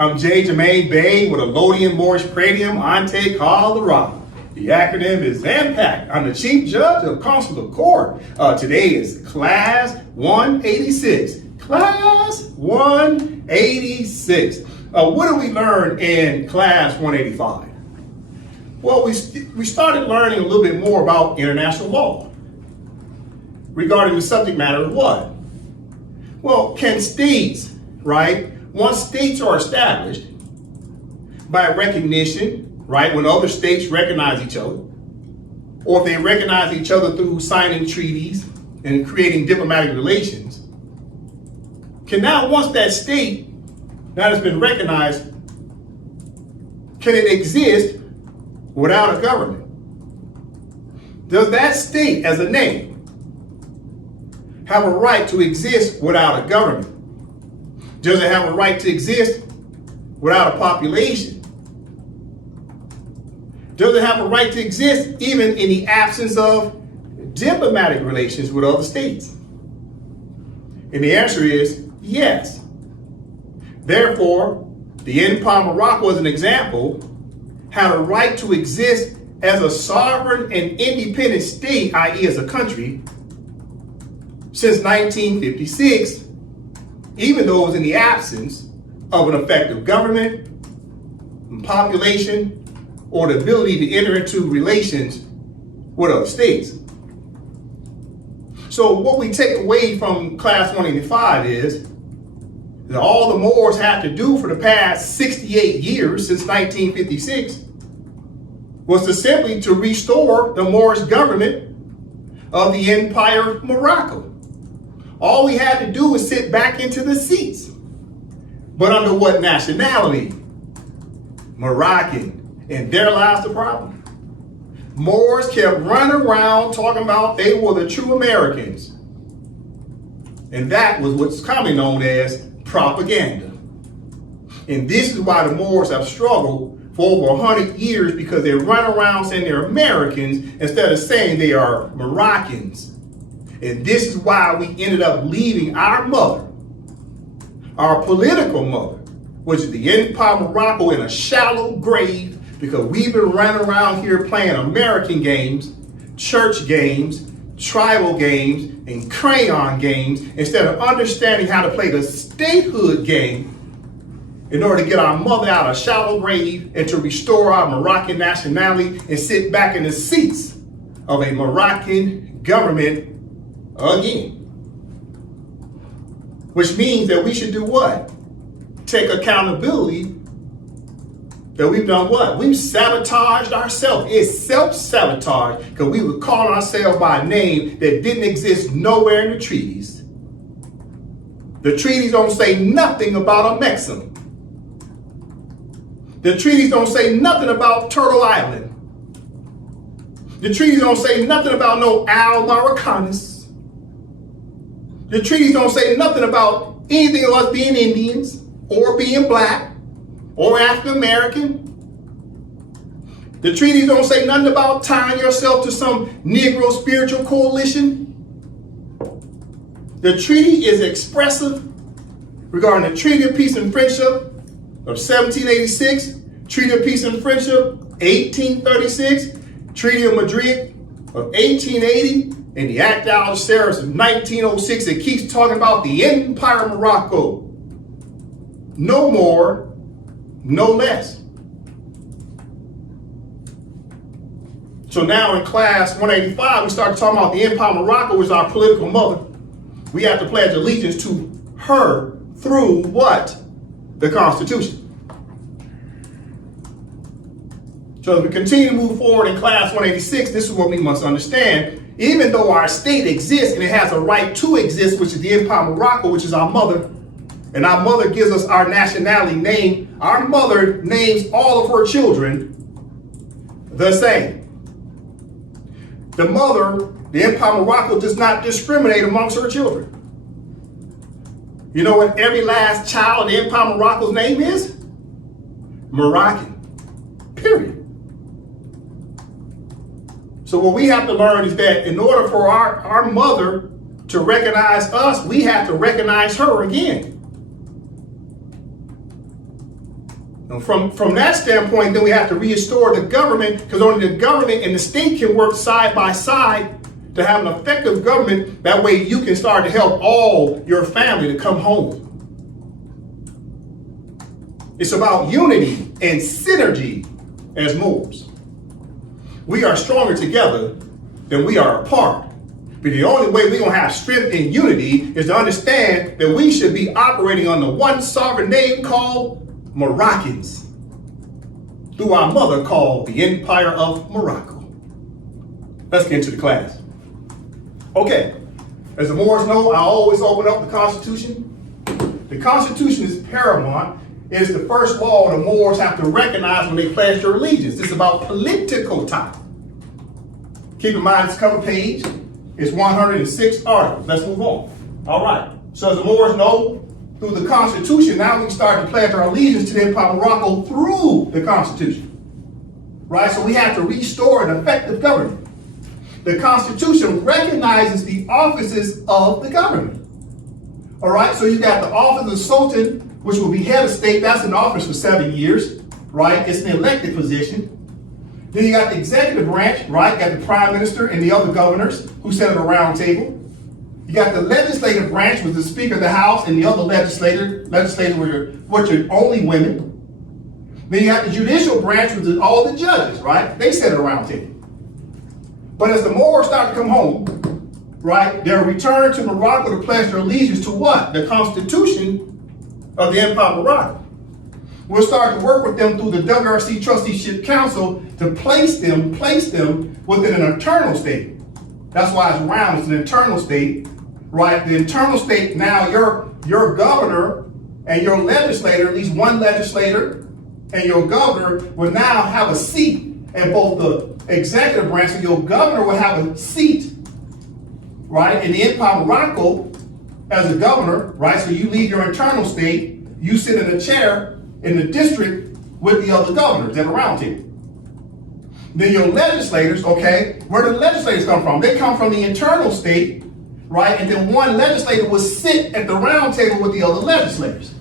I'm J. Jermaine Bay with a Lodian Moorish Pradium Ante Colorado. The acronym is AMPAC. I'm the Chief Judge of Consular Court. Today is Class 186. Class 186. What did we learn in Class 185? Well, we started learning a little bit more about international law regarding the subject matter of what? Well, can states, right? Once states are established by recognition, right? When other states recognize each other, or if they recognize each other through signing treaties and creating diplomatic relations, can now, once that state that has been recognized, can it exist without a government? Does that state as a name have a right to exist without a government? Does it have a right to exist without a population? Does it have a right to exist even in the absence of diplomatic relations with other states? And the answer is yes. Therefore, the Empire of Morocco, as an example, had a right to exist as a sovereign and independent state, i.e. as a country, since 1956, even though it was in the absence of an effective government, population, or the ability to enter into relations with other states. So what we take away from Class 185 is that all the Moors had to do for the past 68 years, since 1956, was to simply to restore the Moorish government of the Empire of Morocco. All we had to do was sit back into the seats. But under what nationality? Moroccan. And there lies the problem. Moors kept running around talking about they were the true Americans. And that was what's commonly known as propaganda. And this is why the Moors have struggled for over 100 years, because they run around saying they're Americans instead of saying they are Moroccans. And this is why we ended up leaving our mother, our political mother, which is the Empire of Morocco, in a shallow grave, because we've been running around here playing American games, church games, tribal games, and crayon games, instead of understanding how to play the statehood game in order to get our mother out of a shallow grave and to restore our Moroccan nationality and sit back in the seats of a Moroccan government again. Which means that we should do what? Take accountability that we've done what? We've sabotaged ourselves. It's self-sabotage, because we were calling ourselves by a name that didn't exist nowhere in the treaties. The treaties don't say nothing about a Mexican. The treaties don't say nothing about Turtle Island. The treaties don't say nothing about no Al Marrocanis. The treaties don't say nothing about anything of us being Indians or being black or African American. The treaties don't say nothing about tying yourself to some Negro spiritual coalition. The treaty is expressive regarding the Treaty of Peace and Friendship of 1786, Treaty of Peace and Friendship 1836, Treaty of Madrid of 1880, and the Act of Algeciras of 1906 that keeps talking about the Empire of Morocco. No more, no less. So now in Class 185, we start talking about the Empire of Morocco, which is our political mother. We have to pledge allegiance to her through what? The Constitution. So as we continue to move forward in Class 186, this is what we must understand. Even though our state exists and it has a right to exist, which is the Empire of Morocco, which is our mother, and our mother gives us our nationality name, our mother names all of her children the same. The mother, the Empire of Morocco, does not discriminate amongst her children. You know what every last child of the Empire of Morocco's name is? Moroccan. Period. So what we have to learn is that in order for our mother to recognize us, we have to recognize her again. And from that standpoint, then we have to restore the government, because only the government and the state can work side by side to have an effective government. That way you can start to help all your family to come home. It's about unity and synergy as Moors. We are stronger together than we are apart. But the only way we're going to have strength and unity is to understand that we should be operating under one sovereign name called Moroccans, through our mother called the Empire of Morocco. Let's get into the class. Okay, as the Moors know, I always open up the Constitution. The Constitution is paramount. It is the first law the Moors have to recognize when they pledge their allegiance. It's about political type. Keep in mind, this cover page is 106 articles. Let's move on. All right. So as the Moors know, through the Constitution, now we start to pledge our allegiance to the Empire of Morocco through the Constitution. Right? So we have to restore an effective government. The Constitution recognizes the offices of the government. All right? So you got the office of Sultan, which will be head of state. That's in office for 7 years. Right? It's an elected position. Then you got the executive branch, right? You got the prime minister and the other governors who sit at a round table. You got the legislative branch with the speaker of the house and the other legislators which are only women. Then you got the judicial branch with all the judges, right? They sit at a round table. But as the Moors start to come home, right, they'll return to Morocco to pledge their allegiance to what? The Constitution of the Empire of Morocco. We'll start to work with them through the WRC Trusteeship Council to place them within an internal state. That's why it's round, it's an internal state, right? The internal state, now your governor and your legislator, at least one legislator and your governor will now have a seat in both the executive branch, and your governor will have a seat, right, in the Empire of Morocco as a governor, right? So you leave your internal state, you sit in a chair in the district with the other governors at a round table. Then your legislators, okay, where do the legislators come from? They come from the internal state, right? And then one legislator will sit at the round table with the other legislators.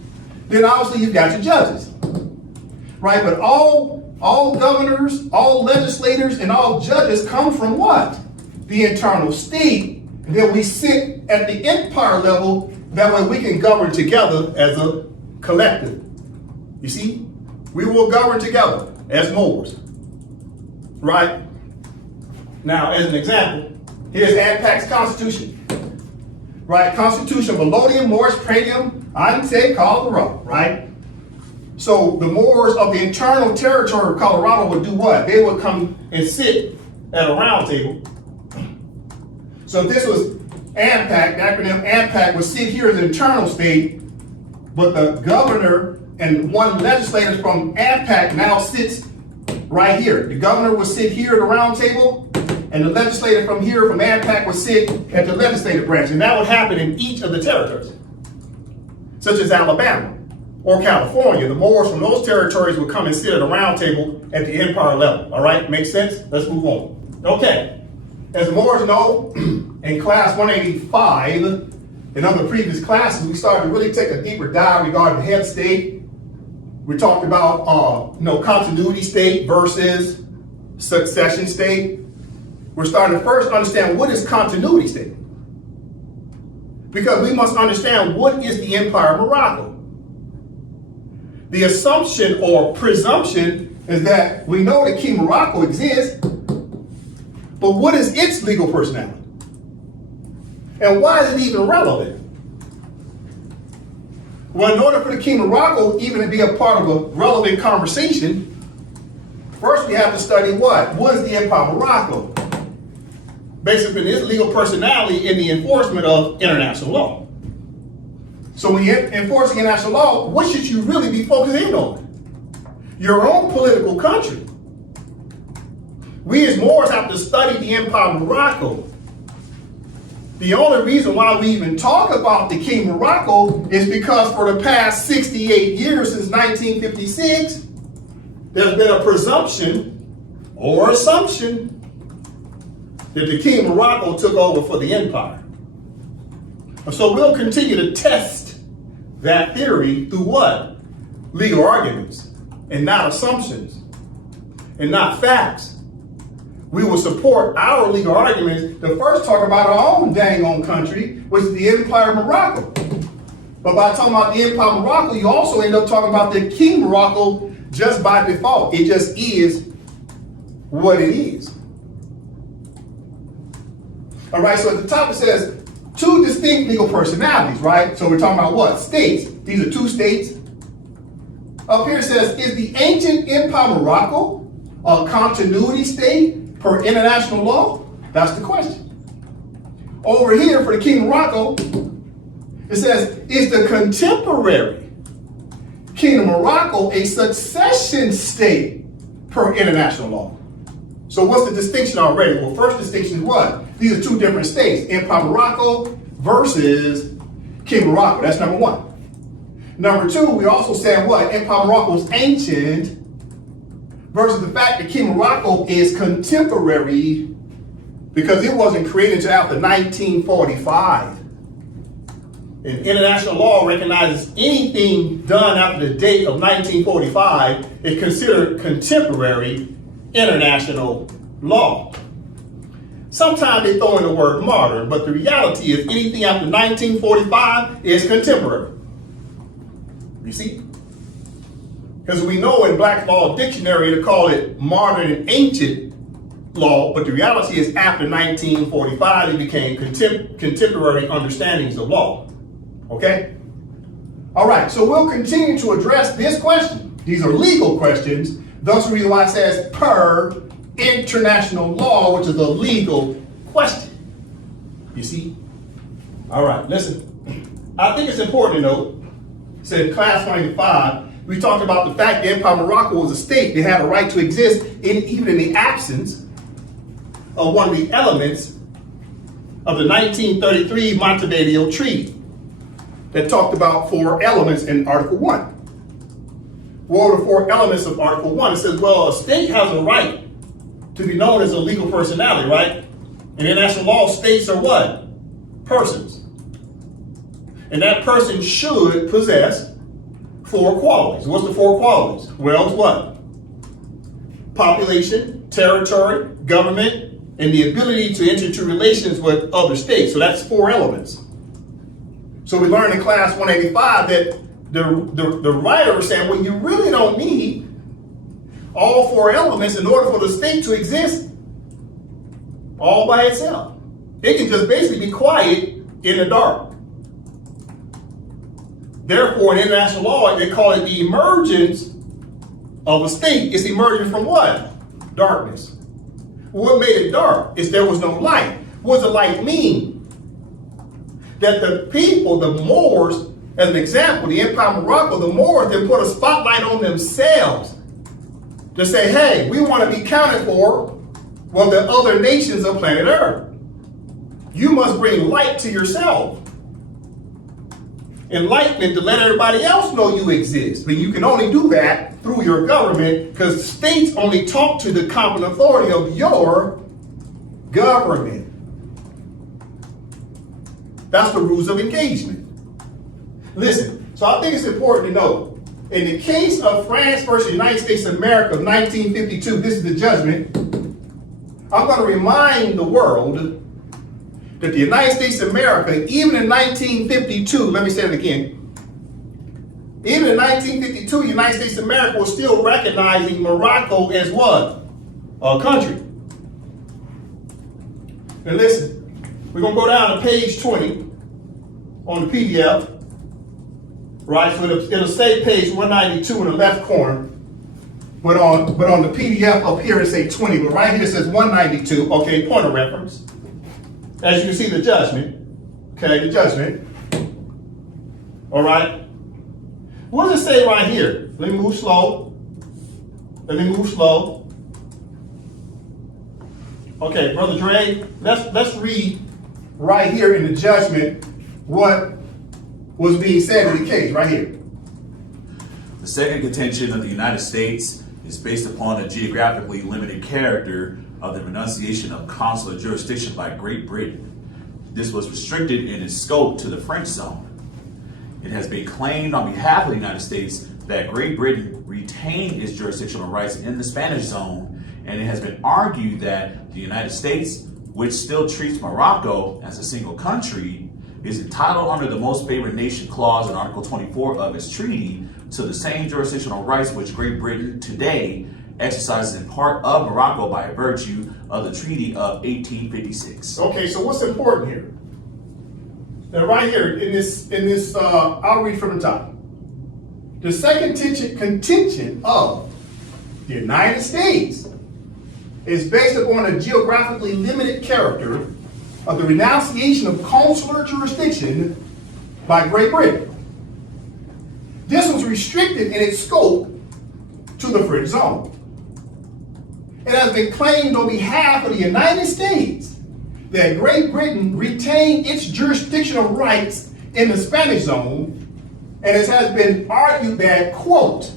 Then obviously you've got your judges, right? But all governors, all legislators, and all judges come from what? The internal state. And then we sit at the empire level, that way we can govern together as a collective. You see, we will govern together as Moors, right? Now, as an example, here's AMPAC's Constitution, right? Constitution of Melodium, Moorish, Pradium, Ante, Colorado, right? So the Moors of the internal territory of Colorado would do what? They would come and sit at a round table. So if this was AMPAC, the acronym AMPAC would sit here as an internal state, but the governor and one legislator from AMPAC now sits right here. The governor will sit here at the round table, and the legislator from here, from AMPAC, will sit at the legislative branch. And that would happen in each of the territories, such as Alabama or California. The Moors from those territories would come and sit at a round table at the empire level. All right, makes sense? Let's move on. Okay, as the Moors know, in class 185, in other previous classes, we started to really take a deeper dive regarding the head state. We talked about continuity state versus succession state. We're starting to first understand what is continuity state, because we must understand what is the Empire of Morocco. The assumption or presumption is that we know that King Morocco exists, but what is its legal personality? And why is it even relevant? Well, in order for the King of Morocco even to be a part of a relevant conversation, first we have to study what? What is the Empire of Morocco? Basically, its legal personality in the enforcement of international law. So when you're enforcing international law, what should you really be focusing on? Your own political country. We as Moors have to study the Empire of Morocco. The only reason why we even talk about the King of Morocco is because for the past 68 years, since 1956, there's been a presumption or assumption that the King of Morocco took over for the empire. And so we'll continue to test that theory through what? Legal arguments. and not assumptions and not facts. We will support our legal arguments to first talk about our own dang own country, which is the Empire of Morocco. But by talking about the Empire of Morocco, you also end up talking about the King of Morocco just by default. It just is what it is. All right, so at the top it says two distinct legal personalities, right? So we're talking about what? States. These are two states. Up here it says, is the ancient Empire of Morocco a continuity state per international law? That's the question. Over here for the King of Morocco, it says, is the contemporary Kingdom of Morocco a succession state per international law? So what's the distinction already? Well, first distinction is what? These are two different states, Empire of Morocco versus King of Morocco. That's number one. Number two, we also said what? Empire of Morocco is ancient versus the fact that King of Morocco is contemporary because it wasn't created until after 1945. And international law recognizes anything done after the date of 1945 is considered contemporary international law. Sometimes they throw in the word modern, but the reality is anything after 1945 is contemporary. You see? Because we know in Black Law Dictionary to call it modern and ancient law, but the reality is after 1945 it became contemporary understandings of law. Okay? All right, so we'll continue to address this question. These are legal questions. Thus the reason why it says per international law, which is a legal question. You see? All right, listen. I think it's important to note, said class 95, we talked about the fact that Empire of Morocco was a state that had a right to exist even in the absence of one of the elements of the 1933 Montevideo Treaty that talked about 4 elements in Article 1. What are the 4 elements of Article 1? It says, well, a state has a right to be known as a legal personality, right? And international law, states are what? Persons. And that person should possess 4 qualities. What's the 4 qualities? Well, it's what? Population, territory, government, and the ability to enter into relations with other states. So that's 4 elements. So we learned in class 185 that the writer was saying, well, you really don't need all 4 elements in order for the state to exist all by itself. It can just basically be quiet in the dark. Therefore, in international law, they call it the emergence of a state. It's emerging from what? Darkness. What made it dark is there was no light. What does the light mean? That the people, the Moors, as an example, the Empire of Morocco, the Moors, they put a spotlight on themselves to say, hey, we want to be counted for the other nations of planet Earth. You must bring light to yourself. Enlightenment to let everybody else know you exist. But you can only do that through your government because states only talk to the competent authority of your government. That's the rules of engagement. Listen, so I think it's important to know, in the case of France versus United States of America of 1952, this is the judgment, I'm going to remind the world that the United States of America, even in 1952, let me say it again, even in 1952, the United States of America was still recognizing Morocco as what? A country. And listen, we're going to go down to page 20 on the PDF, right? So it'll say page 192 in the left corner, but on the PDF up here it say 20, but right here it says 192. Okay, point of reference. As you can see, the judgment. Okay, the judgment. All right. What does it say right here? Let me move slow. Okay, Brother Dre, let's read right here in the judgment what was being said in the case, right here. The second contention of the United States is based upon the geographically limited character of the renunciation of consular jurisdiction by Great Britain. This was restricted in its scope to the French zone. it has been claimed on behalf of the United States that Great Britain retained its jurisdictional rights in the Spanish zone, and it has been argued that the United States, which still treats Morocco as a single country, is entitled under the Most Favored Nation clause in Article 24 of its treaty to the same jurisdictional rights which Great Britain today exercises in part of Morocco by virtue of the Treaty of 1856. Okay, so what's important here? Now, right here in this, I'll read from the top. The second contention of the United States is based upon a geographically limited character of the renunciation of consular jurisdiction by Great Britain. This was restricted in its scope to the French zone. It has been claimed on behalf of the United States that Great Britain retained its jurisdictional rights in the Spanish zone, and it has been argued that, quote,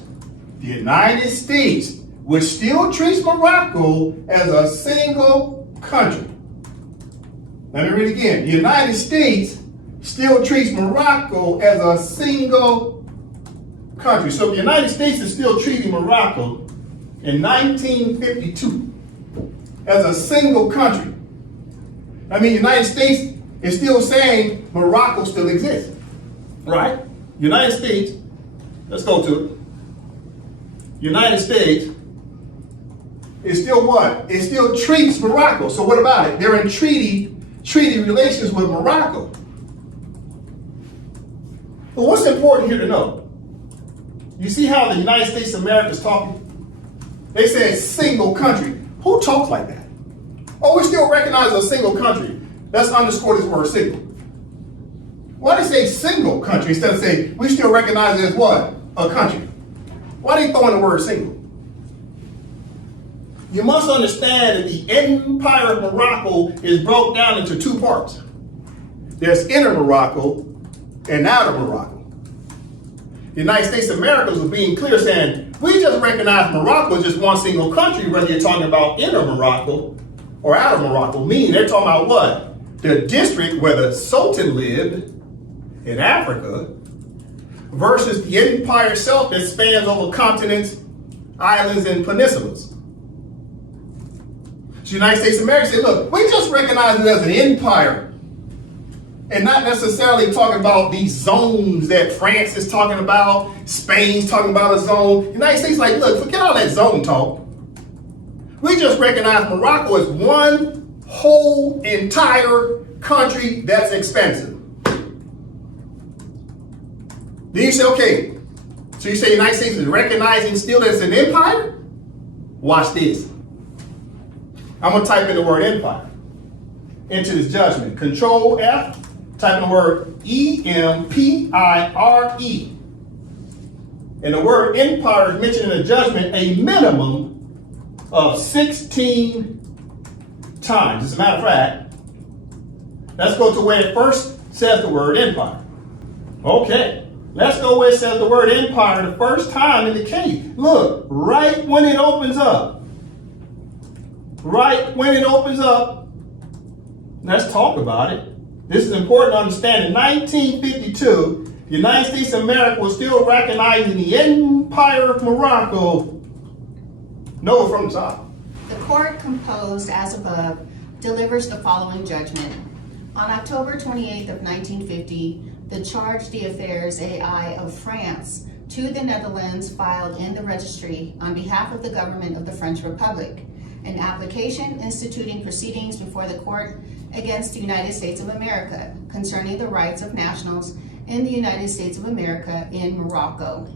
the United States, which still treats Morocco as a single country. Let me read it again. The United States still treats Morocco as a single country. So the United States is still treating Morocco in 1952 as a single country. I mean, the United States is still saying Morocco still exists, right? United States, let's go to it. United States is still what? It still treats Morocco. So what about it? They're in treaty relations with Morocco. But what's important here to know? You see how the United States of America is talking? They say single country. Who talks like that? Oh, we still recognize a single country. Let's underscore this word single. Why do they say single country instead of saying we still recognize it as what? A country. Why do they throw in the word single? You must understand that the empire of Morocco is broke down into two parts. There's inner Morocco and outer Morocco. The United States of America was being clear saying, we just recognize Morocco as just one single country, whether you're talking about inner Morocco or outer Morocco, meaning they're talking about what? The district where the Sultan lived in Africa versus the empire itself that spans over continents, islands, and peninsulas. So the United States of America said, look, we just recognize it as an empire and not necessarily talking about these zones that France is talking about, Spain's talking about a zone. The United States is like, look, forget all that zone talk. We just recognize Morocco as one whole entire country that's expansive. Then you say, okay, so you say the United States is recognizing still that it's an empire? Watch this. I'm going to type in the word empire into this judgment. Control F, type in the word E-M-P-I-R-E. And the word empire is mentioned in the judgment a minimum of 16 times. As a matter of fact, let's go to where it first says the word empire. Okay, let's go where it says the word empire the first time in the case. Look, right when it opens up. Right when it opens up, let's talk about it. This is important to understand. In 1952, the United States of America was still recognizing the Empire of Morocco. Know it from the top. The court, composed as above, delivers the following judgment. On October 28th of 1950, the charge d'affaires AI of France to the Netherlands filed in the registry on behalf of the government of the French Republic an application instituting proceedings before the court against the United States of America concerning the rights of nationals in the United States of America in Morocco.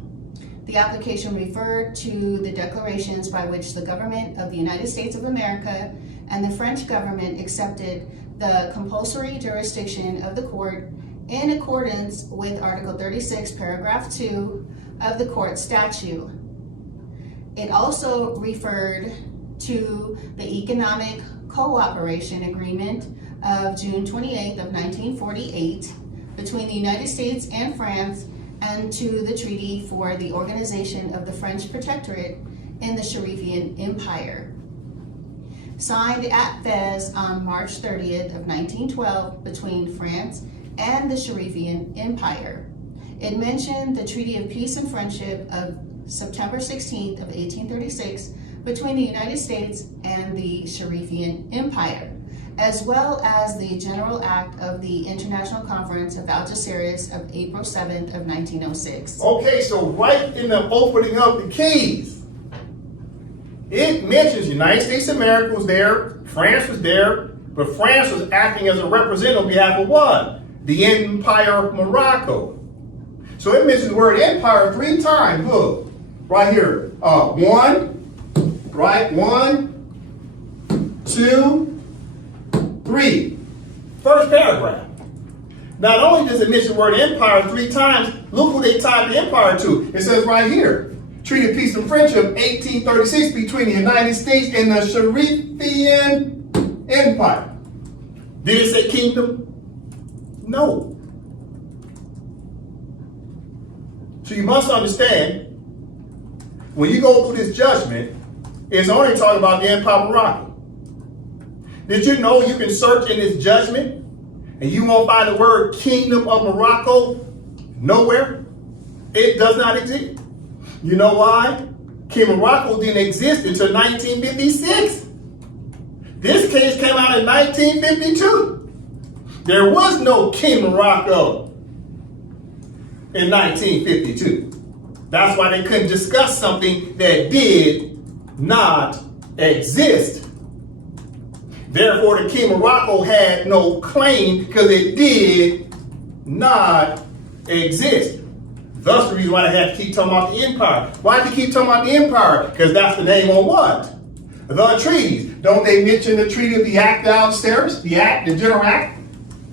The application referred to the declarations by which the government of the United States of America and the French government accepted the compulsory jurisdiction of the court in accordance with Article 36, Paragraph 2 of the court statute. It also referred to the Economic Cooperation Agreement of June 28th of 1948 between the United States and France and to the Treaty for the Organization of the French Protectorate in the Sharifian Empire. Signed at Fez on March 30th of 1912 between France and the Sharifian Empire. It mentioned the Treaty of Peace and Friendship of September 16th of 1836 between the United States and the Sharifian Empire, as well as the General Act of the International Conference of Algeciras of April 7th of 1906. Okay, so right in the opening of the keys, it mentions United States of America was there, France was there, but France was acting as a representative on behalf of what? The Empire of Morocco. So it mentions the word empire 3 times. Look, right here. 1, right? 1, 2, 3. First paragraph. Not only does it mention the word empire 3 times, look who they tied the empire to. It says right here, Treaty of Peace and Friendship 1836 between the United States and the Sharifian Empire. Did it say kingdom? No. So you must understand, when you go through this judgment, it's only talking about the Empire of Morocco. Did you know you can search in this judgment and you won't find the word Kingdom of Morocco nowhere? It does not exist. You know why? Kingdom of Morocco didn't exist until 1956. This case came out in 1952. There was no Kingdom of Morocco in 1952. That's why they couldn't discuss something that did not exist. Therefore, the Kingdom of Morocco had no claim because it did not exist. Thus, the reason why they had to keep talking about the empire. Why did they keep talking about the empire? Because that's the name on what? The treaties. Don't they mention the Treaty of the Act downstairs? The Act, the General Act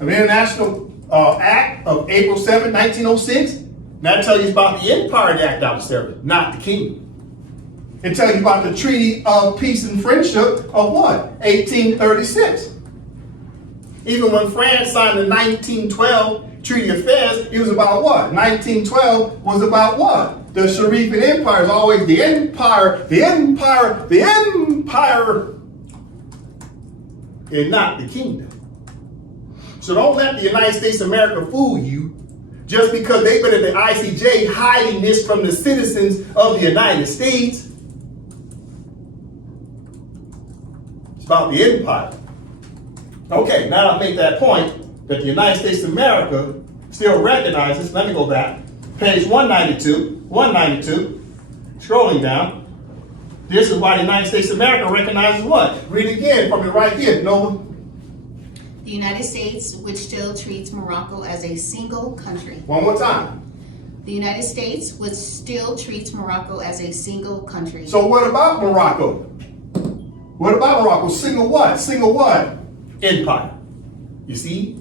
of International Act of April 7, 1906. That tells you about the Empire Act downstairs, not the kingdom. It tells you about the Treaty of Peace and Friendship of what? 1836. Even when France signed the 1912 Treaty of Fez, it was about what? 1912 was about what? The Sharifian Empire is always the empire, the empire, the empire, and not the kingdom. So don't let the United States of America fool you just because they've been at the ICJ hiding this from the citizens of the United States. It's about the empire. Okay, now I make that point that the United States of America still recognizes, let me go back, page 192, scrolling down. This is why the United States of America recognizes what? Read again from it right here, Nova. The United States, which still treats Morocco as a single country. One more time. The United States, which still treats Morocco as a single country. So what about Morocco? What about Morocco? Single what? Single what? Empire. You see?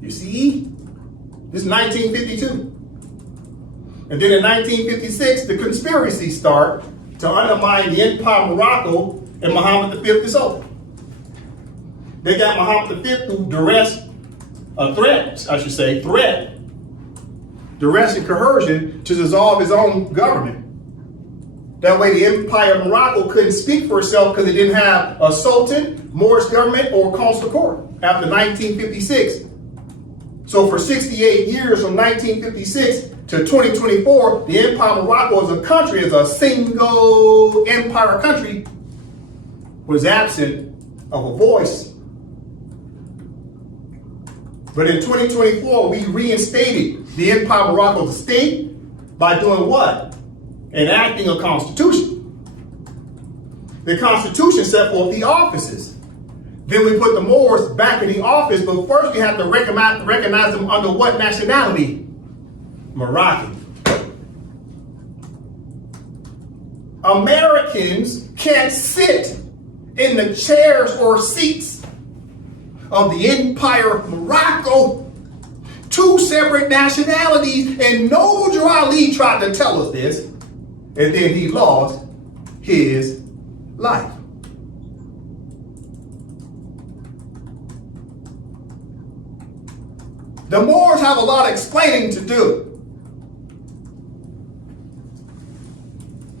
You see? This is 1952. And then in 1956, the conspiracies start to undermine the Empire of Morocco, and Mohammed V is over. They got Mohammed V through duress, duress and coercion to dissolve his own government. That way the Empire of Morocco couldn't speak for itself because it didn't have a sultan, Moorish government, or consular court after 1956. So for 68 years from 1956 to 2024, the Empire of Morocco as a country, as a single empire country, was absent of a voice. But in 2024, we reinstated the Empire of Morocco as a state by doing what? Enacting a constitution. The constitution set forth the offices. Then we put the Moors back in the office, but first we have to recognize them under what nationality? Moroccan. Americans can't sit in the chairs or seats of the Empire of Morocco. 2 separate nationalities, and Noble Ali tried to tell us this, and then he lost his life. The Moors have a lot of explaining to do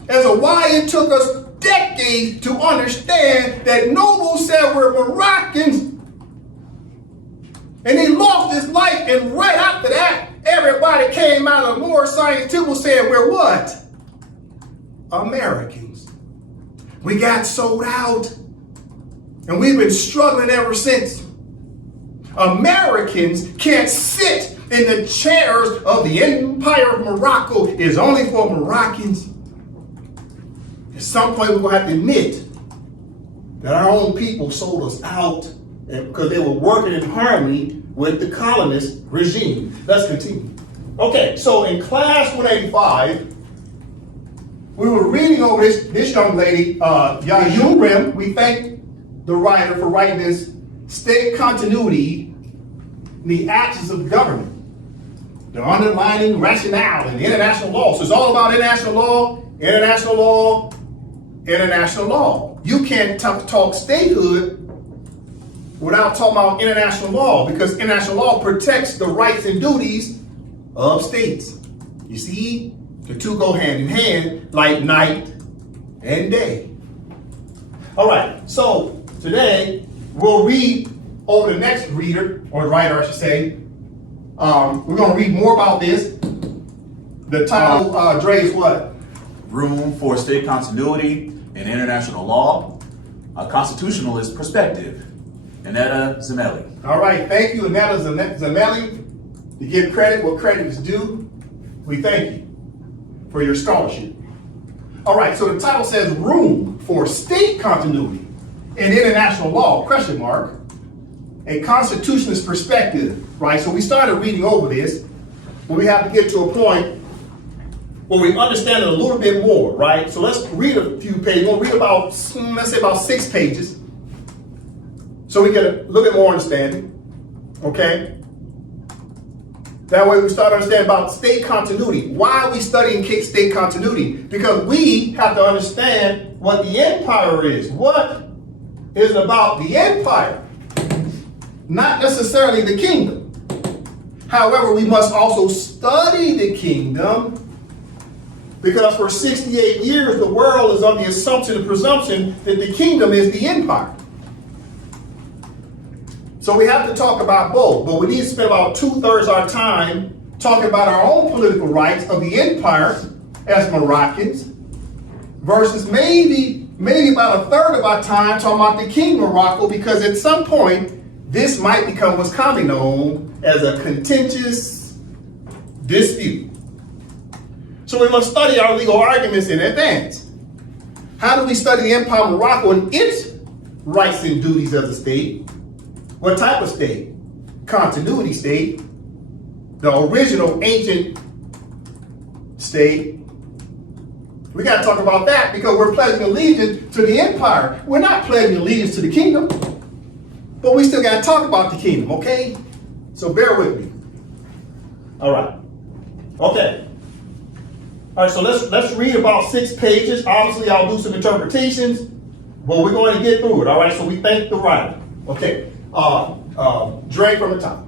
as to why it took us decades to understand that Noble said we're Moroccans, and he lost his life, and right after that, everybody came out of the Moor science temple saying we're what? Americans. We got sold out, and we've been struggling ever since. Americans can't sit in the chairs of the Empire of Morocco. It's only for Moroccans. At some point, we're going to have to admit that our own people sold us out because they were working in harmony with the colonist regime. Let's continue. Okay, so in class 185, we were reading over this young lady, Yayun Rim. We thank the writer for writing this state continuity in the actions of the government, the underlying rationale in international law. So it's all about international law, international law, international law. You can't talk statehood without talking about international law, because international law protects the rights and duties of states. You see, the two go hand in hand like night and day. All right, so today we'll read over the next reader, or writer I should say. We're going to read more about this. The title, Dre, is what? Room for State Continuity in International Law, a Constitutionalist Perspective. Annetta Zemelli. All right, thank you, Annetta Zemelli. To give credit where credit is due, we thank you for your scholarship. All right, so the title says Room for State Continuity in International Law, question mark, a Constitutionalist Perspective, right? So we started reading over this, but we have to get to a point where we understand it a little bit more, right? So let's read a few pages. We'll read about, let's say about 6 pages, so we get a little bit more understanding, okay? That way we start to understand about state continuity. Why are we studying state continuity? Because we have to understand what the empire is. What is it about the empire? Not necessarily the kingdom. However, we must also study the kingdom, because for 68 years the world is under the assumption and presumption that the kingdom is the empire. So we have to talk about both, but we need to spend about 2/3 of our time talking about our own political rights of the empire as Moroccans, versus maybe about 1/3 of our time talking about the Kingdom of Morocco, because at some point this might become what's commonly known as a contentious dispute. So we must study our legal arguments in advance. How do we study the Empire of Morocco and its rights and duties as a state? What type of state? Continuity state, the original ancient state. We got to talk about that, because we're pledging allegiance to the empire. We're not pledging allegiance to the kingdom, but we still got to talk about the kingdom, okay? So bear with me. All right. Okay. All right, so let's read about 6 pages. Obviously, I'll do some interpretations, but we're going to get through it. All right, so we thank the writer. Okay. Dre from the top.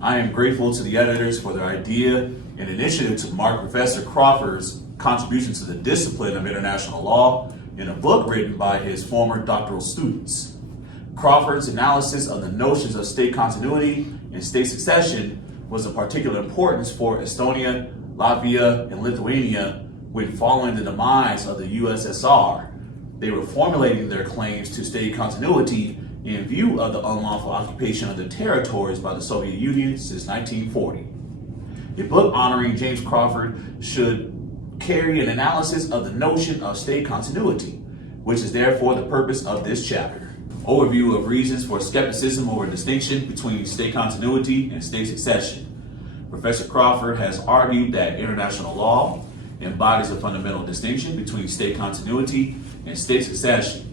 I am grateful to the editors for their idea and initiative to mark Professor Crawford's contribution to the discipline of international law in a book written by his former doctoral students. Crawford's analysis of the notions of state continuity and state succession was of particular importance for Estonia, Latvia, and Lithuania when following the demise of the USSR. They were formulating their claims to state continuity in view of the unlawful occupation of their territories by the Soviet Union since 1940. A book honoring James Crawford should carry an analysis of the notion of state continuity, which is therefore the purpose of this chapter. Overview of reasons for skepticism over distinction between state continuity and state succession. Professor Crawford has argued that international law embodies a fundamental distinction between state continuity and state succession.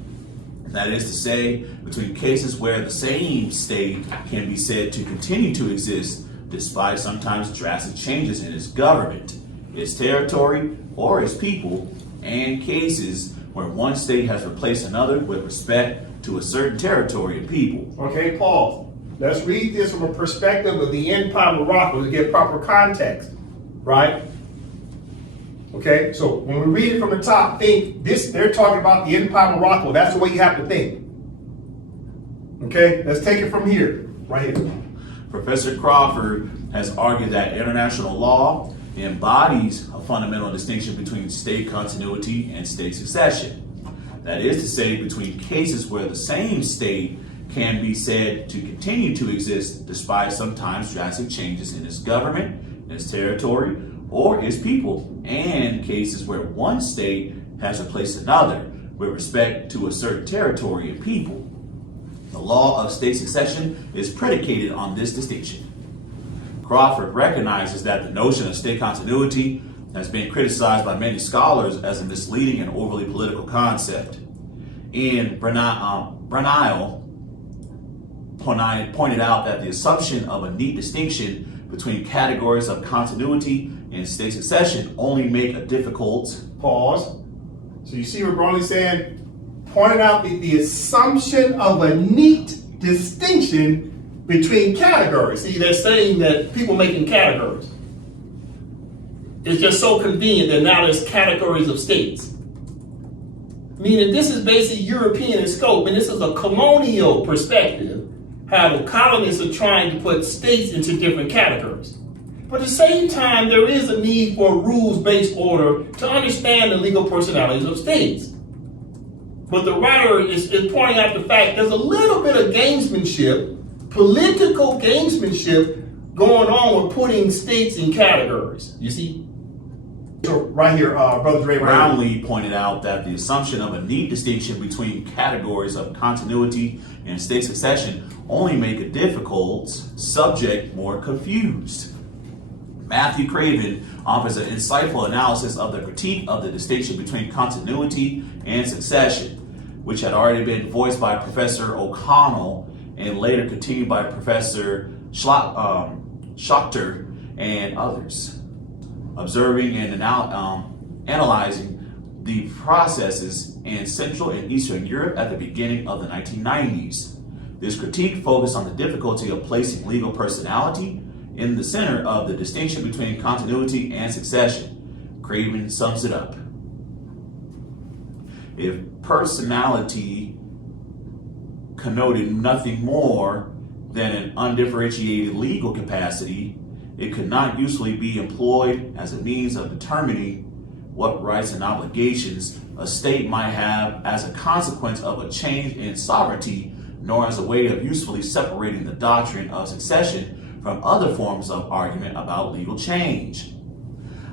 That is to say, between cases where the same state can be said to continue to exist despite sometimes drastic changes in its government, its territory, or its people, and cases where one state has replaced another with respect to a certain territory and people. Okay, pause. Let's read this from a perspective of the Empire of Morocco to get proper context, right? Okay, so when we read it from the top, think this, they're talking about the Empire of Morocco. That's the way you have to think. Okay, let's take it from here, right here. Professor Crawford has argued that international law embodies a fundamental distinction between state continuity and state succession. That is to say, between cases where the same state can be said to continue to exist despite sometimes drastic changes in its government, its territory, or its people, and cases where one state has replaced another with respect to a certain territory and people. The law of state succession is predicated on this distinction. Crawford recognizes that the notion of state continuity has been criticized by many scholars as a misleading and overly political concept. And Brunel pointed out that the assumption of a neat distinction between categories of continuity and state succession only make a difficult... Pause. So you see what Brownie's saying? Pointed out the assumption of a neat distinction between categories. See, they're saying that people making categories. It's just so convenient that now there's categories of states. Meaning this is basically European in scope, and this is a colonial perspective, how the colonists are trying to put states into different categories. But at the same time, there is a need for a rules-based order to understand the legal personalities of states. But the writer is pointing out the fact there's a little bit of gamesmanship, political gamesmanship going on with putting states in categories. You see? So right here, Brother Dre. Brownlee pointed out that the assumption of a neat distinction between categories of continuity and state succession only make a difficult subject more confused. Matthew Craven offers an insightful analysis of the critique of the distinction between continuity and succession, which had already been voiced by Professor O'Connell and later continued by Professor Schachter and others. Observing and analyzing the processes in Central and Eastern Europe at the beginning of the 1990s. This critique focused on the difficulty of placing legal personality in the center of the distinction between continuity and succession. Craven sums it up. If personality connoted nothing more than an undifferentiated legal capacity, it could not usefully be employed as a means of determining what rights and obligations a state might have as a consequence of a change in sovereignty, nor as a way of usefully separating the doctrine of succession from other forms of argument about legal change.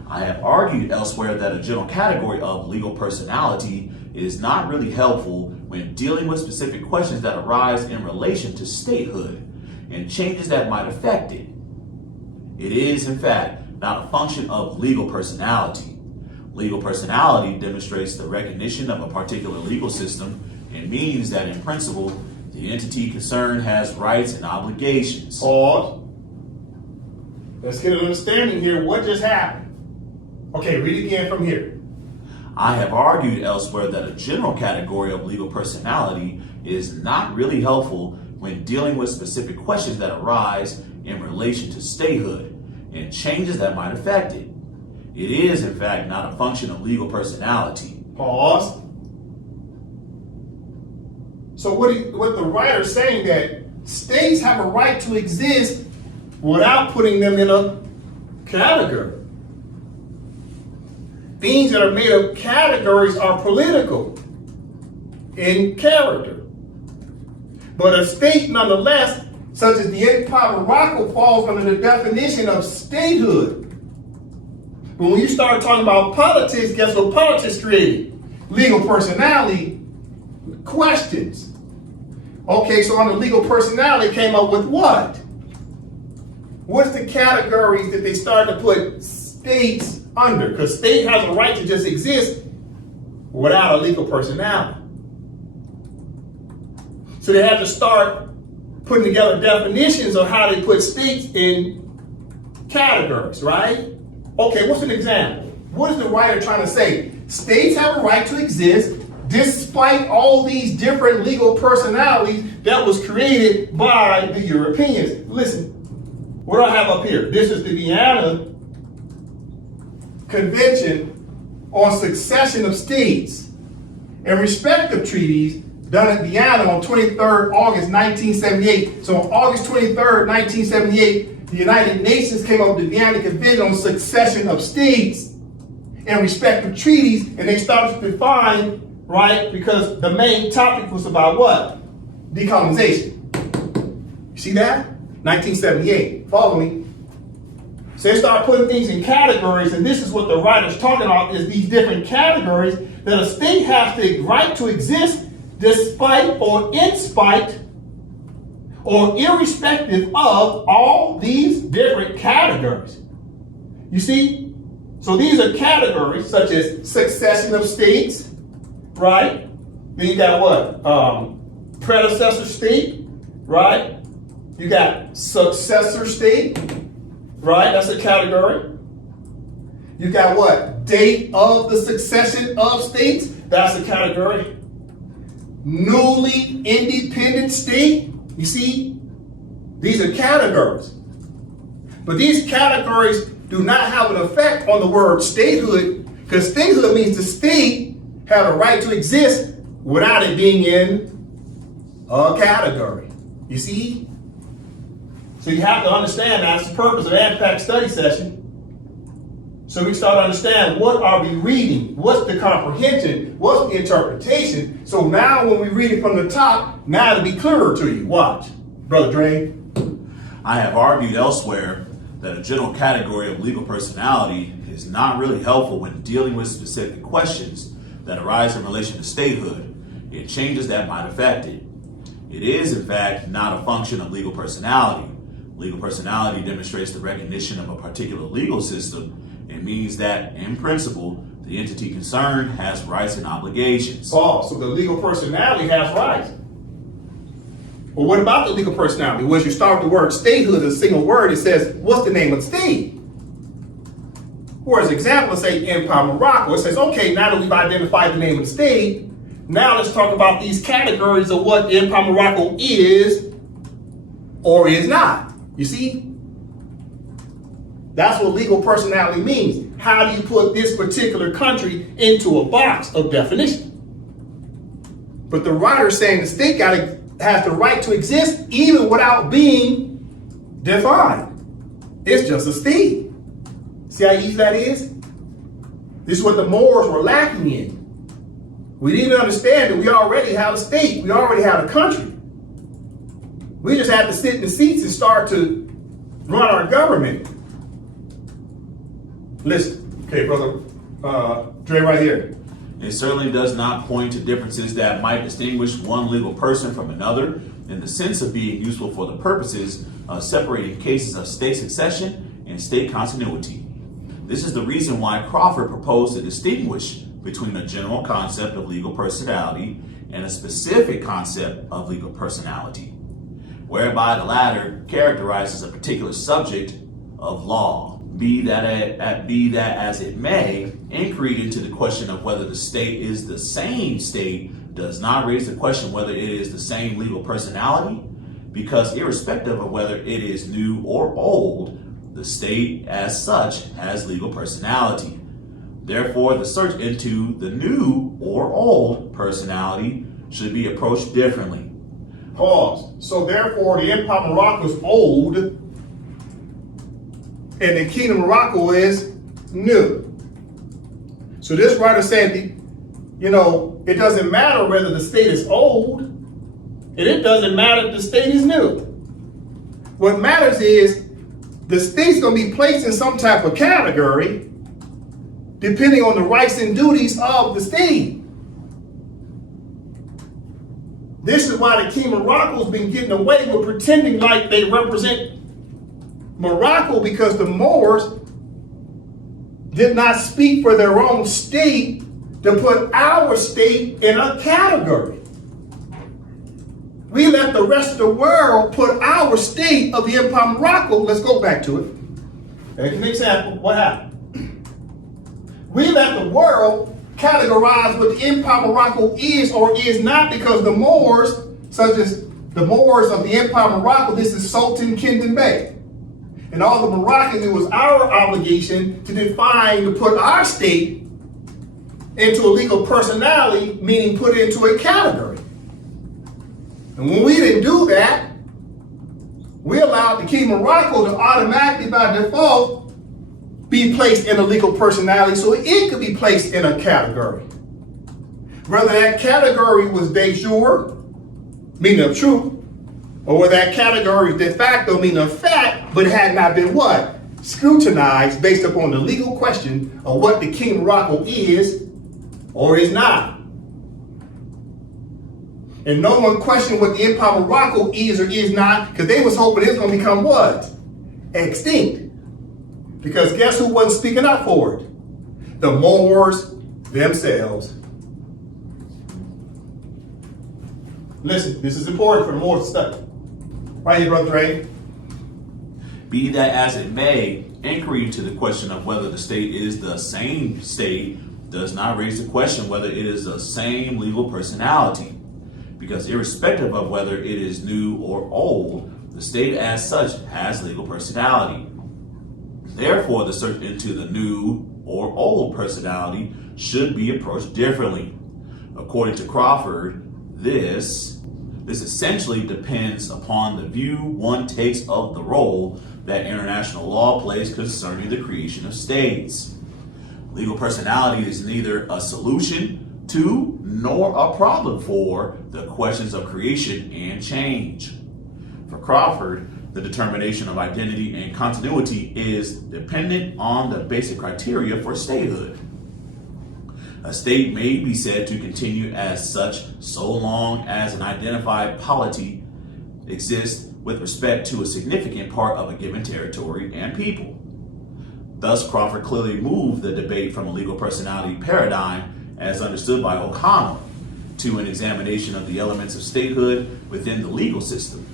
I have argued elsewhere that a general category of legal personality is not really helpful when dealing with specific questions that arise in relation to statehood and changes that might affect it. It is, in fact, not a function of legal personality. Legal personality demonstrates the recognition of a particular legal system and means that, in principle, the entity concerned has rights and obligations. Pause. Let's get an understanding here. What just happened? Okay, read again from here. I have argued elsewhere that a general category of legal personality is not really helpful when dealing with specific questions that arise in relation to statehood and changes that might affect it. It is, in fact, not a function of legal personality. Pause. So what the writer's saying that states have a right to exist without putting them in a category. Things that are made of categories are political in character. But a state, nonetheless, such as the Empire of Morocco, falls under the definition of statehood. But when you start talking about politics, guess what politics created? Legal personality questions. Okay, so under legal personality came up with what? What's the categories that they started to put states under? Because state has a right to just exist without a legal personality. So they had to start putting together definitions of how they put states in categories, right? Okay, what's an example? What is the writer trying to say? States have a right to exist despite all these different legal personalities that was created by the Europeans. Listen, what do I have up here? This is the Vienna Convention on Succession of States and respective treaties done at Vienna on 23rd August 1978. So on August 23rd, 1978, the United Nations came up with the Vienna Convention on succession of states and respective treaties, and they started to define, right, because the main topic was about what? Decolonization. You see that? 1978. Follow me. So they start putting things in categories, and this is what the writer's talking about, is these different categories that a state has the right to exist despite or in spite or irrespective of all these different categories. You see? So these are categories such as succession of states, right? Then you got what? Predecessor state, right? You got successor state, right? That's a category. You got what? Date of the succession of states. That's a category. Newly independent state. You see? These are categories. But these categories do not have an effect on the word statehood, because statehood means the state had a right to exist without it being in a category. You see? So you have to understand that's the purpose of AMPAC study session. So we start to understand, what are we reading? What's the comprehension? What's the interpretation? So now when we read it from the top, now it'll be clearer to you. Watch. Brother Dre. I have argued elsewhere that a general category of legal personality is not really helpful when dealing with specific questions that arise in relation to statehood. It changes that might affect it. It is, in fact, not a function of legal personality. Legal personality demonstrates the recognition of a particular legal system and means that, in principle, the entity concerned has rights and obligations. Oh, so the legal personality has rights. Well, what about the legal personality? When you start with the word statehood, a single word, it says, what's the name of the state? For example, let's say Empire Morocco. It says, okay, now that we've identified the name of the state, now let's talk about these categories of what Empire Morocco is or is not. You see? That's what legal personality means. How do you put this particular country into a box of definition? But the writer is saying the state has the right to exist even without being defined. It's just a state. See how easy that is? This is what the Moors were lacking in. We didn't understand that we already have a state. We already have a country. We just had to sit in the seats and start to run our government. Listen, okay, brother, Dre, right here. It certainly does not point to differences that might distinguish one legal person from another in the sense of being useful for the purposes of separating cases of state succession and state continuity. This is the reason why Crawford proposed to distinguish between a general concept of legal personality and a specific concept of legal personality, whereby the latter characterizes a particular subject of law. Be that as it may, inquiry into the question of whether the state is the same state does not raise the question whether it is the same legal personality, because irrespective of whether it is new or old, the state as such has legal personality. Therefore, the search into the new or old personality should be approached differently. Pause. So therefore, the Empire of Morocco is old, and the Kingdom of Morocco is new. So this writer said, it doesn't matter whether the state is old, and it doesn't matter if the state is new. What matters is the state's going to be placed in some type of category depending on the rights and duties of the state. This is why the Kingdom of Morocco has been getting away with pretending like they represent Morocco, because the Moors did not speak for their own state to put our state in a category. We let the rest of the world put our state of the Empire of Morocco. Let's go back to it. Here's an example. What happened? We let the world categorize what the Empire of Morocco is or is not, because the Moors, such as the Moors of the Empire of Morocco, this is Sultan Kingdom Bay. And all the Moroccans, it was our obligation to define, to put our state into a legal personality, meaning put it into a category. And when we didn't do that, we allowed the Kingdom of Morocco to automatically, by default, be placed in a legal personality so it could be placed in a category. Whether that category was de jure, meaning of truth, or whether that category de facto, meaning of fact, but had not been what? Scrutinized based upon the legal question of what the Kingdom of Morocco is or is not. And no one questioned what the Empire of Morocco is or is not, because they was hoping it was going to become what? Extinct. Because guess who wasn't speaking up for it? The Moors themselves. Listen, this is important for the Moors to study. Right here, Brother Ray. Be that as it may, inquiry to the question of whether the state is the same state does not raise the question whether it is the same legal personality. Because irrespective of whether it is new or old, the state as such has legal personality. Therefore, the search into the new or old personality should be approached differently. According to Crawford, this essentially depends upon the view one takes of the role that international law plays concerning the creation of states. Legal personality is neither a solution to nor a problem for the questions of creation and change. For Crawford, the determination of identity and continuity is dependent on the basic criteria for statehood. A state may be said to continue as such so long as an identified polity exists with respect to a significant part of a given territory and people. Thus, Crawford clearly moved the debate from a legal personality paradigm, as understood by O'Connell, to an examination of the elements of statehood within the legal system.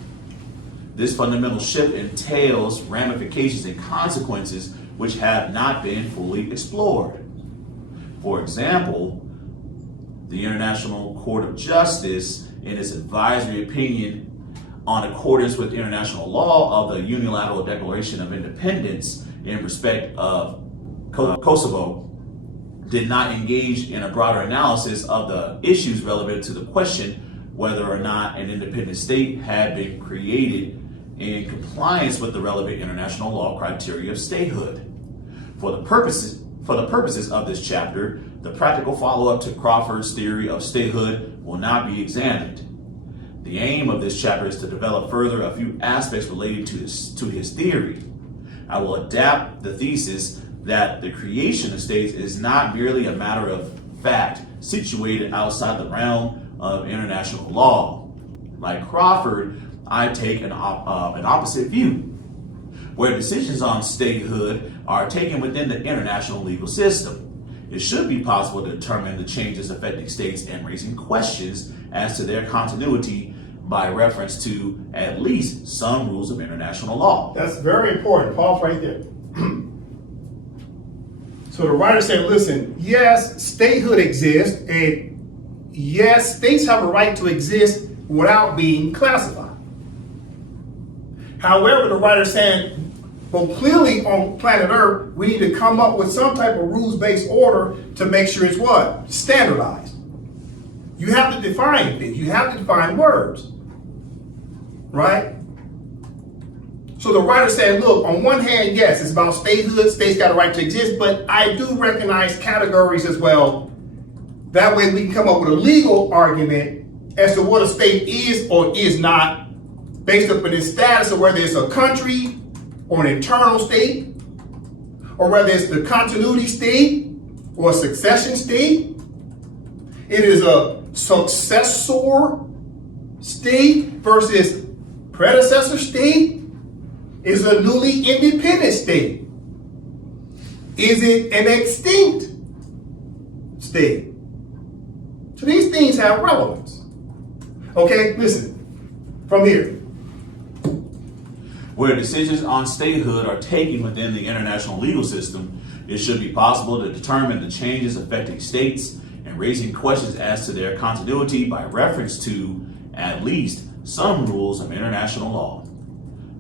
This fundamental shift entails ramifications and consequences which have not been fully explored. For example, the International Court of Justice, in its advisory opinion on accordance with international law of the Unilateral Declaration of Independence in respect of Kosovo, did not engage in a broader analysis of the issues relevant to the question whether or not an independent state had been created in compliance with the relevant international law criteria of statehood. For the purposes of this chapter, the practical follow-up to Crawford's theory of statehood will not be examined. The aim of this chapter is to develop further a few aspects related to his theory. I will adapt the thesis that the creation of states is not merely a matter of fact situated outside the realm of international law. Like Crawford, I take an opposite view, where decisions on statehood are taken within the international legal system. It should be possible to determine the changes affecting states and raising questions as to their continuity by reference to at least some rules of international law. That's very important. Pause right there. So the writer said, listen, yes, statehood exists, and yes, states have a right to exist without being classified. However, the writer said, well, clearly on planet Earth, we need to come up with some type of rules-based order to make sure it's what? Standardized. You have to define things. You have to define words. Right? So the writer said, look, on one hand, yes, it's about statehood. States got a right to exist, but I do recognize categories as well. That way we can come up with a legal argument as to what a state is or is not, based upon its status of whether it's a country or an internal state, or whether it's the continuity state or a succession state. It is a successor state versus predecessor state. Is a newly independent state. Is it an extinct state? So these things have relevance. Okay, listen, from here. Where decisions on statehood are taken within the international legal system, it should be possible to determine the changes affecting states and raising questions as to their continuity by reference to at least some rules of international law.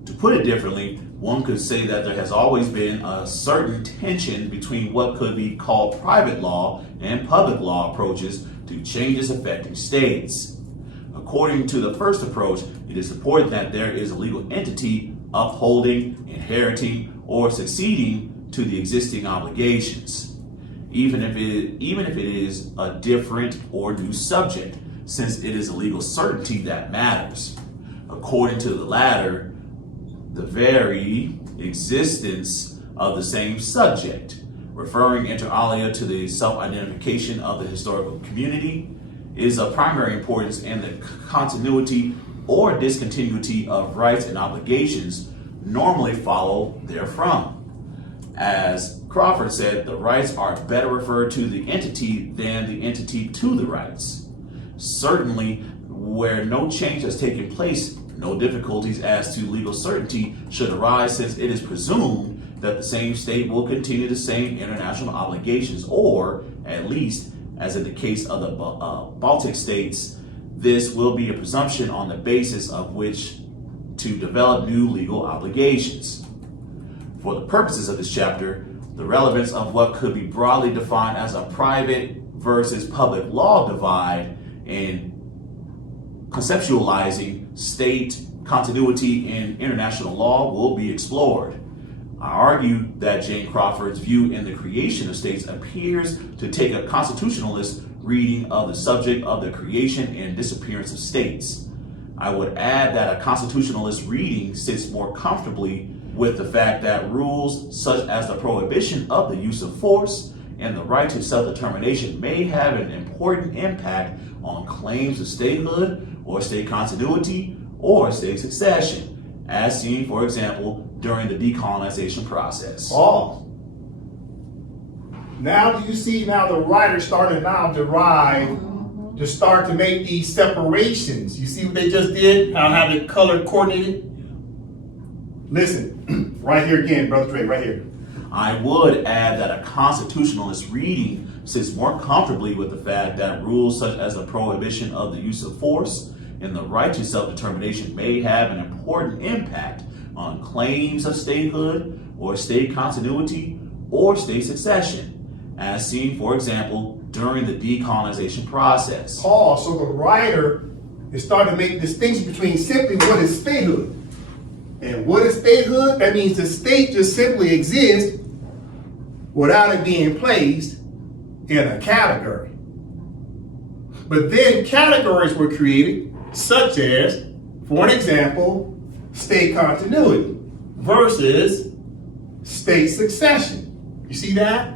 To put it differently, one could say that there has always been a certain tension between what could be called private law and public law approaches to changes affecting states. According to the first approach, it is important that there is a legal entity upholding, inheriting, or succeeding to the existing obligations, even if it is a different or new subject, since it is a legal certainty that matters. According to the latter, the very existence of the same subject, referring inter alia to the self-identification of the historical community, is of primary importance, and the continuity or discontinuity of rights and obligations normally follow therefrom. As Crawford said, the rights are better referred to the entity than the entity to the rights. Certainly, where no change has taken place, no difficulties as to legal certainty should arise, since it is presumed that the same state will continue the same international obligations, or at least, as in the case of the Baltic states, this will be a presumption on the basis of which to develop new legal obligations. For the purposes of this chapter, the relevance of what could be broadly defined as a private versus public law divide in conceptualizing state continuity in international law will be explored. I argue that Jane Crawford's view in The Creation of States appears to take a constitutionalist reading of the subject of the creation and disappearance of states. I would add that a constitutionalist reading sits more comfortably with the fact that rules such as the prohibition of the use of force and the right to self-determination may have an important impact on claims of statehood or state continuity or state succession, as seen, for example, during the decolonization process. Pause. Now do you see now the writer started now to start to make these separations? You see what they just did? How they color coordinated? Listen, right here again, Brother Dre, right here. I would add that a constitutionalist reading sits more comfortably with the fact that rules such as the prohibition of the use of force and the right to self-determination may have an important impact on claims of statehood or state continuity or state succession, as seen, for example, during the decolonization process. Pause. So the writer is starting to make a distinction between simply what is statehood. And what is statehood? That means the state just simply exists without it being placed in a category. But then categories were created, such as, for an example, state continuity versus state succession. You see that?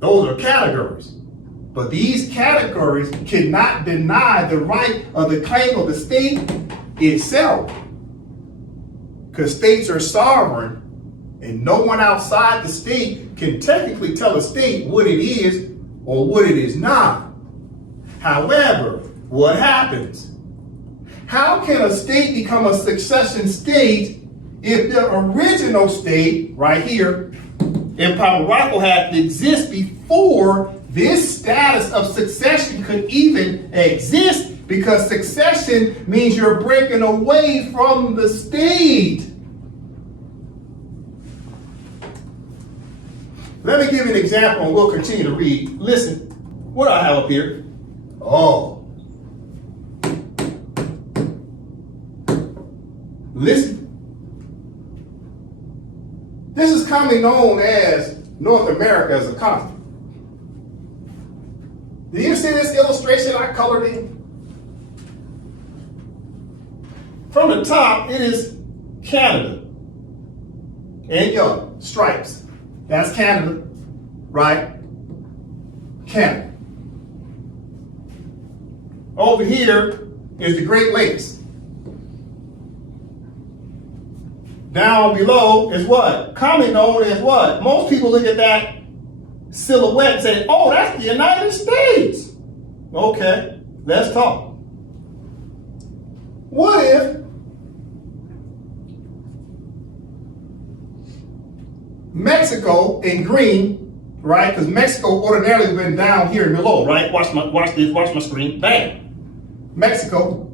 Those are categories. But these categories cannot deny the right of the claim of the state itself. Because states are sovereign, and no one outside the state can technically tell a state what it is or what it is not. However, what happens? How can a state become a succession state if the original state, right here, Empire of Morocco, had to exist before this status of succession could even exist? Because succession means you're breaking away from the state. Let me give you an example and we'll continue to read. Listen, what do I have up here? Oh. Listen. This is commonly known as North America as a continent. Do you see this illustration I colored in? From the top, it is Canada. And yellow, stripes. That's Canada, right? Canada. Over here is the Great Lakes. Down below is what? Commonly known as what? Most people look at that silhouette and say, oh, that's the United States. Okay, let's talk. What if Mexico in green, right? Because Mexico ordinarily would have been down here below, right? Watch my screen. Bam. Mexico.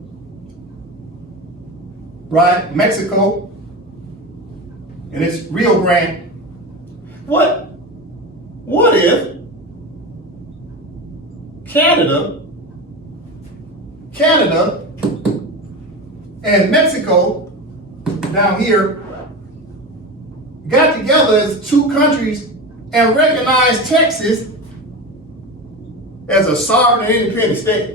Right? Mexico. And it's Rio Grande. What if Canada and Mexico down here got together as two countries and recognized Texas as a sovereign and independent state.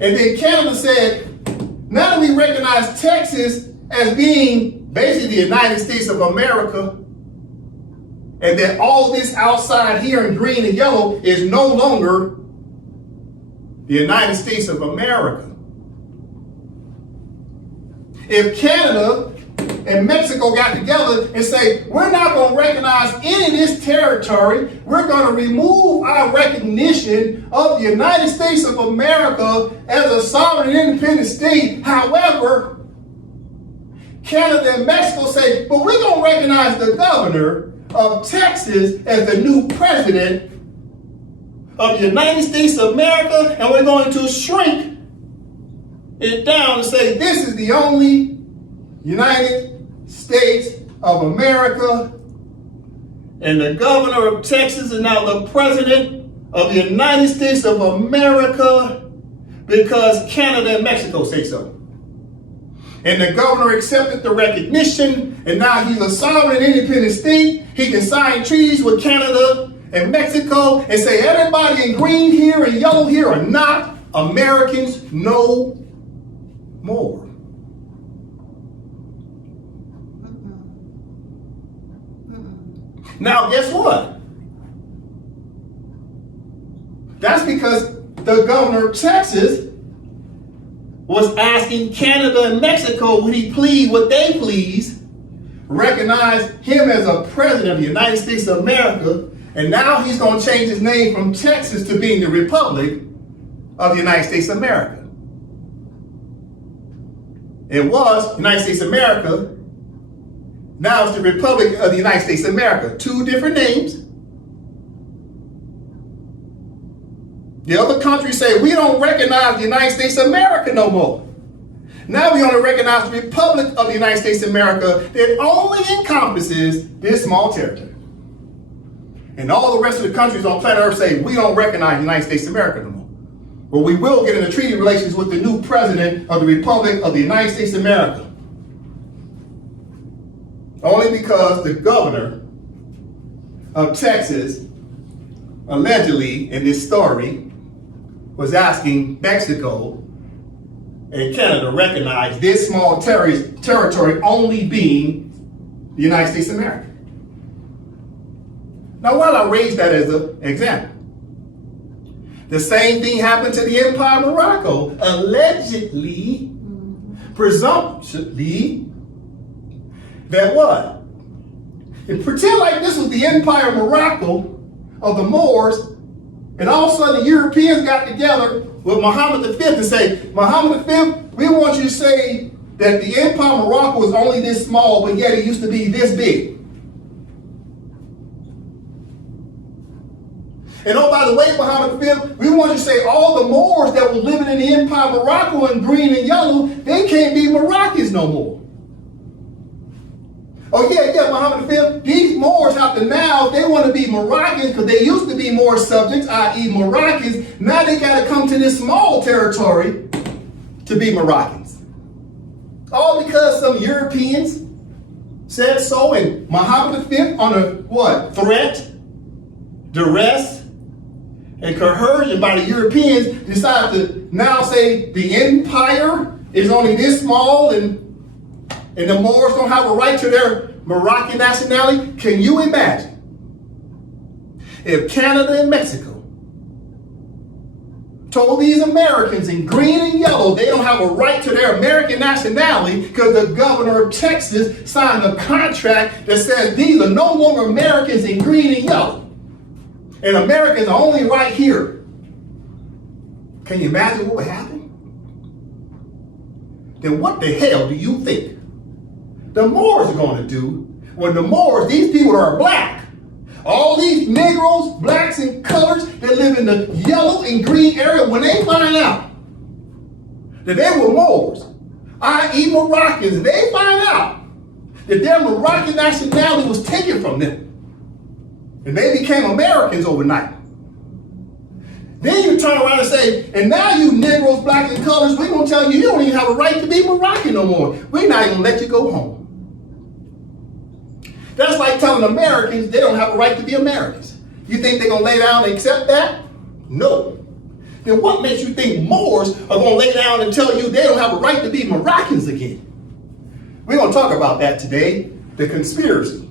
And then Canada said, now that we recognize Texas as being basically the United States of America, and that all this outside here in green and yellow is no longer the United States of America. If Canada and Mexico got together and say, we're not going to recognize any of this territory, we're going to remove our recognition of the United States of America as a sovereign and independent state. However, Canada and Mexico say, but we're going to recognize the governor of Texas as the new president of the United States of America, and we're going to shrink it down and say this is the only United States of America, and the governor of Texas is now the president of the United States of America because Canada and Mexico say so. And the governor accepted the recognition, and now he's a sovereign and independent state. He can sign treaties with Canada and Mexico and say everybody in green here and yellow here are not Americans no more. Now, guess what? That's because the governor of Texas was asking Canada and Mexico, would he please, would they please recognize him as a president of the United States of America, and now he's going to change his name from Texas to being the Republic of the United States of America. It was United States of America. Now it's the Republic of the United States of America. Two different names. The other countries say, we don't recognize the United States of America no more. Now we only recognize the Republic of the United States of America that only encompasses this small territory. And all the rest of the countries on planet Earth say, we don't recognize the United States of America no more. But we will get into treaty relations with the new president of the Republic of the United States of America. Only because the governor of Texas, allegedly in this story, was asking Mexico and Canada to recognize this small territory only being the United States of America. Now, while I raise that as an example, the same thing happened to the Empire of Morocco. Allegedly, presumptuously, that what? And pretend like this was the Empire of Morocco of the Moors, and all of a sudden the Europeans got together with Muhammad V and say, Muhammad V, we want you to say that the Empire of Morocco was only this small, but yet it used to be this big. And oh, by the way, Muhammad V, we want you to say all the Moors that were living in the Empire of Morocco in green and yellow, they can't be Moroccans no more. Oh yeah, Muhammad V, these Moors have to now, they want to be Moroccans because they used to be Moor subjects, i.e. Moroccans. Now they got to come to this small territory to be Moroccans. All because some Europeans said so, and Muhammad V on a what? Threat, duress, and coercion by the Europeans decided to now say the empire is only this small and the Moors don't have a right to their Moroccan nationality. Can you imagine if Canada and Mexico told these Americans in green and yellow they don't have a right to their American nationality because the governor of Texas signed a contract that says these are no longer Americans in green and yellow, and Americans are only right here? Can you imagine what would happen? Then what the hell do you think the Moors are going to do when the Moors, these people are black, all these Negroes, blacks, and colors that live in the yellow and green area, when they find out that they were Moors, i.e. Moroccans, they find out that their Moroccan nationality was taken from them and they became Americans overnight. Then you turn around and say, and now you Negroes, blacks, and colors, we're going to tell you you don't even have a right to be Moroccan no more. We're not even going to let you go home. That's like telling Americans they don't have a right to be Americans. You think they're going to lay down and accept that? No. Then what makes you think Moors are going to lay down and tell you they don't have a right to be Moroccans again? We're going to talk about that today, the conspiracy.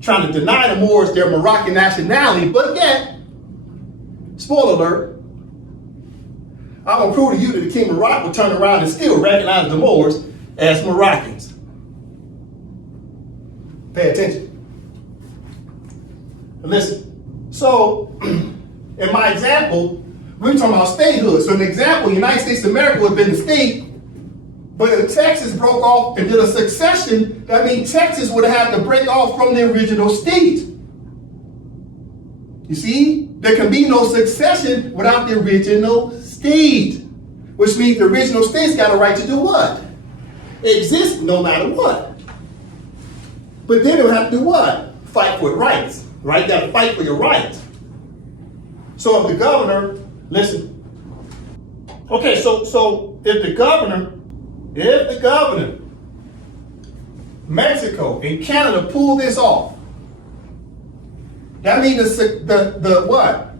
Trying to deny the Moors their Moroccan nationality, but yet, spoiler alert, I'm going to prove to you that the King of Morocco will turn around and still recognize the Moors as Moroccans. Pay attention. Listen, so in my example, we're talking about statehood. So an example, United States of America would have been the state, but if Texas broke off and did a succession, that means Texas would have had to break off from the original state. You see, there can be no succession without the original state, which means the original state's got a right to do what? Exist no matter what. But then they'll have to do what? Fight for rights, right? You got to fight for your rights. So if the governor, listen. Okay, so if the governor, Mexico and Canada pull this off, that means the what?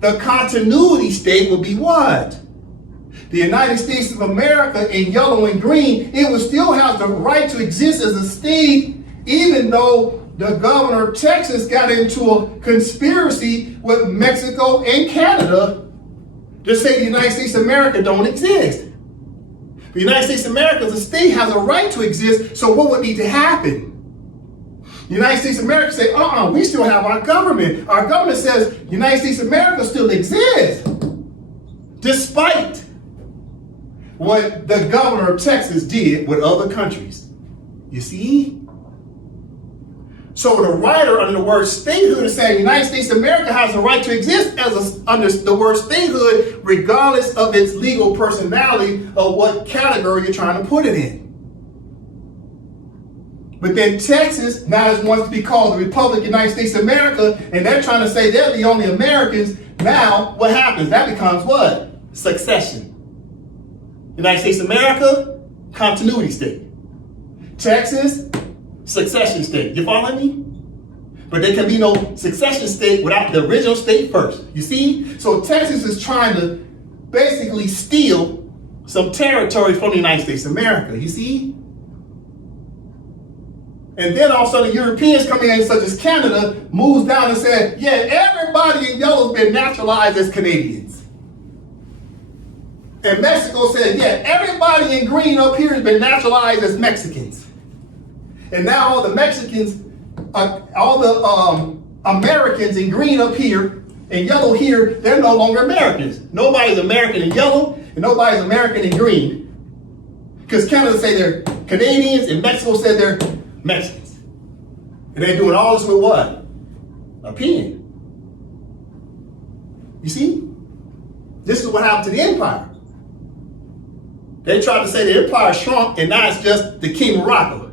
The continuity state will be what? The United States of America in yellow and green, it would still have the right to exist as a state, even though the governor of Texas got into a conspiracy with Mexico and Canada to say the United States of America don't exist. The United States of America as a state has a right to exist, so what would need to happen? The United States of America say, we still have our government. Our government says the United States of America still exists, despite what the governor of Texas did with other countries. You see? So the writer under the word statehood is saying the United States of America has a right to exist under the word statehood, regardless of its legal personality of what category you're trying to put it in. But then Texas now wants to be called the Republic of the United States of America, and they're trying to say they're the only Americans. Now, what happens? That becomes what? Succession. United States of America, continuity state. Texas, succession state. You following me? But there can be no succession state without the original state first. You see? So Texas is trying to basically steal some territory from the United States of America. You see? And then all of a sudden Europeans come in, such as Canada, moves down and says, yeah, everybody in yellow's been naturalized as Canadians. And Mexico said, yeah, everybody in green up here has been naturalized as Mexicans. And now all the Mexicans, all the Americans in green up here and yellow here, they're no longer Americans. Nobody's American in yellow and nobody's American in green. Because Canada say they're Canadians and Mexico said they're Mexicans. And they're doing all this with what? Opinion. You see? This is what happened to the empire. They tried to say the empire shrunk and now it's just the King of Morocco.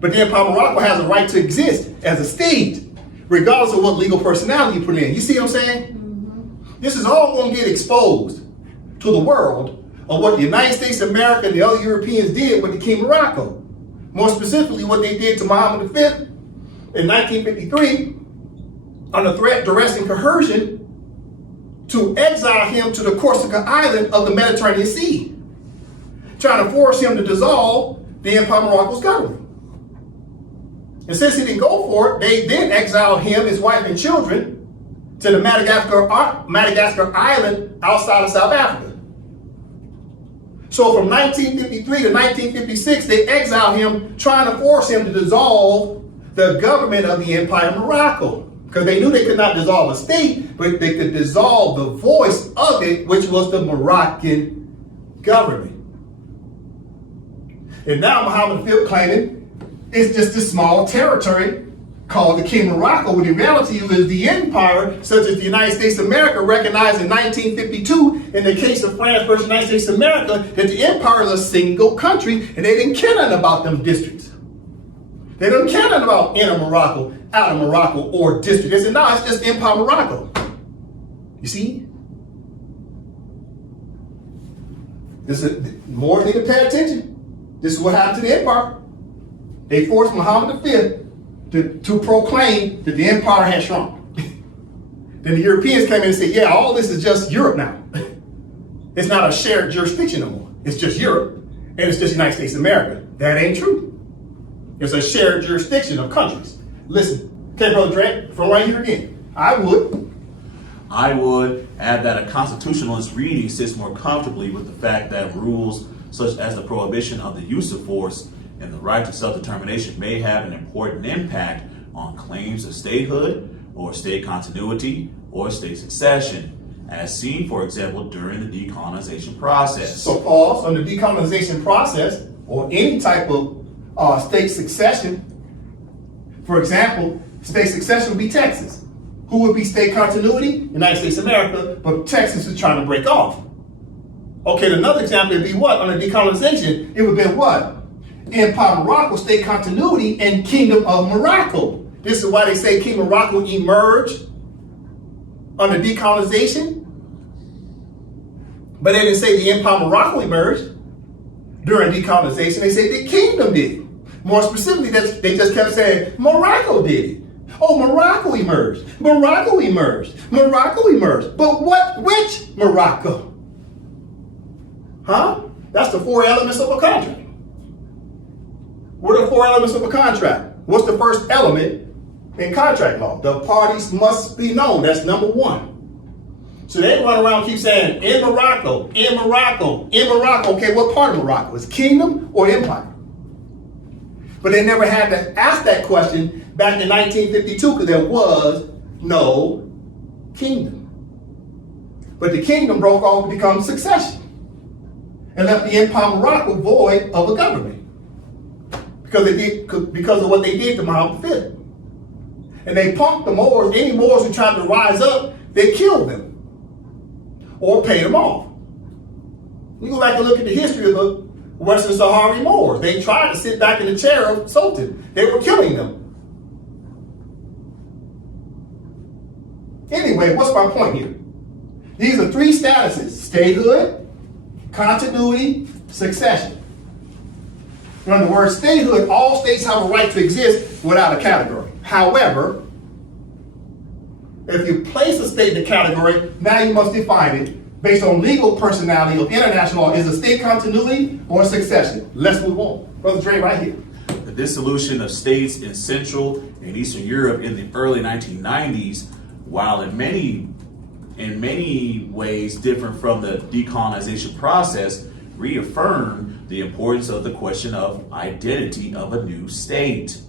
But the Empire of Morocco has a right to exist as a state, regardless of what legal personality you put in. You see what I'm saying? Mm-hmm. This is all going to get exposed to the world of what the United States of America and the other Europeans did with the King of Morocco. More specifically, what they did to Muhammad V in 1953 under threat, duress, and coercion to exile him to the Corsica island of the Mediterranean Sea, trying to force him to dissolve the Empire of Morocco's government. And since he didn't go for it, they then exiled him, his wife, and children to the Madagascar island outside of South Africa. So from 1953 to 1956, they exiled him, trying to force him to dissolve the government of the Empire of Morocco. Because they knew they could not dissolve a state, but they could dissolve the voice of it, which was the Moroccan government. And now Muhammad V claiming it's just this small territory called the Kingdom of Morocco, when in reality it was the empire, such as the United States of America recognized in 1952 in the case of France versus the United States of America, that the empire is a single country and they didn't care nothing about them districts. They don't care nothing about inner Morocco, outer Morocco, or district. They said, no, it's just Empire Morocco. You see? More need to pay attention. This is what happened to the empire. They forced Muhammad V to proclaim that the empire had shrunk. Then the Europeans came in and said, yeah, all this is just Europe now. It's not a shared jurisdiction no more. It's just Europe, and it's just United States of America. That ain't true. It's a shared jurisdiction of countries. Listen, okay, Brother Drake, from right here again, I would add that a constitutionalist reading sits more comfortably with the fact that rules such as the prohibition of the use of force and the right to self-determination may have an important impact on claims of statehood or state continuity or state succession, as seen, for example, during the decolonization process. So pause on the decolonization process or any type of state succession. For example, state succession would be Texas. Who would be state continuity? United States of America, but Texas is trying to break off. Okay, another example would be what? On the decolonization, it would be what? Empire Morocco, state continuity, and Kingdom of Morocco. This is why they say Kingdom of Morocco emerged under decolonization. But they didn't say the Empire Morocco emerged during decolonization. They say the kingdom did. More specifically, they just kept saying Morocco did it. Oh, Morocco emerged. Morocco emerged. Morocco emerged. But which Morocco? Huh? That's the 4 elements of a contract. What are the 4 elements of a contract? What's the first element in contract law? The parties must be known. That's number 1. So they run around and keep saying, in Morocco, in Morocco, in Morocco. Okay, what part of Morocco? Is kingdom or empire? But they never had to ask that question back in 1952 because there was no kingdom. But the kingdom broke off to become succession and left the Empire Morocco void of a government because of what they did to Muhammad V. And they punked the Moors. Any Moors who tried to rise up, they killed them or paid them off. You go back and look at the history of the Western Sahara Moors. They tried to sit back in the chair of Sultan. They were killing them. Anyway, what's my point here? These are 3 statuses: statehood, continuity, succession. In the word statehood, all states have a right to exist without a category. However, if you place a state in a category, now you must define it based on legal personality of international law. Is a state continuity or succession? Let's move on. Brother Dre, right here. The dissolution of states in Central and Eastern Europe in the early 1990s, while in many ways different from the decolonization process, reaffirmed the importance of the question of identity of a new state.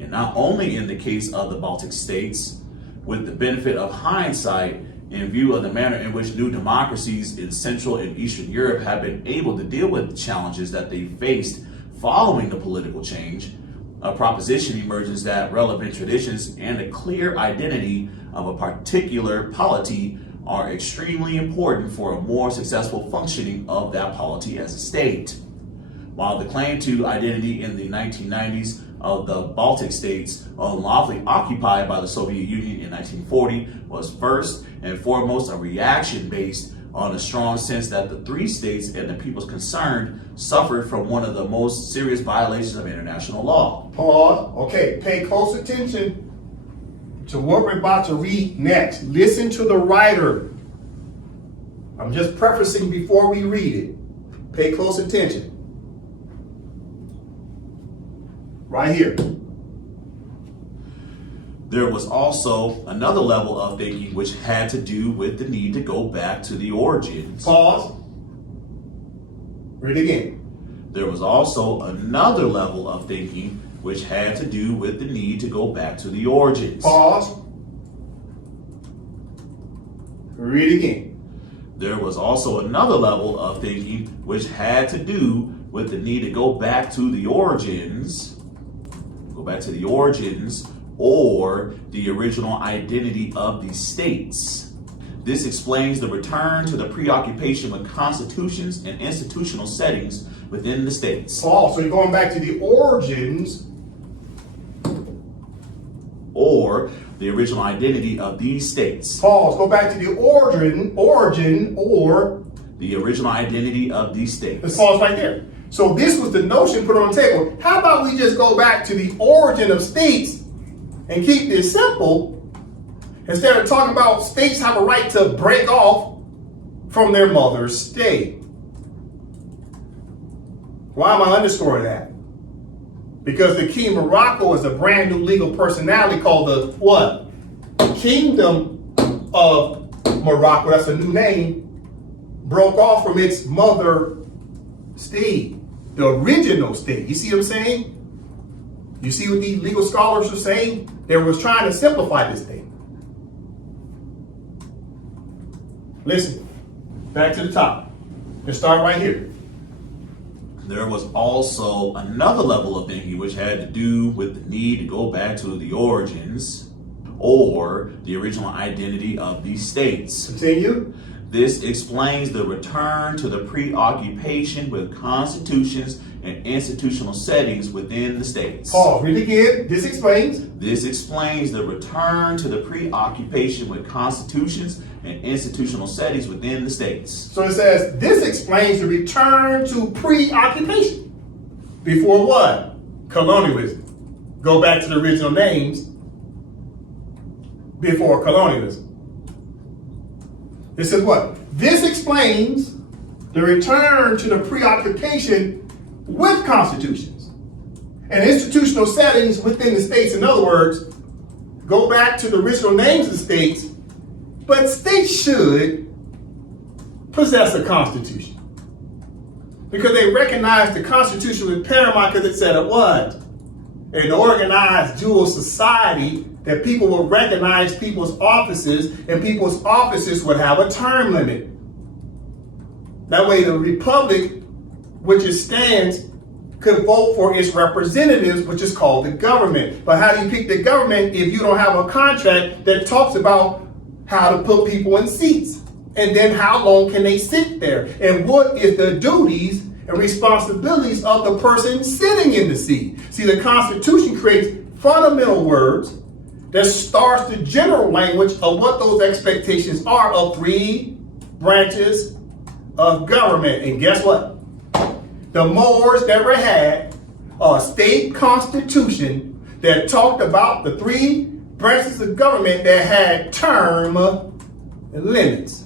And not only in the case of the Baltic states, with the benefit of hindsight, in view of the manner in which new democracies in Central and Eastern Europe have been able to deal with the challenges that they faced following the political change, a proposition emerges that relevant traditions and a clear identity of a particular polity are extremely important for a more successful functioning of that polity as a state. While the claim to identity in the 1990s of the Baltic states, unlawfully occupied by the Soviet Union in 1940, was first and foremost a reaction based on a strong sense that the 3 states and the peoples concerned suffered from one of the most serious violations of international law. Pause. Okay, pay close attention to what we're about to read next. Listen to the writer. I'm just prefacing before we read it. Pay close attention. Right here. There was also another level of thinking which had to do with the need to go back to the origins. Pause. Read it again. There was also another level of thinking which had to do with the need to go back to the origins. Pause. Read it again. There was also another level of thinking which had to do with the need to go back to the origins. Go back to the origins or the original identity of the states. This explains the return to the preoccupation with constitutions and institutional settings within the states. Paul, so you're going back to the origins or the original identity of these states. Pause. Go back to the origin, or The original identity of these states. let's pause right there. So this was the notion put on the table. How about we just go back to the origin of states and keep this simple instead of talking about states have a right to break off from their mother state? Why am I underscoring that? Because the King of Morocco is a brand new legal personality called the what? Kingdom of Morocco. That's a new name. Broke off from its mother state, the original state. You see what I'm saying? You see what these legal scholars are saying? They was trying to simplify this thing. Listen, back to the top. Let's start right here. There was also another level of thinking which had to do with the need to go back to the origins or the original identity of these states. Continue. This explains the return to the preoccupation with constitutions and institutional settings within the states. Pause. Read again. This explains. This explains the return to the preoccupation with constitutions and institutional settings within the states. So it says, this explains the return to preoccupation. Before what? Colonialism. Go back to the original names before colonialism. It says what? This explains the return to the preoccupation with constitutions and institutional settings within the states. In other words, go back to the original names of the states, but states should possess a constitution because they recognize the Constitution was paramount because it said it what? An organized dual society that people would recognize people's offices and people's offices would have a term limit. That way the republic, which it stands, could vote for its representatives, which is called the government. But how do you pick the government if you don't have a contract that talks about how to put people in seats? And then how long can they sit there? And what is the duties and responsibilities of the person sitting in the seat? See, the Constitution creates fundamental words that starts the general language of what those expectations are of three branches of government. And guess what? The Moors never had a state constitution that talked about the three branches of government that had term limits.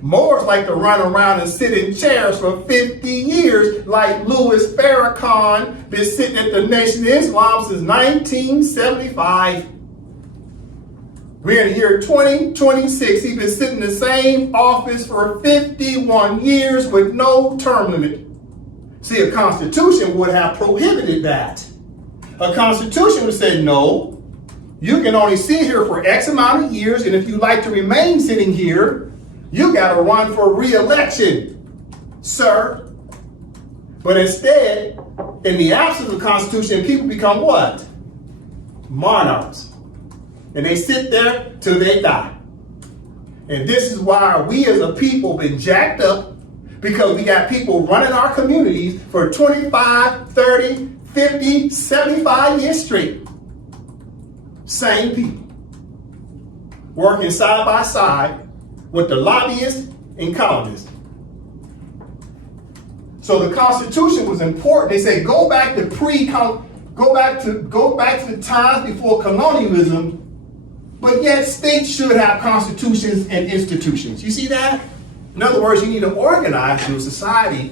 Moors like to run around and sit in chairs for 50 years, like Louis Farrakhan, been sitting at the Nation of Islam since 1975. We're in the year 2026. He's been sitting in the same office for 51 years with no term limit. See, a constitution would have prohibited that. A constitution would say, no, you can only sit here for X amount of years, and if you like to remain sitting here, you got to run for re-election, sir. But instead, in the absence of a constitution, people become what? Monarchs. And they sit there till they die. And this is why we as a people been jacked up, because we got people running our communities for 25, 30, 50, 75 years straight. Same people. Working side by side with the lobbyists and colonists. So the Constitution was important. They say go back to the times before colonialism, but yet states should have constitutions and institutions. You see that? In other words, you need to organize your society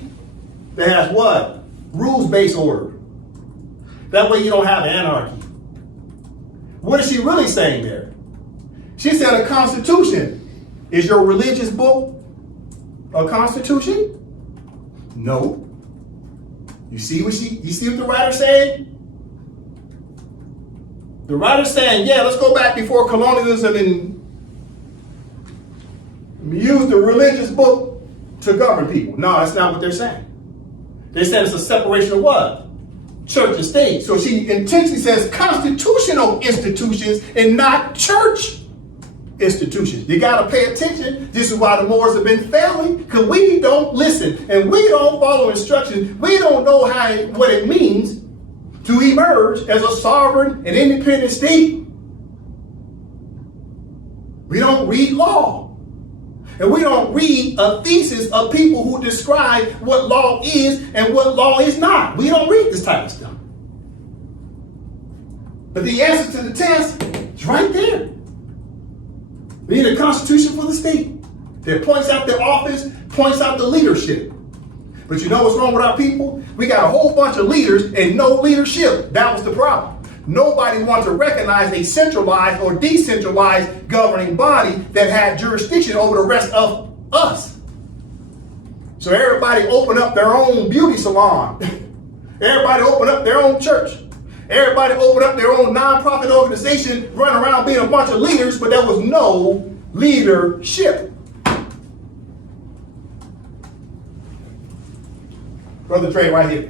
that has what? Rules-based order. That way you don't have anarchy. What is she really saying there? She said a constitution. Is your religious book a constitution? No. You see what the writer's saying? The writer's saying, yeah, let's go back before colonialism and use the religious book to govern people. No, that's not what they're saying. They said it's a separation of what? Church and state. So she intentionally says constitutional institutions and not church institutions. You got to pay attention. This is why the Moors have been failing, because we don't listen and we don't follow instructions. We don't know what it means to emerge as a sovereign and independent state We don't read law. And we don't read a thesis of people who describe what law is and what law is not. We don't read this type of stuff. But the answer to the test is right there. We need a constitution for the state that points out their office, points out the leadership. But you know what's wrong with our people? We got a whole bunch of leaders and no leadership. That was the problem. Nobody wants to recognize a centralized or decentralized governing body that had jurisdiction over the rest of us. So everybody open up their own beauty salon. Everybody open up their own church. Everybody open up their own nonprofit organization, run around being a bunch of leaders, but there was no leadership. Brother Trey, right here.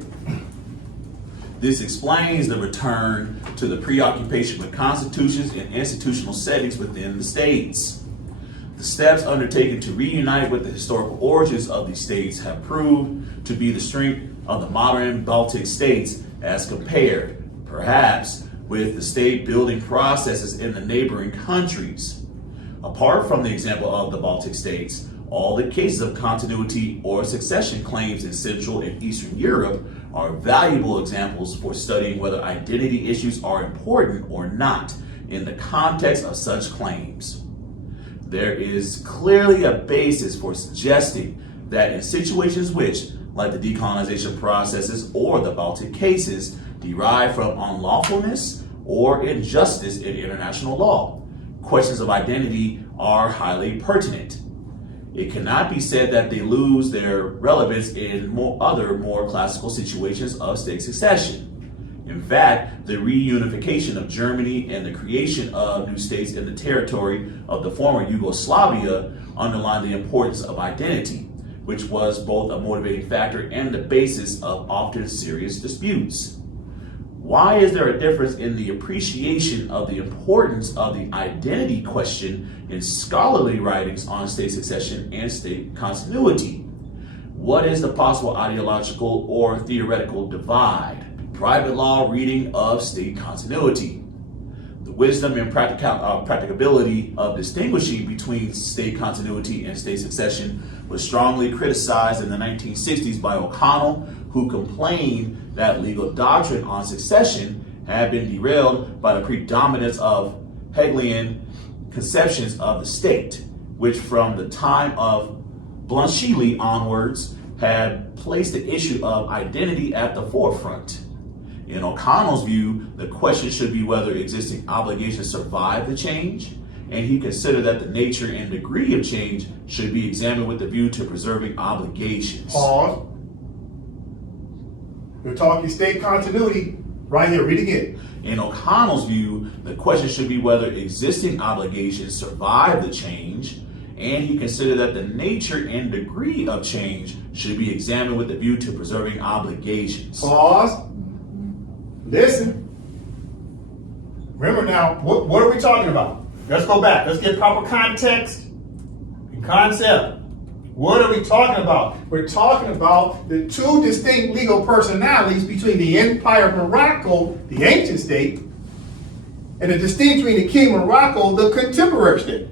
This explains the return to the preoccupation with constitutions and institutional settings within the states. The steps undertaken to reunite with the historical origins of these states have proved to be the strength of the modern Baltic states as compared, perhaps, with the state building processes in the neighboring countries. Apart from the example of the Baltic states, all the cases of continuity or succession claims in Central and Eastern Europe are valuable examples for studying whether identity issues are important or not in the context of such claims. There is clearly a basis for suggesting that in situations which, like the decolonization processes or the Baltic cases, derive from unlawfulness or injustice in international law, questions of identity are highly pertinent. It cannot be said that they lose their relevance in other more classical situations of state succession. In fact, the reunification of Germany and the creation of new states in the territory of the former Yugoslavia underline the importance of identity, which was both a motivating factor and the basis of often serious disputes. Why is there a difference in the appreciation of the importance of the identity question in scholarly writings on state succession and state continuity? What is the possible ideological or theoretical divide? Private law reading of state continuity. The wisdom and practicability of distinguishing between state continuity and state succession was strongly criticized in the 1960s by O'Connell, who complained that legal doctrine on succession had been derailed by the predominance of Hegelian conceptions of the state, which from the time of Blanchelli onwards had placed the issue of identity at the forefront. In O'Connell's view, the question should be whether existing obligations survive the change, and he considered that the nature and degree of change should be examined with the view to preserving obligations. Pause. We're talking state continuity right here. Read again. In O'Connell's view, the question should be whether existing obligations survive the change, and he considered that the nature and degree of change should be examined with the view to preserving obligations. Pause. Listen. Remember now, what are we talking about? Let's go back. Let's get proper context and concept. What are we talking about? We're talking about the two distinct legal personalities between the Empire of Morocco, the ancient state, and the distinction between the Kingdom of Morocco, the contemporary state.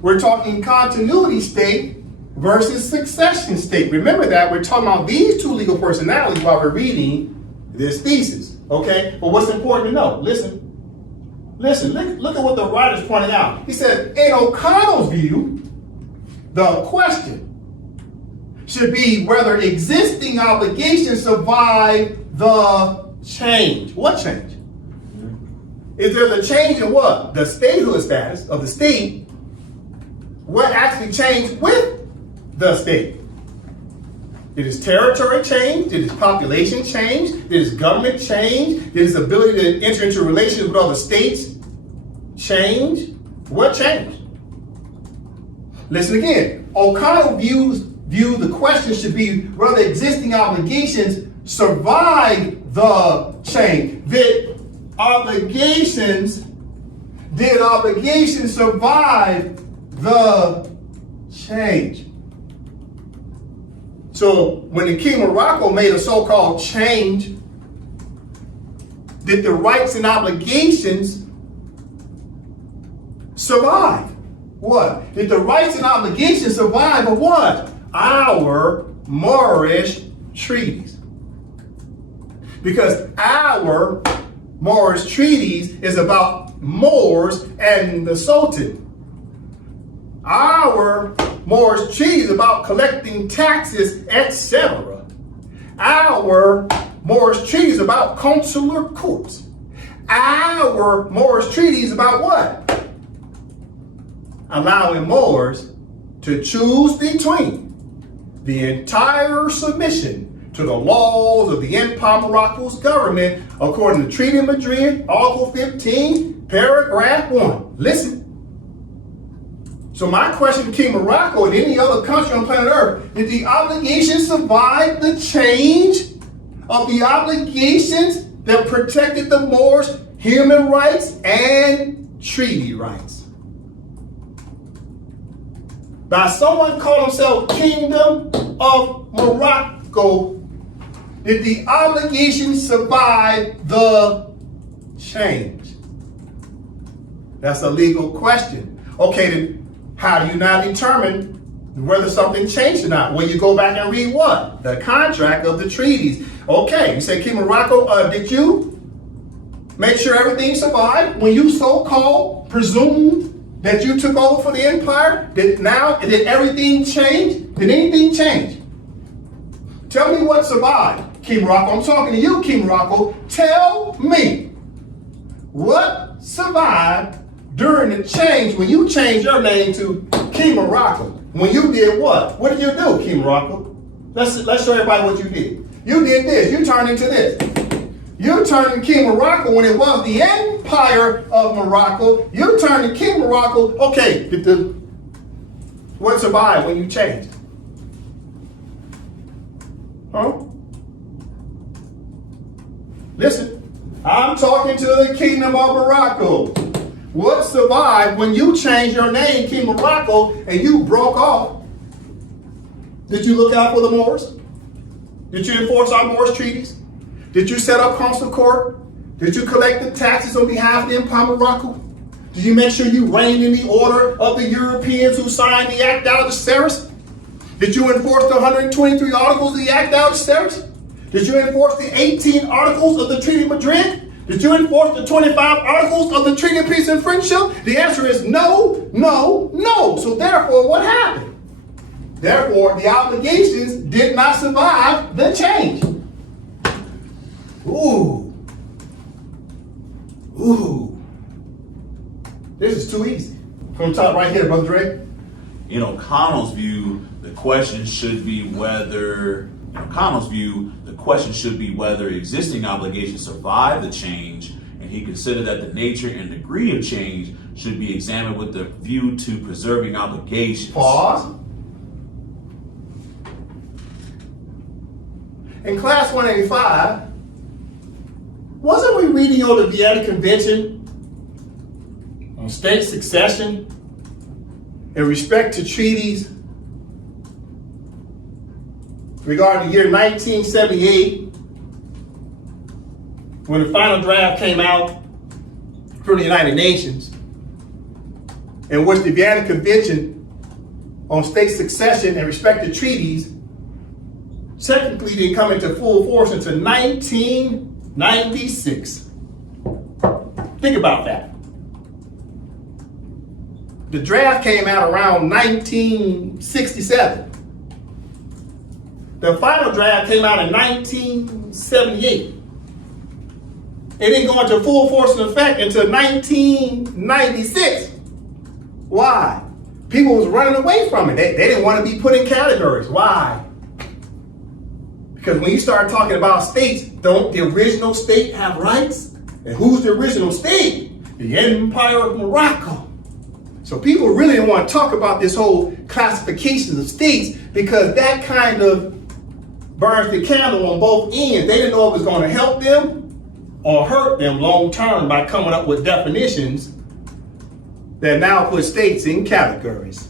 We're talking continuity state versus succession state. Remember that we're talking about these two legal personalities while we're reading this thesis. Okay? But what's important to know? Listen, look at what the writer's pointing out. He said, in O'Connell's view, the question should be whether existing obligations survive the change. What change? Is there the change in what? The statehood status of the state. What actually changed with the state? Did its territory change? Did its population change? Did its government change? Did its ability to enter into relations with other states change? What changed? Listen again. O'Connell view the question should be whether existing obligations survive the change. Did obligations survive the change? So when the King of Morocco made a so-called change, did the rights and obligations survive? What? Did the rights and obligations survive of what? Our Moorish treaties. Because our Moorish treaties is about Moors and the Sultan. Our Moorish treaties is about collecting taxes, etc. Our Moorish treaties is about consular courts. Our Moorish treaties is about what? Allowing Moors to choose between the entire submission to the laws of the Empire of Morocco's government according to Treaty of Madrid, Article 15, paragraph 1. Listen. So my question to King Morocco and any other country on planet Earth, did the obligations survive the change of the obligations that protected the Moors' human rights and treaty rights? By someone called himself Kingdom of Morocco, did the obligations survive the change? That's a legal question. Okay, then how do you now determine whether something changed or not? Well, you go back and read what? The contract of the treaties. Okay, you say, King Morocco, did you make sure everything survived when you so-called presumed that you took over for the empire? Did everything change? Did anything change? Tell me what survived, King Morocco. I'm talking to you, King Morocco. Tell me what survived during the change when you changed your name to King Morocco. When you did what? What did you do, King Morocco? Let's show everybody what you did. You did this. You turned into this. You turned into King Morocco when it was the Empire of Morocco. You turned to King Morocco. Okay, what survived when you changed? Huh? Listen, I'm talking to the Kingdom of Morocco. What survived when you changed your name, King Morocco, and you broke off? Did you look out for the Moors? Did you enforce our Moorish treaties? Did you set up consular court? Did you collect the taxes on behalf of the Empire of Morocco? Did you make sure you reigned in the order of the Europeans who signed the Act Algeciras? Did you enforce the 123 articles of the Act Algeciras? Did you enforce the 18 articles of the Treaty of Madrid? Did you enforce the 25 articles of the Treaty of Peace and Friendship? The answer is no, no, no. So therefore, what happened? Therefore, the obligations did not survive the change. Ooh. This is too easy. From the top right here, Brother Dre. In O'Connell's view, the question should be whether existing obligations survive the change, and he considered that the nature and degree of change should be examined with the view to preserving obligations. Pause. In class 185, wasn't we reading on the Vienna Convention on state succession in respect to treaties regarding the year 1978, when the final draft came out from the United Nations, in which the Vienna Convention on state succession in respect to treaties technically didn't come into full force until 1996. Think about that. The draft came out around 1967. The final draft came out in 1978. It didn't go into full force and effect until 1996. Why? People was running away from it. They didn't want to be put in categories. Why? Because when you start talking about states, don't the original state have rights? And who's the original state? The Empire of Morocco. So people really didn't want to talk about this whole classification of states because that kind of burns the candle on both ends. They didn't know if it was going to help them or hurt them long term by coming up with definitions that now put states in categories.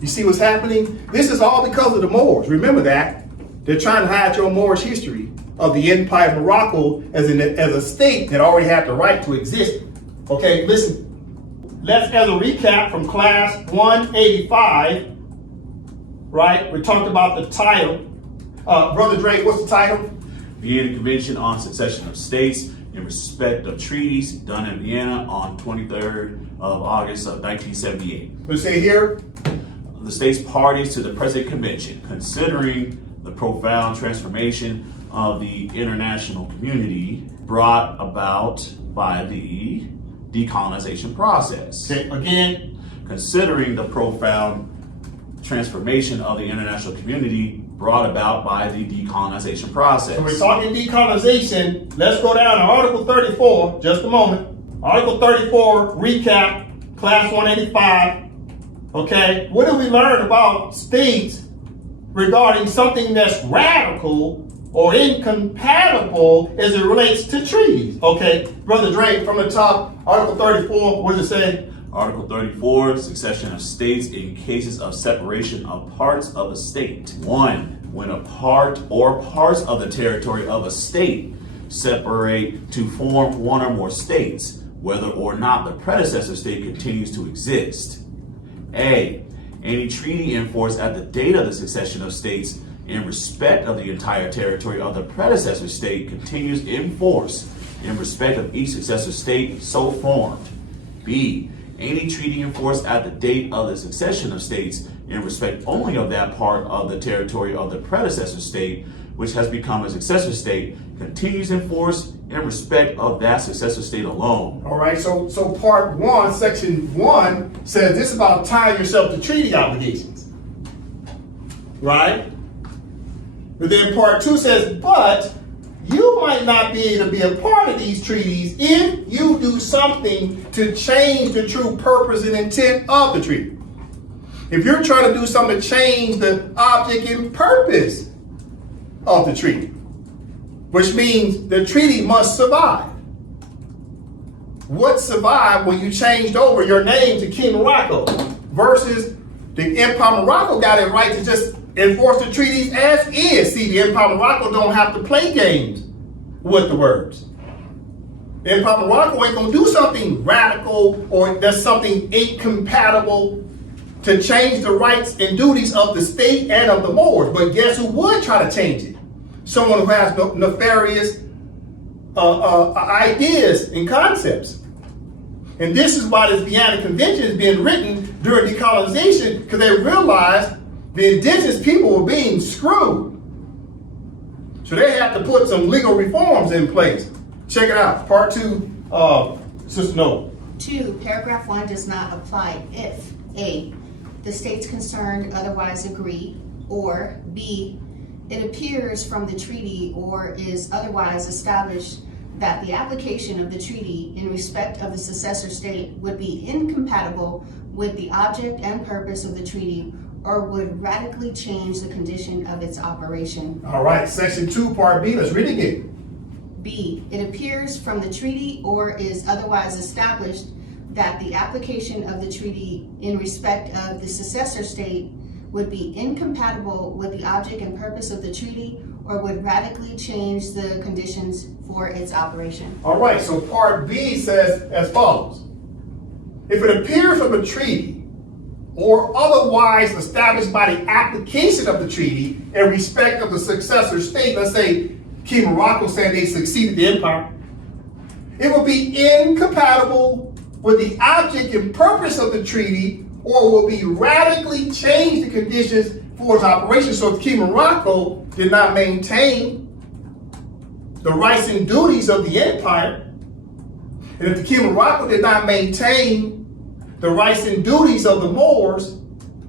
You see what's happening? This is all because of the Moors. Remember that. They're trying to hide your Moorish history of the Empire of Morocco as a state that already had the right to exist. Okay, listen. let's, as a recap from class 185, right? We talked about the title. Brother Drake, what's the title? Vienna Convention on Succession of States in respect of treaties done in Vienna on 23rd of August of 1978. We say here, The states parties to the present convention, considering the profound transformation of the international community brought about by the decolonization process. okay, again, Considering the profound transformation of the international community brought about by the decolonization process. so we're talking decolonization. Let's go down to Article 34, just a moment. Article 34, recap, class 185. Okay, what do we learn about states regarding something that's radical or incompatible as it relates to treaties? Okay, Brother Drake, from the top, Article 34, what does it say? Article 34, succession of states in cases of separation of parts of a state. 1. When a part or parts of the territory of a state separate to form one or more states, whether or not the predecessor state continues to exist. A. Any treaty in force at the date of the succession of states in respect of the entire territory of the predecessor state continues in force in respect of each successor state so formed. B. Any treaty in force at the date of the succession of states in respect only of that part of the territory of the predecessor state which has become a successor state continues in force in respect of that successor state alone. All right, so part 1, section 1 says this about tying yourself to treaty obligations, right? But then part 2 says, but you might not be able to be a part of these treaties if you do something to change the true purpose and intent of the treaty. If you're trying to do something to change the object and purpose of the treaty, which means the treaty must survive. What survived when you changed over your name to King Morocco versus the Empire of Morocco got it right to just enforce the treaties as is. See, the Empire of Morocco don't have to play games with the words. The Empire of Morocco ain't gonna do something radical or that's something incompatible to change the rights and duties of the state and of the Moors. But guess who would try to change it? Someone who has nefarious ideas and concepts. And this is why this Vienna Convention is being written during decolonization, because they realized the indigenous people were being screwed. So they have to put some legal reforms in place. Check it out, part 2, Sister Noel. 2, paragraph 1 does not apply if A, the states concerned otherwise agree, or B, it appears from the treaty or is otherwise established that the application of the treaty in respect of the successor state would be incompatible with the object and purpose of the treaty or would radically change the condition of its operation. All right, section 2, part B, let's read it again. B, it appears from the treaty or is otherwise established that the application of the treaty in respect of the successor state would be incompatible with the object and purpose of the treaty or would radically change the conditions for its operation. All right, so part B says as follows. If it appears from a treaty or otherwise established by the application of the treaty in respect of the successor state, let's say King Morocco said they succeeded the empire, it will be incompatible with the object and purpose of the treaty or will be radically change the conditions for its operation. So if King Morocco did not maintain the rights and duties of the empire, and if the King Morocco did not maintain the rights and duties of the Moors,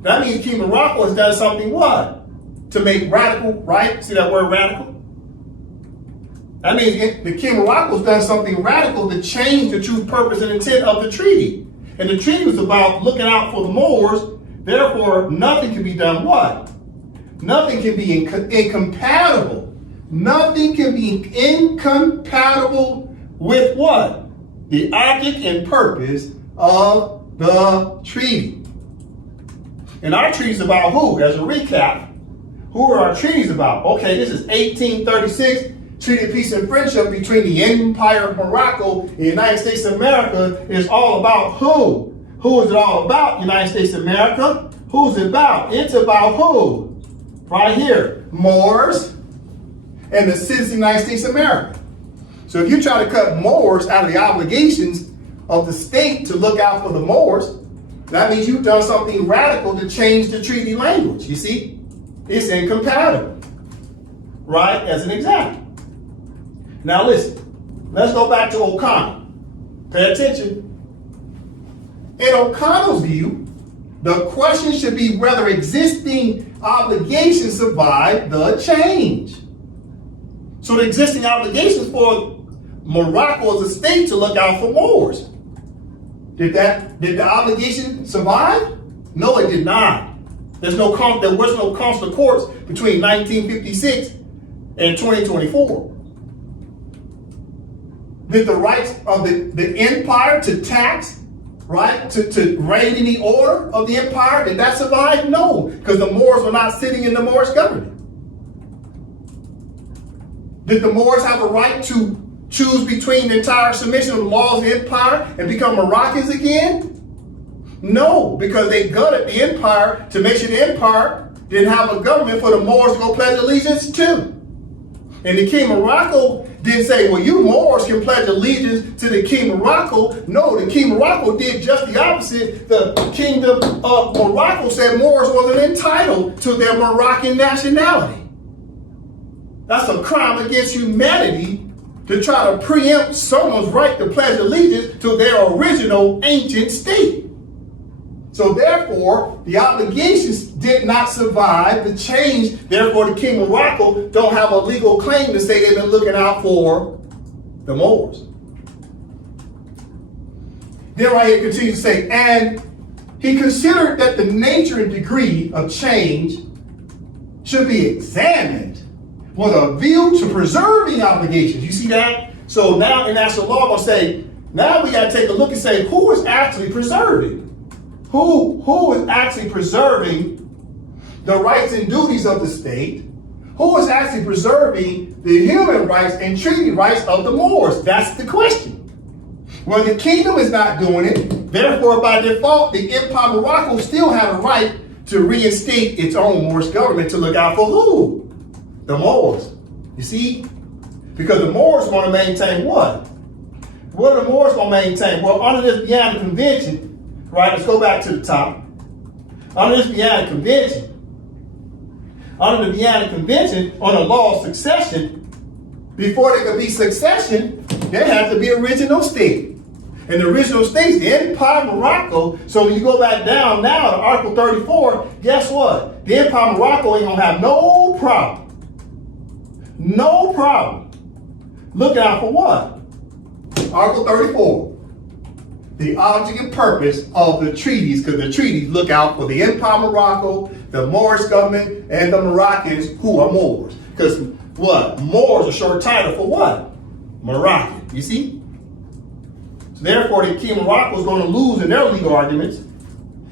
that means King Morocco has done something what? To make radical, right? See that word radical? That means the King Morocco's done something radical to change the true purpose and intent of the treaty. And the treaty was about looking out for the Moors, therefore nothing can be done what? Nothing can be incompatible. Nothing can be incompatible with what? The object and purpose of the treaty. And our treaty's about who? As a recap, who are our treaties about? Okay, this is 1836. Treaty of Peace and Friendship between the Empire of Morocco and the United States of America is all about who? Who is it all about? United States of America. Who's it about? It's about who? Right here. Moors and the citizens of the United States of America. So if you try to cut Moors out of the obligations of the state to look out for the Moors, that means you've done something radical to change the treaty language. You see? It's incompatible. Right? As an example. Now listen. Let's go back to O'Connor. Pay attention. In O'Connor's view, the question should be whether existing obligations survive the change. So the existing obligations for Morocco as a state to look out for Moors. Did the obligation survive? No, it did not. There was no consular courts between 1956 and 2024. Did the rights of the empire to tax, right, to reign in the order of the empire, did that survive? No, because the Moors were not sitting in the Moorish government. Did the Moors have a right to choose between the entire submission of the laws of the empire and become Moroccans again? No, because they gutted the empire to make sure the empire didn't have a government for the Moors to go pledge allegiance to. And the King of Morocco didn't say, well, you Moors can pledge allegiance to the King of Morocco. No, the King of Morocco did just the opposite. The Kingdom of Morocco said Moors wasn't entitled to their Moroccan nationality. That's a crime against humanity to try to preempt someone's right to pledge allegiance to their original ancient state. So therefore, the obligations did not survive the change. Therefore, the King of Morocco don't have a legal claim to say they've been looking out for the Moors. Then right here continues to say, and he considered that the nature and degree of change should be examined with a view to preserving obligations. You see that? So now international law will say, now we got to take a look and say, who is actually preserving? Who is actually preserving the rights and duties of the state? Who is actually preserving the human rights and treaty rights of the Moors? That's the question. Well, the kingdom is not doing it. Therefore, by default, the Empire of Morocco still have a right to reinstate its own Moorish government to look out for who? The Moors. You see? Because the Moors want to maintain what? What are the Moors going to maintain? Well, under this Vienna Convention, right, let's go back to the top. Under this Vienna Convention, on the law of succession, before there could be succession, there had to be original state. And the original state's the Empire of Morocco. So when you go back down now to Article 34, guess what? The Empire of Morocco ain't gonna have no problem. No problem. Looking out for what? Article 34. The object and purpose of the treaties, because the treaties look out for the Empire of Morocco, the Moorish government, and the Moroccans who are Moors. Because what? Moors are short title for what? Moroccan. You see? So therefore, the King of Morocco is going to lose in their legal arguments,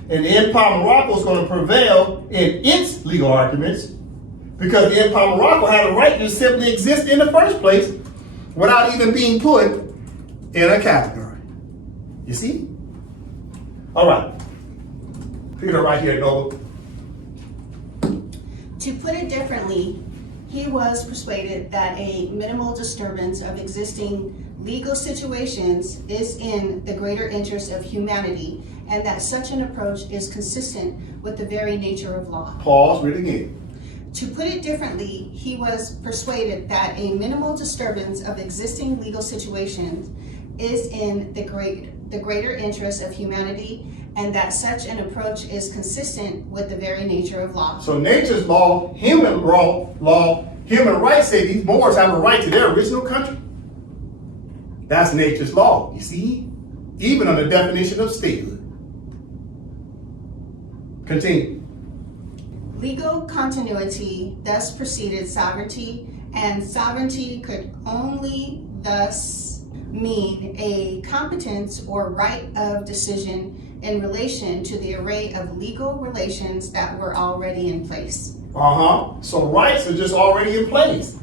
and the Empire of Morocco is going to prevail in its legal arguments, because the Empire of Morocco had a right to simply exist in the first place without even being put in a category. You see? All right. Peter, right here, Noble. To put it differently, he was persuaded that a minimal disturbance of existing legal situations is in the greater interest of humanity, and that such an approach is consistent with the very nature of law. Pause, read again. To put it differently, he was persuaded that a minimal disturbance of existing legal situations is in the greater interest of humanity, and that such an approach is consistent with the very nature of law. So nature's law, human rights say these Moors have a right to their original country. That's nature's law, you see? Even on the definition of statehood. Continue. Legal continuity thus preceded sovereignty, and sovereignty could only thus mean a competence or right of decision in relation to the array of legal relations that were already in place. So rights are just already in place.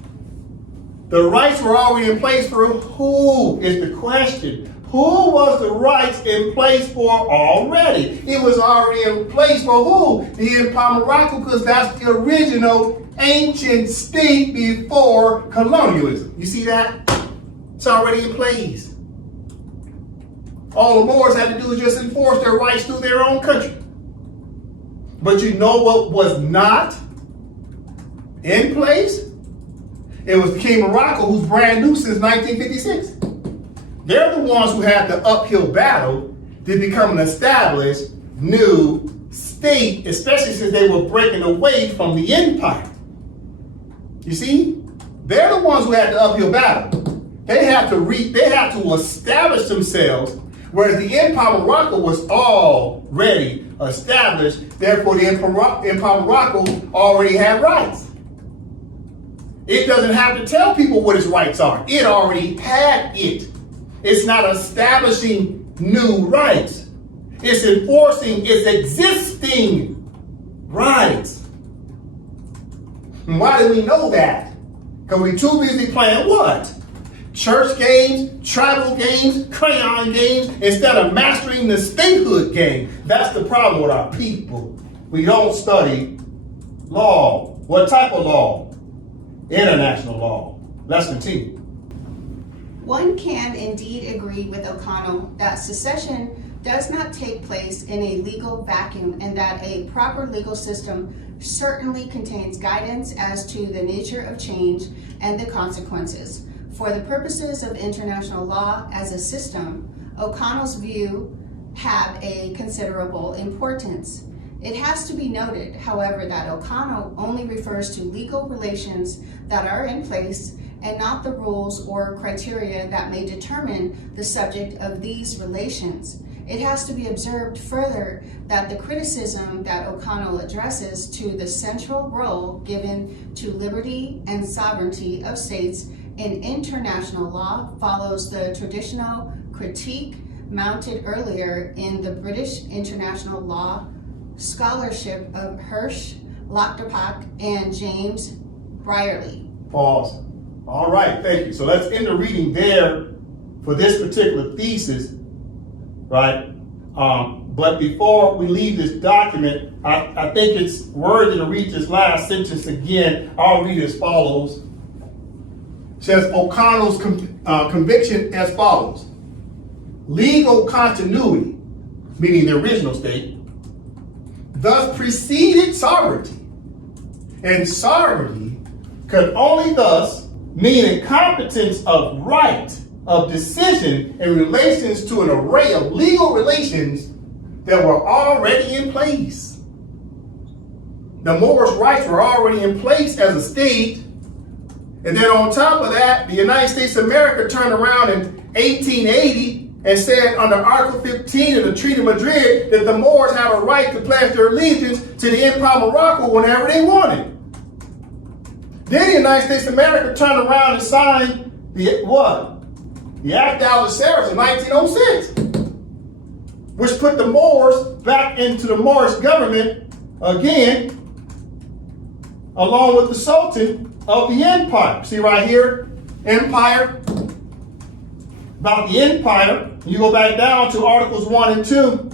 The rights were already in place for who is the question. who was the rights in place for already? It was already in place for who? The Empire of Morocco, because that's the original ancient state before colonialism. You see that? It's already in place. All the Moors had to do is just enforce their rights through their own country. But you know what was not in place? It was the King of Morocco, who's brand new since 1956. They're the ones who had the uphill battle to become an established new state, especially since they were breaking away from the empire. You see? They're the ones who had the uphill battle. They have to establish themselves, whereas the Empire of Morocco was already established. Therefore, the Empire of Morocco already had rights. It doesn't have to tell people what its rights are. It already had it. It's not establishing new rights. It's enforcing its existing rights. And why do we know that? Because we're too busy playing what? Church games, tribal games, crayon games, instead of mastering the statehood game. That's the problem with our people. We don't study law. What type of law? International law. Let's continue. One can indeed agree with O'Connell that secession does not take place in a legal vacuum, and that a proper legal system certainly contains guidance as to the nature of change and the consequences. For the purposes of international law as a system, O'Connell's view have a considerable importance. It has to be noted, however, that O'Connell only refers to legal relations that are in place and not the rules or criteria that may determine the subject of these relations. It has to be observed further that the criticism that O'Connell addresses to the central role given to liberty and sovereignty of states in international law follows the traditional critique mounted earlier in the British international law scholarship of Hirsch, Lochterpack, and James Brierley. Pause. All right, thank you. So let's end the reading there for this particular thesis, right? But before we leave this document, I think it's worthy to read this last sentence again. I'll read it as follows. It says O'Connell's conviction as follows. Legal continuity, meaning the original state, thus preceded sovereignty. And sovereignty could only thus mean incompetence of right of decision in relations to an array of legal relations that were already in place. The Moorish rights were already in place as a state. And then on top of that, the United States of America turned around in 1880 and said under Article 15 of the Treaty of Madrid that the Moors have a right to pledge their allegiance to the Empire of Morocco whenever they wanted. Then the United States of America turned around and signed the what? The Act Algeciras in 1906, which put the Moors back into the Moorish government again, along with the Sultan of the Empire. See right here, Empire. About the Empire, you go back down to Articles 1 and 2.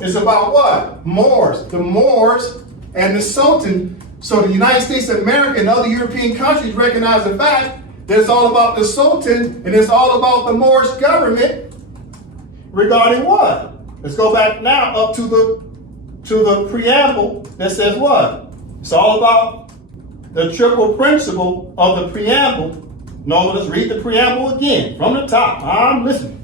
It's about what? Moors. The Moors and the Sultan. So the United States of America and other European countries recognize the fact that it's all about the Sultan and it's all about the Moorish government regarding what? Let's go back now up to the preamble that says what? It's all about the triple principle of the preamble. No, let's read the preamble again from the top. I'm listening.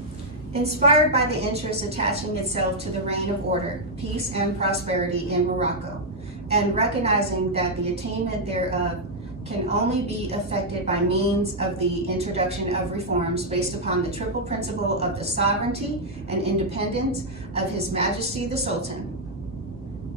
Inspired by the interest attaching itself to the reign of order, peace, and prosperity in Morocco, and recognizing that the attainment thereof can only be effected by means of the introduction of reforms based upon the triple principle of the sovereignty and independence of His Majesty the Sultan,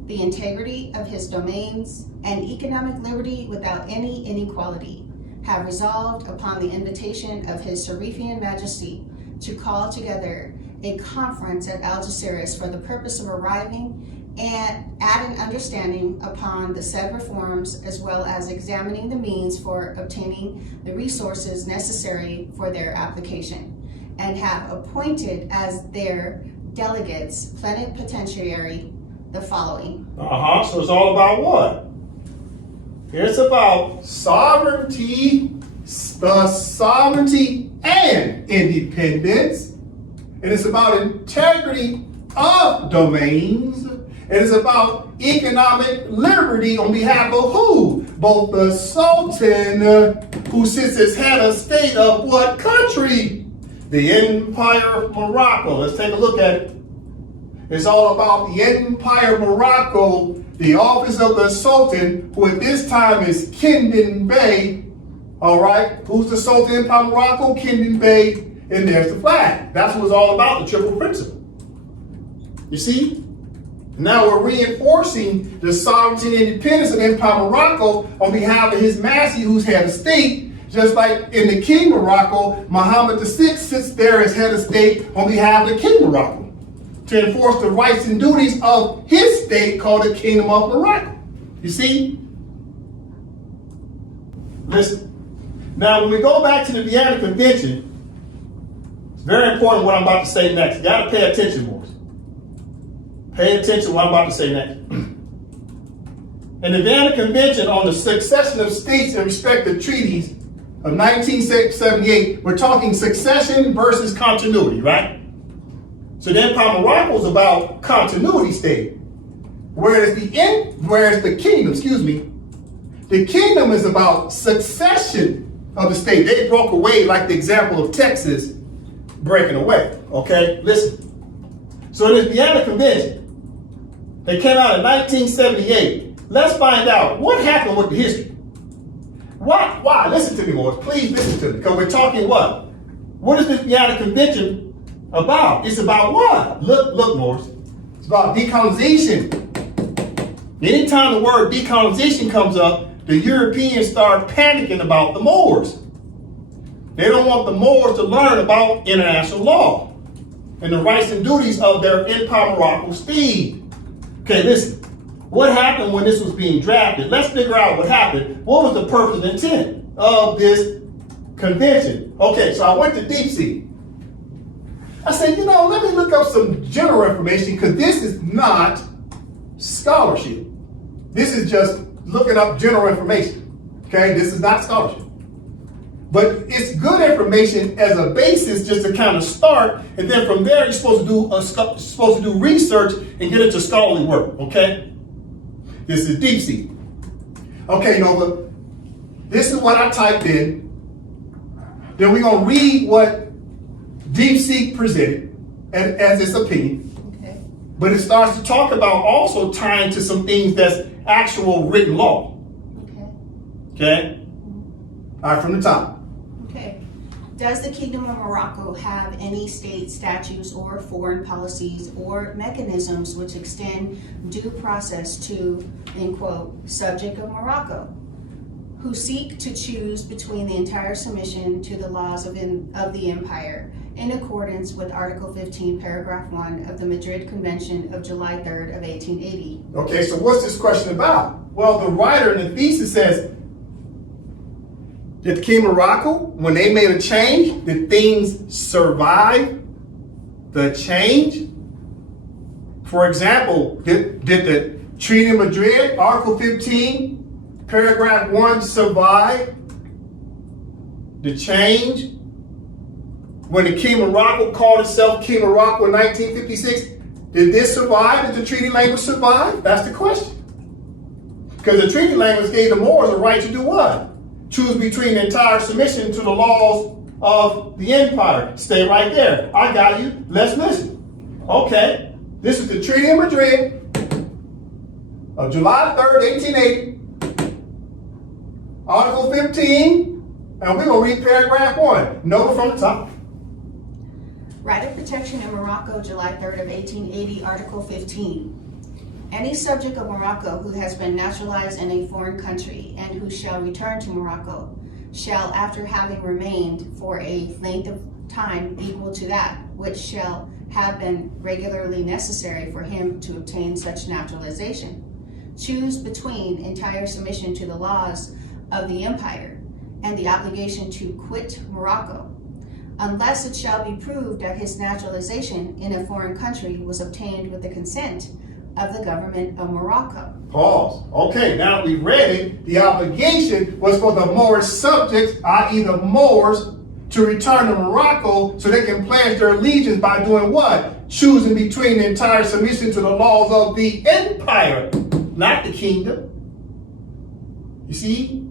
the integrity of his domains, and economic liberty without any inequality, have resolved upon the invitation of His Sharifian Majesty to call together a conference at Algeciras for the purpose of arriving at an understanding upon the said reforms, as well as examining the means for obtaining the resources necessary for their application, and have appointed as their delegates plenipotentiary the following. So it's all about what? It's about sovereignty, the sovereignty and independence. And it's about integrity of domains. It is about economic liberty on behalf of who? Both the Sultan, who sits as head of state of what country? The Empire of Morocco. Let's take a look at it. It's all about the Empire of Morocco, the office of the Sultan, who at this time is Kingdom Bey. All right, who's the Sultan of Empire of Morocco? Kingdom Bey, and there's the flag. That's what it's all about, the triple principle. You see? Now we're reinforcing the sovereignty and independence of Empire of Morocco on behalf of His Majesty, who's head of state. Just like in the King of Morocco, Mohammed VI sits there as head of state on behalf of the King of Morocco to enforce the rights and duties of his state called the Kingdom of Morocco. You see? Listen. Now, when we go back to the Vienna Convention, it's very important what I'm about to say next. You got to pay attention, boys. Pay attention to what I'm about to say next. In the Vienna Convention on the Succession of States in respect to treaties of 1978, we're talking succession versus continuity, right? So the Empire of Morocco is about continuity state, whereas the kingdom is about succession of the state. They broke away like the example of Texas breaking away. Okay, listen. So in this Vienna Convention, they came out in 1978. Let's find out what happened with the history. Why? Listen to me, boys. Please listen to me, because we're talking what? What is this Vienna Convention about? It's about what? Look, Morris. It's about decolonization. Anytime the word decolonization comes up, the Europeans start panicking about the Moors. They don't want the Moors to learn about international law and the rights and duties of their Empire of Morocco state. Okay, listen. What happened when this was being drafted? Let's figure out what happened. What was the purpose and intent of this convention? Okay, so I went to Deep Sea. I said, let me look up some general information, because this is not scholarship. This is just looking up general information. Okay, this is not scholarship. But it's good information as a basis just to kind of start, and then from there you're supposed to do research and get into scholarly work. Okay, this is Deep Sea. Okay, Nova, this is what I typed in. Then we're gonna read what Deep Sea presented as its opinion. Okay. But it starts to talk about also tying to some things that's actual written law. Okay? All right, from the top. Okay. Does the Kingdom of Morocco have any state statutes or foreign policies or mechanisms which extend due process to, in quote, subject of Morocco, who seek to choose between the entire submission to the laws of the empire in accordance with Article 15, Paragraph 1 of the Madrid Convention of July 3rd of 1880? Okay, so what's this question about? Well, the writer in the thesis says, did the King of Morocco, when they made a change, did things survive the change? For example, did the Treaty of Madrid, Article 15, Paragraph 1 survive the change? When the King of Morocco called itself King of Morocco in 1956, did this survive? Did the treaty language survive? That's the question. Because the treaty language gave the Moors a right to do what? Choose between the entire submission to the laws of the empire. Stay right there. I got you. Let's listen. Okay. This is the Treaty of Madrid of July 3rd, 1880. Article 15. And we're going to read paragraph 1. Note from the top. Right of protection in Morocco, July 3rd of 1880, Article 15. Any subject of Morocco who has been naturalized in a foreign country and who shall return to Morocco shall, after having remained for a length of time equal to that which shall have been regularly necessary for him to obtain such naturalization, choose between entire submission to the laws of the empire and the obligation to quit Morocco, unless it shall be proved that his naturalization in a foreign country was obtained with the consent of the government of Morocco. Pause. Okay, now that we've read it, the obligation was for the Moorish subjects, i.e. the Moors, to return to Morocco so they can pledge their allegiance by doing what? Choosing between the entire submission to the laws of the empire, not the kingdom. You see?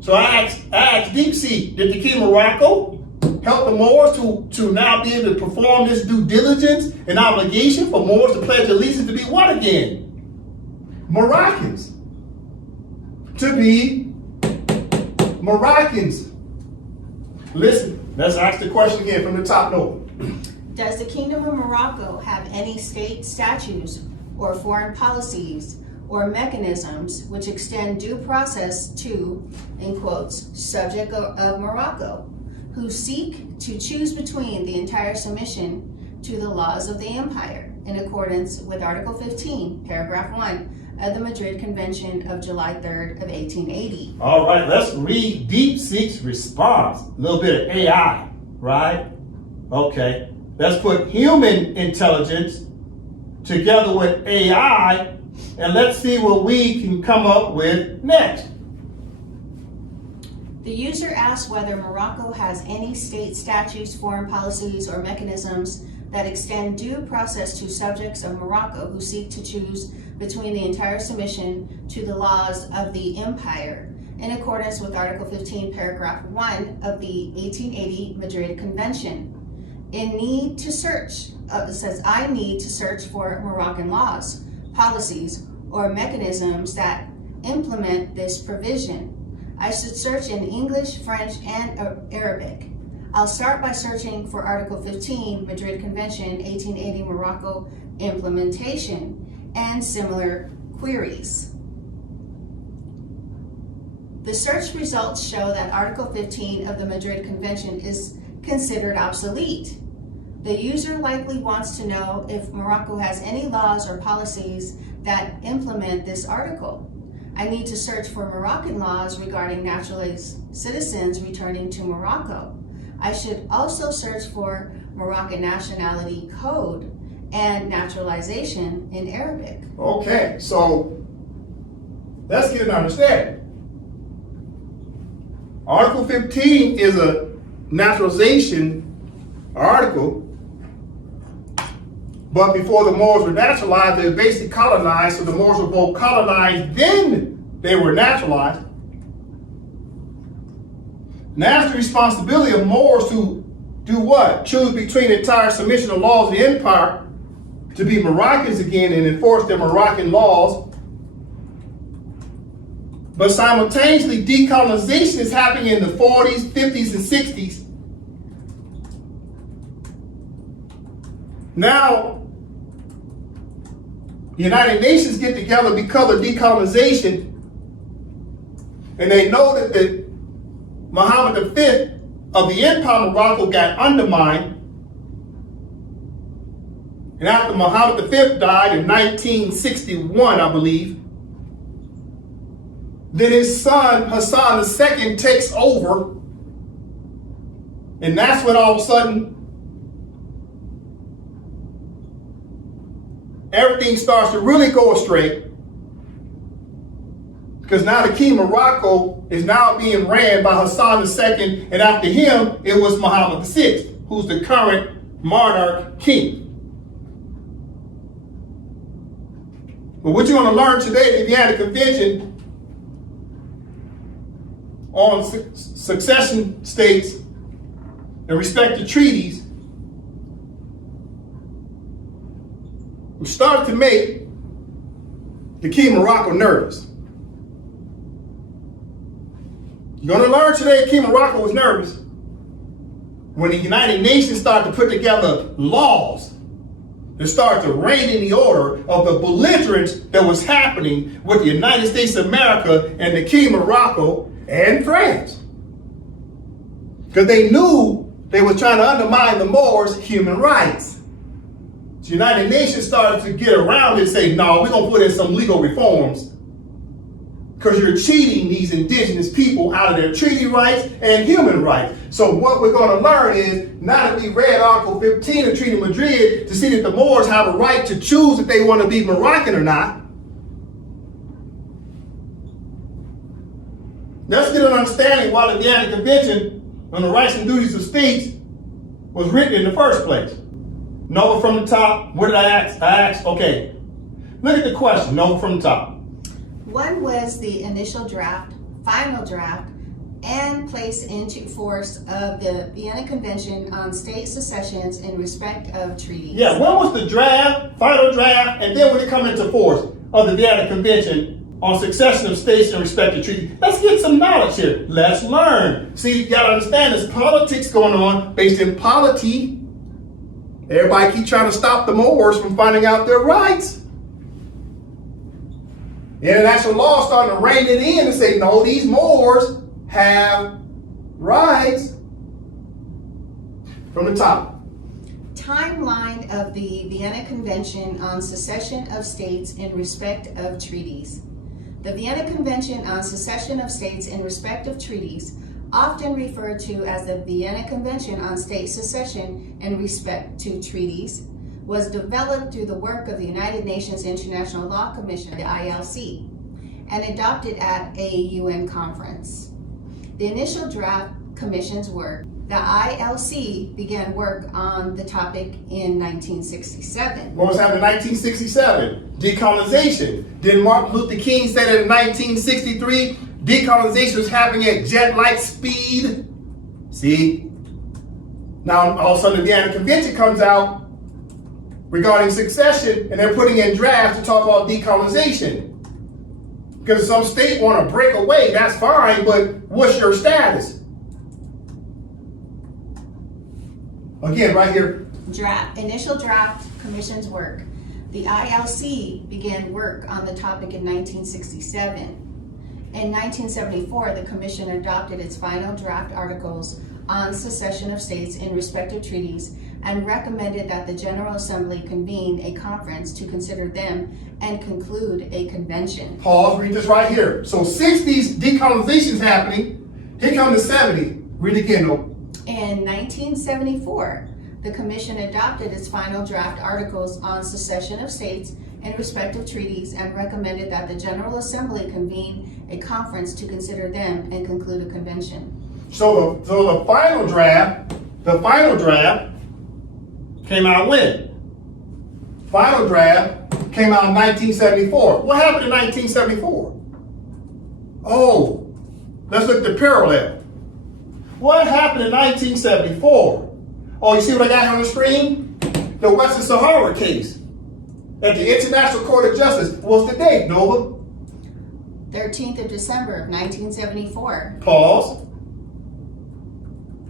So I asked Deep Sea, did the King of Morocco help the Moors to now be able to perform this due diligence and obligation for Moors to pledge allegiance to be what again? Moroccans. To be Moroccans. Listen, let's ask the question again from the top note. Does the Kingdom of Morocco have any state statutes or foreign policies or mechanisms which extend due process to, in quotes, subject of Morocco, who seek to choose between the entire submission to the laws of the empire in accordance with Article 15, Paragraph 1 of the Madrid Convention of July 3rd of 1880. All right, let's read Deep Seek's response. A little bit of AI, right? Okay, let's put human intelligence together with AI, and let's see what we can come up with next. The user asks whether Morocco has any state statutes, foreign policies, or mechanisms that extend due process to subjects of Morocco who seek to choose between the entire submission to the laws of the empire in accordance with Article 15, Paragraph 1 of the 1880 Madrid Convention. In need to search, it says, I need to search for Moroccan laws, policies, or mechanisms that implement this provision. I should search in English, French, and Arabic. I'll start by searching for Article 15, Madrid Convention, 1880 Morocco implementation, and similar queries. The search results show that Article 15 of the Madrid Convention is considered obsolete. The user likely wants to know if Morocco has any laws or policies that implement this article. I need to search for Moroccan laws regarding naturalized citizens returning to Morocco. I should also search for Moroccan nationality code and naturalization in Arabic. Okay, so let's get an understanding. Article 15 is a naturalization article, but before the Moors were naturalized, they were basically colonized, so the Moors were both colonized, then they were naturalized. Now it's the responsibility of Moors to do what? Choose between the entire submission of laws of the empire to be Moroccans again and enforce their Moroccan laws. But simultaneously, decolonization is happening in the 40s, 50s, and 60s. Now, the United Nations get together because of decolonization, and they know that the Muhammad V of the Empire of Morocco got undermined. And after Muhammad V died in 1961, I believe, then his son, Hassan II, takes over. And that's when all of a sudden, everything starts to really go astray. Because now the King of Morocco is now being ran by Hassan II, and after him, it was Muhammad VI, who's the current monarch king. But what you're going to learn today, if you had a convention on succession states and respective treaties, we started to make the King of Morocco nervous. You're going to learn today King of Morocco was nervous when the United Nations started to put together laws that started to rein in the order of the belligerence that was happening with the United States of America and the King of Morocco and France. Because they knew they were trying to undermine the Moors' human rights. The United Nations started to get around it and say, no, we're going to put in some legal reforms because you're cheating these indigenous people out of their treaty rights and human rights. So what we're going to learn is, now that we read Article 15 of Treaty of Madrid to see that the Moors have a right to choose if they want to be Moroccan or not, let's get an understanding why the Vienna Convention on the Rights and Duties of States was written in the first place. Nova from the top. What did I ask? I asked, okay, look at the question, Nova from the top. What was the initial draft, final draft, and place into force of the Vienna Convention on State Secessions in respect of treaties? Yeah, when was the draft, final draft, and then when it come into force of the Vienna Convention on succession of states in respect to treaties? Let's get some knowledge here. Let's learn. See, you gotta understand there's politics going on based in polity. Everybody keep trying to stop the Moors from finding out their rights. International law starting to rein it in and say, no, these Moors have rights. From the top. Timeline of the Vienna Convention on Secession of States in respect of treaties. The Vienna Convention on Secession of States in respect of treaties, often referred to as the Vienna Convention on State Secession in respect to treaties, was developed through the work of the United Nations International Law Commission, the ILC, and adopted at a UN conference. The initial draft commission's work, the ILC began work on the topic in 1967. What was happening in 1967? Decolonization. Didn't Martin Luther King say that in 1963, decolonization was happening at jet-like speed? See? Now, all of a sudden, the Vienna Convention comes out regarding succession, and they're putting in drafts to talk about decolonization. Because some state want to break away, that's fine, but what's your status? Again, right here. Initial draft commission's work. The ILC began work on the topic in 1967. In 1974, the commission adopted its final draft articles on secession of states in respect of treaties and recommended that the General Assembly convene a conference to consider them and conclude a convention. Pause, read this right here. So 60s decolonization is happening. Here comes the 70s. Read it again, though. In 1974, the commission adopted its final draft articles on secession of states in respect of treaties and recommended that the General Assembly convene a conference to consider them and conclude a convention. So the final draft came out when? Final draft came out in 1974. What happened in 1974? Oh, let's look at the parallel. What happened in 1974? Oh, you see what I got here on the screen? The Western Sahara case at the International Court of Justice. What's the date, Nova? 13th of December of 1974. Pause.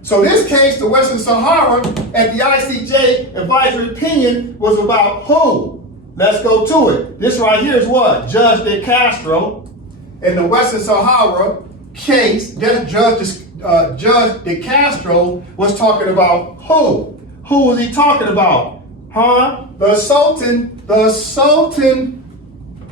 So this case, the Western Sahara, at the ICJ advisory opinion was about who? Let's go to it. This right here is what? Judge De Castro in the Western Sahara case. Judge De Castro was talking about who? Who was he talking about? The Sultan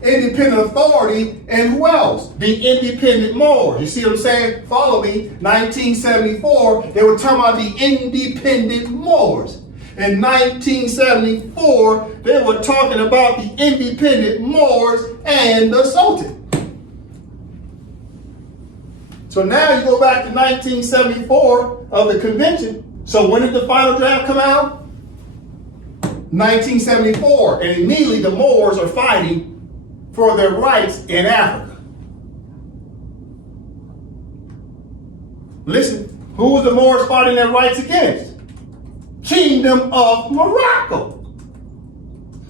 Independent Authority, and who else? The independent Moors. You see what I'm saying? Follow me. 1974, they were talking about the independent Moors. In 1974, they were talking about the independent Moors and the Sultan. So now you go back to 1974 of the convention. So when did the final draft come out? 1974. And immediately the Moors are fighting for their rights in Africa. Listen, who was the Moors fighting their rights against? Kingdom of Morocco.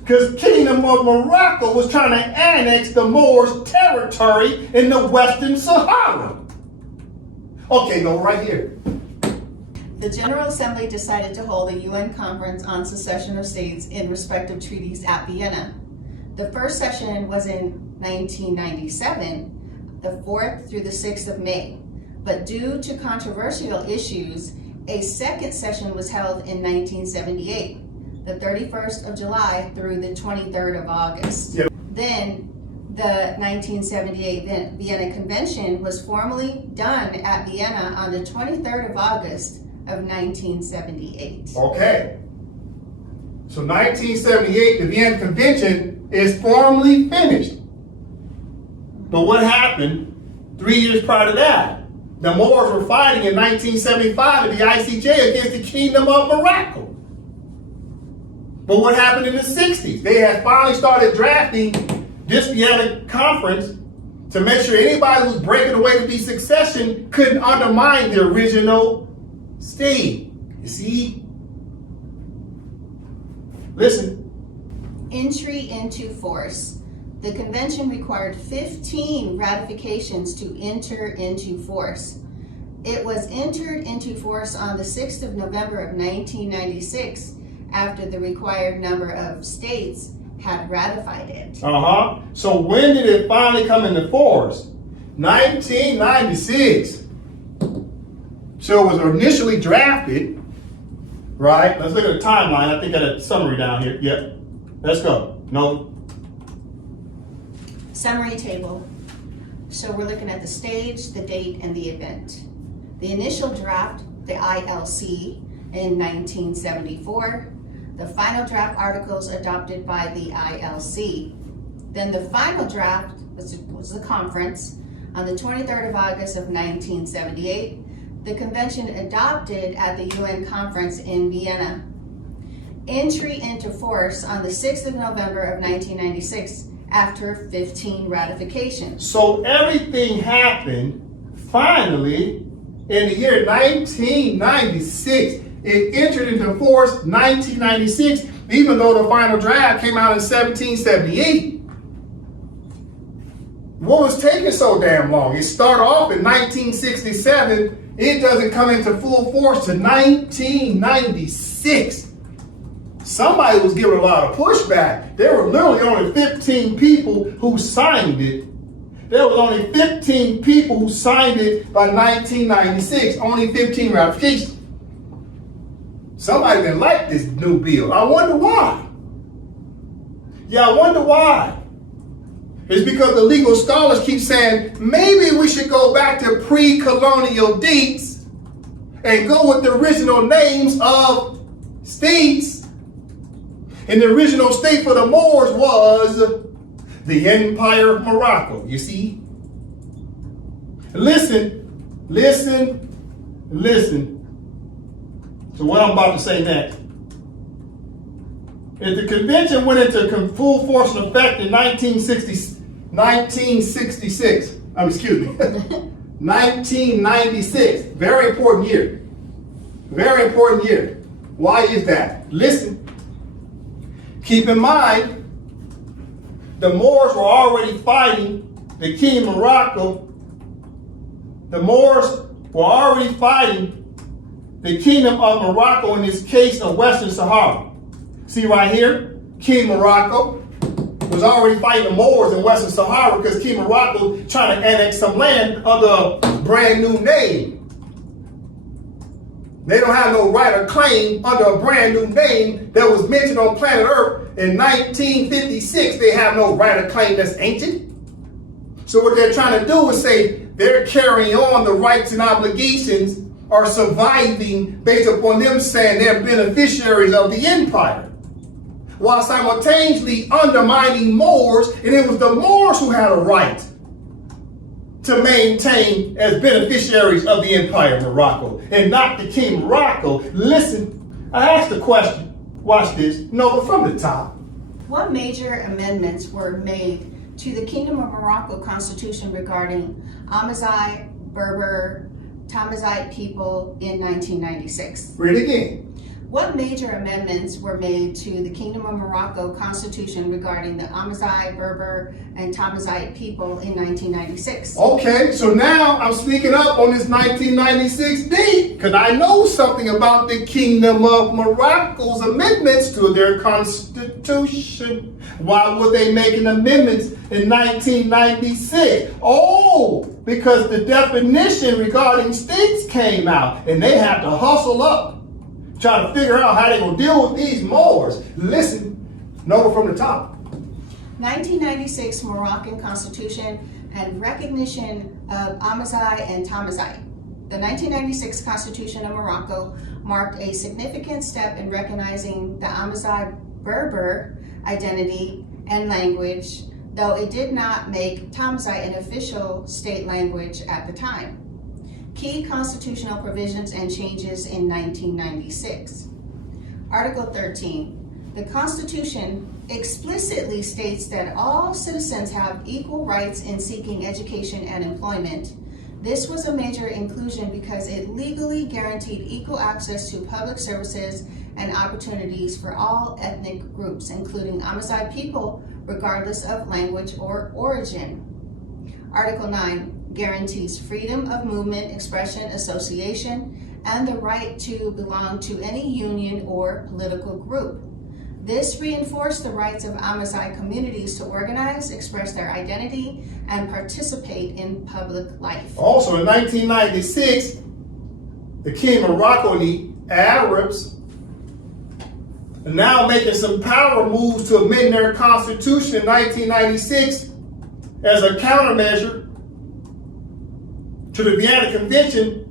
Because Kingdom of Morocco was trying to annex the Moors' territory in the Western Sahara. Okay, go right here. The General Assembly decided to hold a UN conference on secession of states in respect of treaties at Vienna. The first session was in 1997, the 4th through the 6th of May. But due to controversial issues, a second session was held in 1978, the 31st of July through the 23rd of August. Yep. Then The 1978 Vienna Convention was formally done at Vienna on the 23rd of August of 1978. Okay. So 1978, the Vienna Convention is formally finished. But what happened 3 years prior to that? The Moors were fighting in 1975 at the ICJ against the Kingdom of Morocco. But what happened in the 60s? They had finally started drafting this Vienna Conference to make sure anybody who was breaking away to be succession couldn't undermine the original state. You see? Listen. Entry into force. The convention required 15 ratifications to enter into force. It was entered into force on the 6th of November of 1996 after the required number of states had ratified it. So when did it finally come into force? 1996. So it was initially drafted, right? Let's look at the timeline. I think I got a summary down here. Yep. Let's go. No. Summary table. So we're looking at the stage, the date, and the event. The initial draft, the ILC, in 1974. The final draft articles adopted by the ILC. Then the final draft was the conference on the 23rd of August of 1978. The convention adopted at the UN conference in Vienna. Entry into force on the 6th of November of 1996 after 15 ratifications. So everything happened finally in the year 1996. It entered into force 1996, even though the final draft came out in 1778. What was taking so damn long? It started off in 1967. It doesn't come into full force to 1996. Somebody was giving a lot of pushback. There were literally only 15 people who signed it. There was only 15 people who signed it by 1996. Only 15 ratifications. Somebody didn't like this new bill. I wonder why. I wonder why. It's because the legal scholars keep saying, maybe we should go back to pre-colonial dates and go with the original names of states. And the original state for the Moors was the Empire of Morocco. You see? Listen to what I'm about to say next. If the convention went into full force and effect in 1996, 1996, very important year. Very important year. Why is that? Listen. Keep in mind, the Moors were already fighting the Kingdom of Morocco. The Moors were already fighting the Kingdom of Morocco, in this case of Western Sahara. See right here, King Morocco was already fighting the Moors in Western Sahara because King Morocco trying to annex some land under a brand new name. They don't have no right of claim under a brand new name that was mentioned on planet Earth in 1956. They have no right of claim that's ancient. So what they're trying to do is say they're carrying on the rights and obligations are surviving based upon them saying they're beneficiaries of the empire, while simultaneously undermining Moors, and it was the Moors who had a right to maintain as beneficiaries of the Empire of Morocco, and not the King of Morocco. Listen, I asked a question. Watch this. No, from the top. What major amendments were made to the Kingdom of Morocco Constitution regarding Amazigh, Berber, Tamazight people in 1996? Read it again. What major amendments were made to the Kingdom of Morocco Constitution regarding the Amazigh, Berber, and Tamazight people in 1996? Okay, so now I'm speaking up on this 1996 date because I know something about the Kingdom of Morocco's amendments to their constitution. Why were they making amendments in 1996? Oh, because the definition regarding states came out and they had to hustle up, trying to figure out how they're going to deal with these Moors. Listen, number from the top. 1996 Moroccan Constitution and recognition of Amazigh and Tamazight. The 1996 Constitution of Morocco marked a significant step in recognizing the Amazigh Berber identity and language, though it did not make Tamazight an official state language at the time. Key constitutional provisions and changes in 1996. Article 13. The Constitution explicitly states that all citizens have equal rights in seeking education and employment. This was a major inclusion because it legally guaranteed equal access to public services and opportunities for all ethnic groups, including Amazigh people, regardless of language or origin. Article 9 guarantees freedom of movement, expression, association, and the right to belong to any union or political group. This reinforced the rights of Amazigh communities to organize, express their identity, and participate in public life. Also in 1996, the King of Morocco and the Arabs are now making some power moves to amend their constitution in 1996 as a countermeasure to the Vienna Convention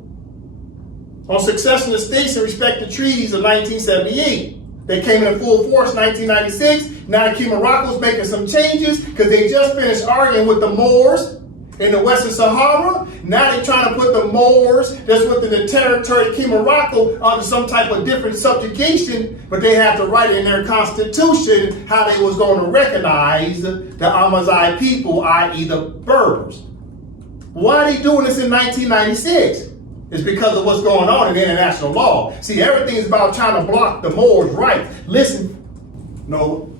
on Successor States and respective treaties of 1978. They came into full force in 1996. Now the King of Morocco is making some changes because they just finished arguing with the Moors in the Western Sahara. Now they're trying to put the Moors that's within the territory of King of Morocco under some type of different subjugation, but they have to write in their constitution how they was going to recognize the Amazigh people, i.e. the Berbers. Why are they doing this in 1996? It's because of what's going on in international law. See, everything is about trying to block the Moors' rights. Listen, no.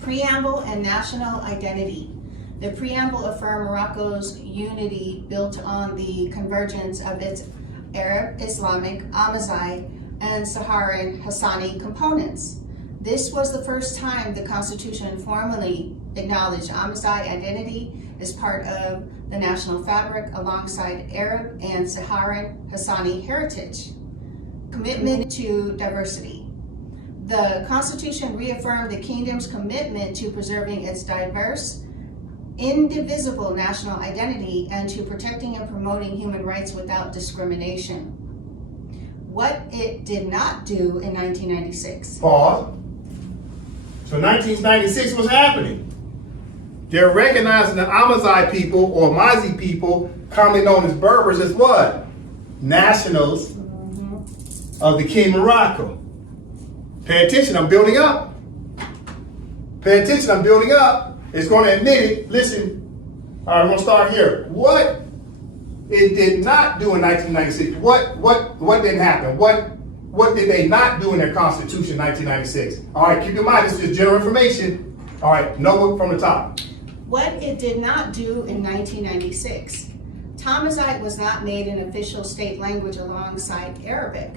Preamble and national identity. The preamble affirmed Morocco's unity built on the convergence of its Arab, Islamic, Amazigh, and Saharan Hassani components. This was the first time the Constitution formally acknowledged Amazigh identity as part of the national fabric alongside Arab and Saharan Hassani heritage. Commitment to diversity. The Constitution reaffirmed the kingdom's commitment to preserving its diverse, indivisible national identity and to protecting and promoting human rights without discrimination. What it did not do in 1996. Pause. So 1996 was happening. They're recognizing the Amazigh people or Amazi people, commonly known as Berbers, as what? Nationals of the King of Morocco. Pay attention, I'm building up. Pay attention, I'm building up. It's going to admit it. Listen, all right, I'm going to start here. What it did not do in 1996, what didn't happen? What did they not do in their constitution in 1996? All right, keep in mind, this is general information. All right, know it from the top. What it did not do in 1996. Tamazight was not made an official state language alongside Arabic.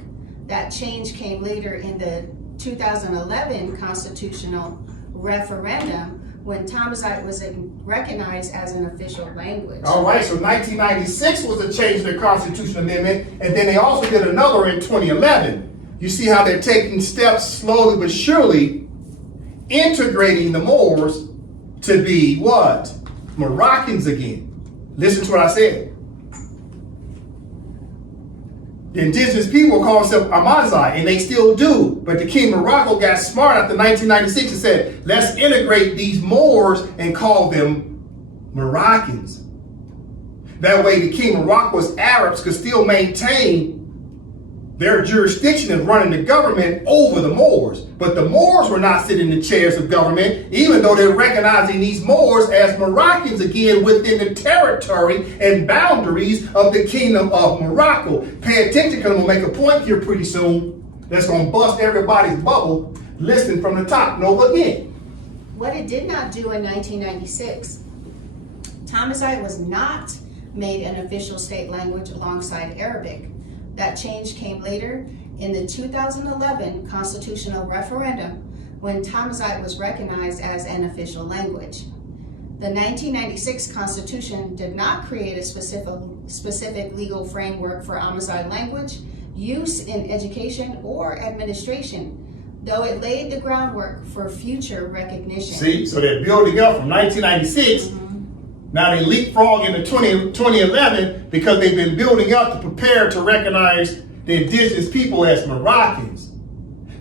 That change came later in the 2011 constitutional referendum when Tamazight was recognized as an official language. All right, so 1996 was a change to the Constitution Amendment, and then they also did another in 2011. You see how they're taking steps slowly but surely, integrating the Moors to be what? Moroccans again. Listen to what I said. The indigenous people call themselves Amazigh, and they still do. But the King of Morocco got smart after 1996 and said, let's integrate these Moors and call them Moroccans. That way the King of Morocco's Arabs could still maintain their jurisdiction of running the government over the Moors. But the Moors were not sitting in the chairs of government, even though they're recognizing these Moors as Moroccans again within the territory and boundaries of the Kingdom of Morocco. Pay attention, because I'm going to make a point here pretty soon that's going to bust everybody's bubble. Listen from the top. Know again. What it did not do in 1996. Tamazight was not made an official state language alongside Arabic. That change came later in the 2011 constitutional referendum when Tamazight was recognized as an official language. The 1996 Constitution did not create a specific legal framework for Amazigh language use in education or administration, though it laid the groundwork for future recognition. See, so they're building up from 1996. Now they leapfrog into 2011 because they've been building up to prepare to recognize the indigenous people as Moroccans.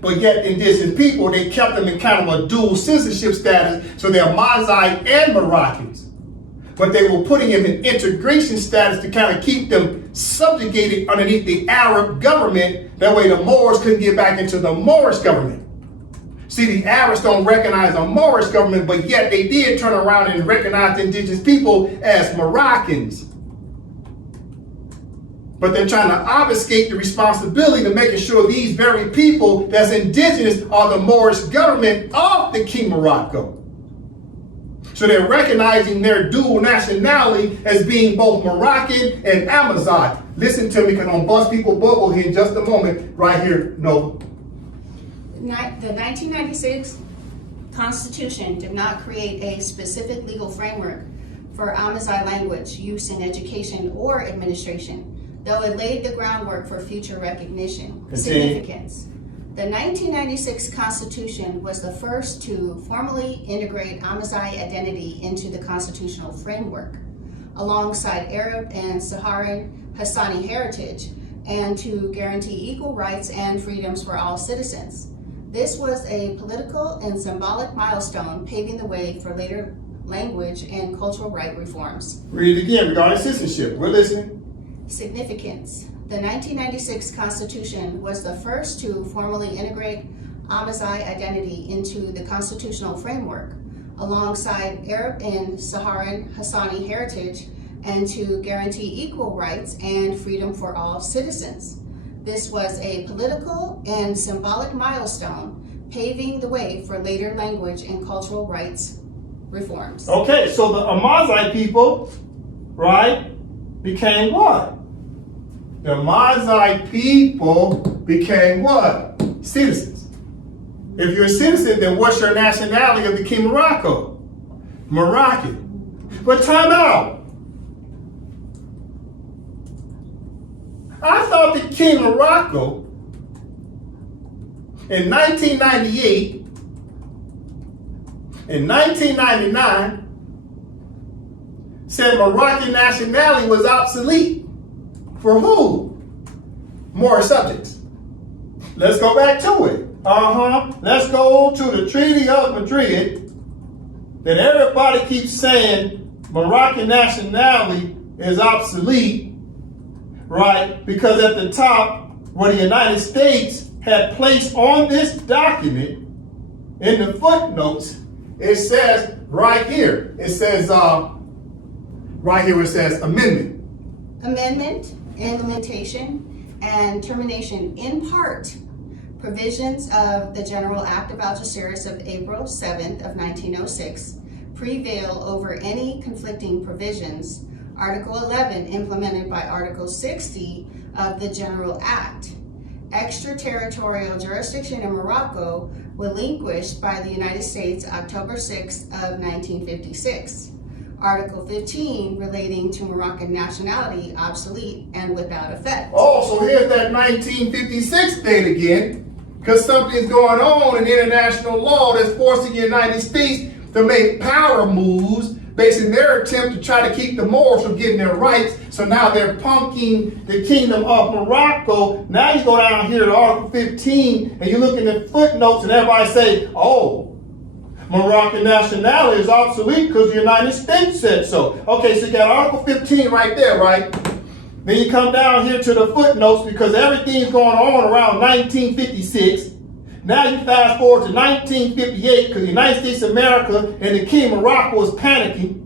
But yet indigenous people, they kept them in kind of a dual citizenship status, so they're Mazai and Moroccans. But they were putting them in integration status to kind of keep them subjugated underneath the Arab government. That way the Moors couldn't get back into the Moorish government. See, the Arabs don't recognize a Moorish government, but yet they did turn around and recognize the indigenous people as Moroccans. But they're trying to obfuscate the responsibility to making sure these very people that's indigenous are the Moorish government of the King Morocco. So they're recognizing their dual nationality as being both Moroccan and Amazigh. Listen to me, because I'm going to bust people bubble here in just a moment. Right here, no. The 1996 Constitution did not create a specific legal framework for Amazigh language use in education or administration, though it laid the groundwork for future recognition. Significance. The 1996 Constitution was the first to formally integrate Amazigh identity into the constitutional framework, alongside Arab and Saharan Hassani heritage, and to guarantee equal rights and freedoms for all citizens. This was a political and symbolic milestone, paving the way for later language and cultural right reforms. Read it again regarding citizenship. We're listening. Significance. The 1996 Constitution was the first to formally integrate Amazigh identity into the constitutional framework, alongside Arab and Saharan Hassani heritage, and to guarantee equal rights and freedom for all citizens. This was a political and symbolic milestone, paving the way for later language and cultural rights reforms. Okay, so the Amazigh people, right, became what? The Amazigh people became what? Citizens. If you're a citizen, then what's your nationality of the King Morocco? Moroccan. But time out. I thought the King Morocco in 1998 and 1999 said Moroccan nationality was obsolete. For who? Moorish subjects. Let's go back to it. Let's go to the Treaty of Madrid that everybody keeps saying Moroccan nationality is obsolete. Right, because at the top, where the United States had placed on this document, in the footnotes, it says right here, it says, right here it says amendment. Amendment, implementation, and termination in part. Provisions of the General Act of Algeciras of April 7th of 1906 prevail over any conflicting provisions. Article 11, implemented by Article 60 of the General Act. Extraterritorial jurisdiction in Morocco relinquished by the United States October 6 of 1956. Article 15, relating to Moroccan nationality, obsolete and without effect. Oh, so here's that 1956 date again, because something's going on in international law that's forcing the United States to make power moves based on their attempt to try to keep the Moors from getting their rights. So now they're punking the Kingdom of Morocco. Now you go down here to Article 15 and you look in the footnotes and everybody say, oh, Moroccan nationality is obsolete because the United States said so. Okay, so you got Article 15 right there, right? Then you come down here to the footnotes because everything's going on around 1956. Now you fast forward to 1958 because the United States of America and the King of Morocco is panicking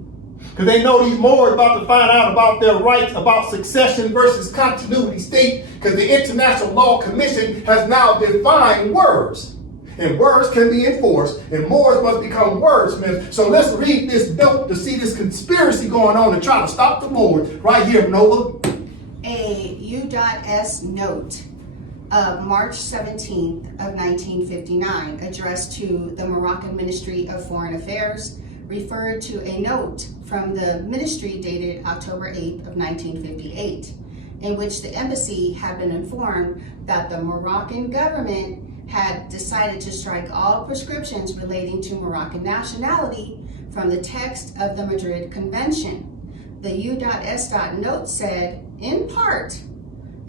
because they know these Moors are about to find out about their rights, about succession versus continuity state, because the International Law Commission has now defined words. And words can be enforced, and Moors must become wordsmiths. So let's read this note to see this conspiracy going on to try to stop the Moors. Right here, Nova. A U.S. note of March 17th of 1959, addressed to the Moroccan Ministry of Foreign Affairs, referred to a note from the ministry dated October 8th of 1958, in which the embassy had been informed that the Moroccan government had decided to strike all prescriptions relating to Moroccan nationality from the text of the Madrid Convention. The U.S. note said, in part,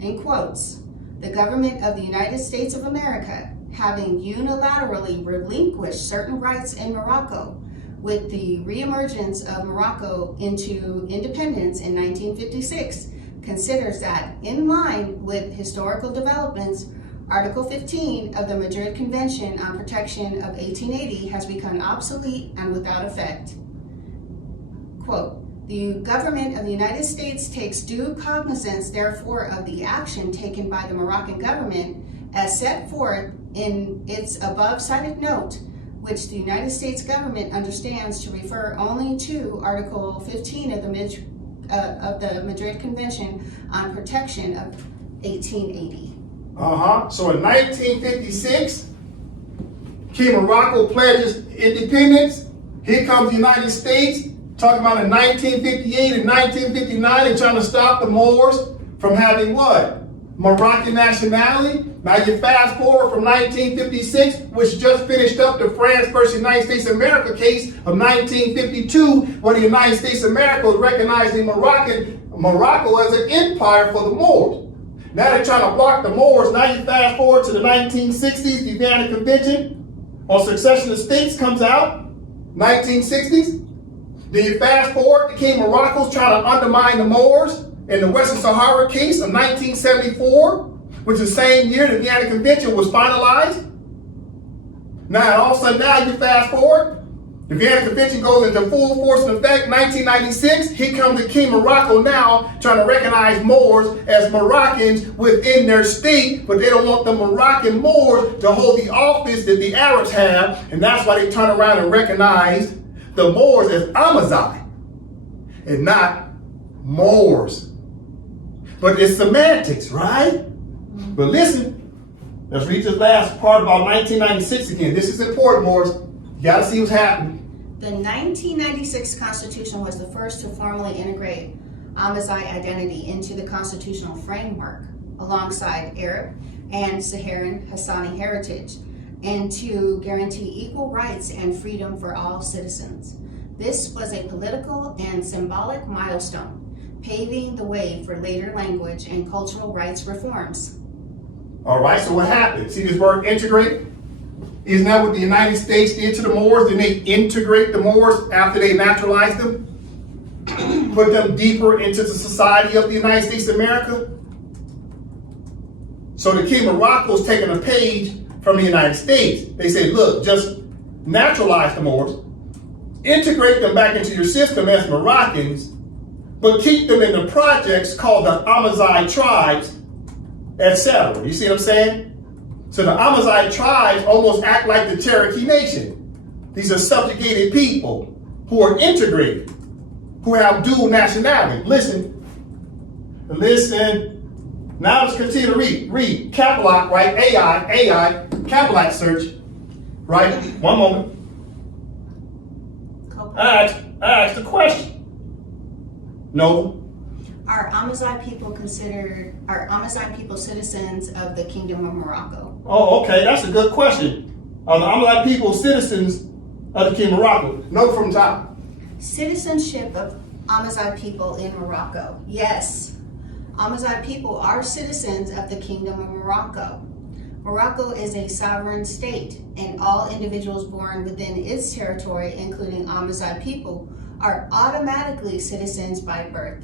in quotes, the government of the United States of America, having unilaterally relinquished certain rights in Morocco with the reemergence of Morocco into independence in 1956, considers that, in line with historical developments, Article 15 of the Madrid Convention on Protection of 1880 has become obsolete and without effect. Quote, the government of the United States takes due cognizance, therefore, of the action taken by the Moroccan government as set forth in its above cited note, which the United States government understands to refer only to Article 15 of the Madrid Convention on Protection of 1880. So in 1956, King Morocco pledges independence. Here comes the United States, talking about in 1958 and 1959, and trying to stop the Moors from having what? Moroccan nationality. Now you fast forward from 1956, which just finished up the France versus United States of America case of 1952, where the United States of America was recognizing Morocco as an empire for the Moors. Now they're trying to block the Moors. Now you fast forward to the 1960s, the Vienna Convention on Successor States comes out, 1960s. Then you fast forward, the King of Morocco's trying to undermine the Moors in the Western Sahara case of 1974, which is the same year the Vienna Convention was finalized. Now all of a sudden now you fast forward, the Vienna Convention goes into full force and effect, 1996. Here comes the King of Morocco now trying to recognize Moors as Moroccans within their state, but they don't want the Moroccan Moors to hold the office that the Arabs have, and that's why they turn around and recognize the Moors as Amazigh and not Moors. But it's semantics, right? But listen, let's read this last part about 1996 again. This is important, Moors. You gotta see what's happening. The 1996 Constitution was the first to formally integrate Amazigh identity into the constitutional framework alongside Arab and Saharan Hassani heritage, and to guarantee equal rights and freedom for all citizens. This was a political and symbolic milestone, paving the way for later language and cultural rights reforms. All right, so what happened? See this word integrate? Isn't that what the United States did to the Moors? Didn't they integrate the Moors after they naturalized them? Put them deeper into the society of the United States of America? So the King of Morocco is taking a page from the United States. They said, look, just naturalize the Moors, integrate them back into your system as Moroccans, but keep them in the projects called the Amazigh tribes, etc. You see what I'm saying? So the Amazigh tribes almost act like the Cherokee Nation. These are subjugated people who are integrated, who have dual nationality. Listen. Now let's continue to read. Read. Capitalize, right? AI, capitalize search. Right? One moment. I asked a question. No. Are Amazigh people citizens of the Kingdom of Morocco? Oh, okay, that's a good question. Are the Amazigh people citizens of the Kingdom of Morocco? No from top. Citizenship of Amazigh people in Morocco. Yes, Amazigh people are citizens of the Kingdom of Morocco. Morocco is a sovereign state, and all individuals born within its territory, including Amazigh people, are automatically citizens by birth.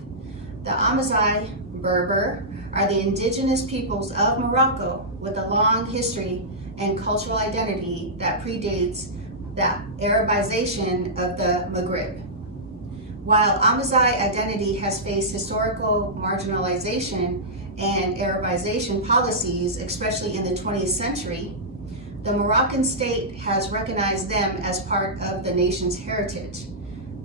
The Amazigh Berber are the indigenous peoples of Morocco with a long history and cultural identity that predates the Arabization of the Maghreb. While Amazigh identity has faced historical marginalization and Arabization policies, especially in the 20th century, the Moroccan state has recognized them as part of the nation's heritage.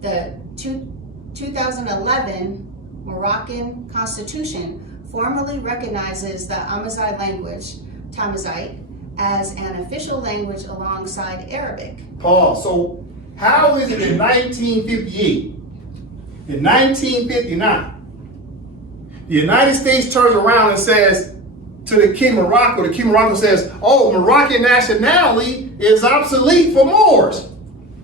The 2011 Moroccan Constitution formally recognizes the Amazigh language, Tamazight, as an official language alongside Arabic. Paul, so how is it in 1958, in 1959, the United States turns around and says to the Kingdom of Morocco, the Kingdom of Morocco says, oh, Moroccan nationality is obsolete for Moors.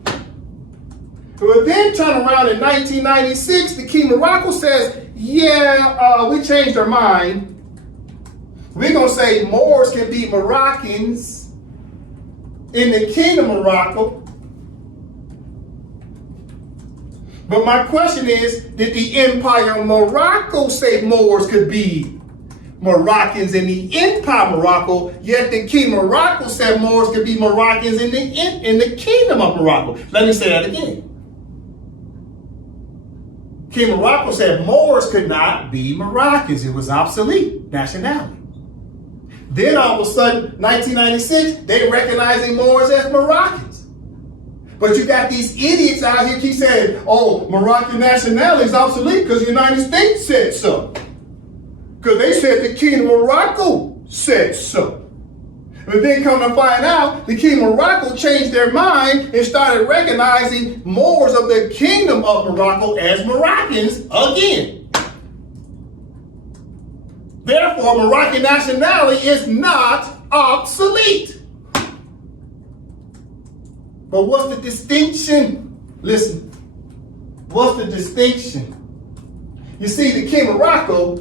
But then turn around in 1996, the Kingdom of Morocco says, yeah, we changed our mind. We're going to say Moors can be Moroccans in the Kingdom of Morocco. But my question is, did the Empire of Morocco say Moors could be Moroccans in the Empire of Morocco, yet the Kingdom of Morocco said Moors could be Moroccans in the Kingdom of Morocco? Let me say that again. Kingdom of Morocco said Moors could not be Moroccans. It was obsolete nationality. Then all of a sudden, 1996, they recognizing Moors as Moroccans. But you got these idiots out here keep saying, oh, Moroccan nationality is obsolete because the United States said so. Because they said the Kingdom of Morocco said so. But then come to find out, the Kingdom of Morocco changed their mind and started recognizing Moors of the Kingdom of Morocco as Moroccans again. Therefore, Moroccan nationality is not obsolete. But what's the distinction? Listen, what's the distinction? You see, the King of Morocco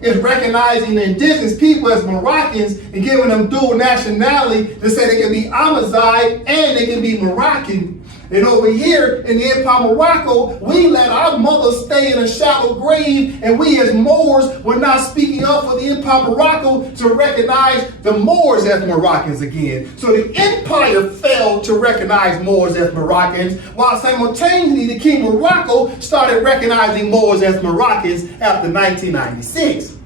is recognizing the indigenous people as Moroccans and giving them dual nationality to say they can be Amazigh and they can be Moroccan. And over here in the Empire of Morocco, we let our mothers stay in a shallow grave, and we as Moors were not speaking up for the Empire of Morocco to recognize the Moors as Moroccans again. So the empire failed to recognize Moors as Moroccans, while simultaneously the King of Morocco started recognizing Moors as Moroccans after 1996.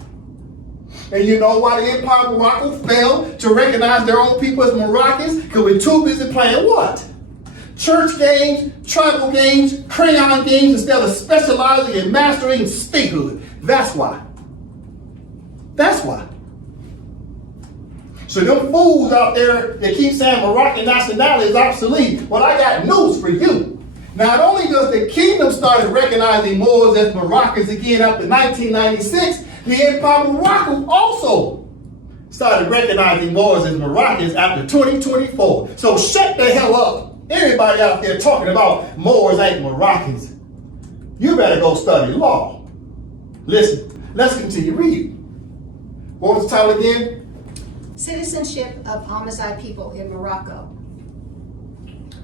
And you know why the Empire of Morocco failed to recognize their own people as Moroccans? Because we're too busy playing what? Church games, tribal games, crayon games, instead of specializing and mastering statehood. That's why. That's why. So them fools out there that keep saying Moroccan nationality is obsolete, well, I got news for you. Not only does the kingdom started recognizing Moors as Moroccans again after 1996, the Empire of Morocco also started recognizing Moors as Moroccans after 2024. So shut the hell up. Anybody out there talking about Moors ain't Moroccans, you better go study law. Listen, let's continue reading. What was the title again? Citizenship of Amazigh people in Morocco.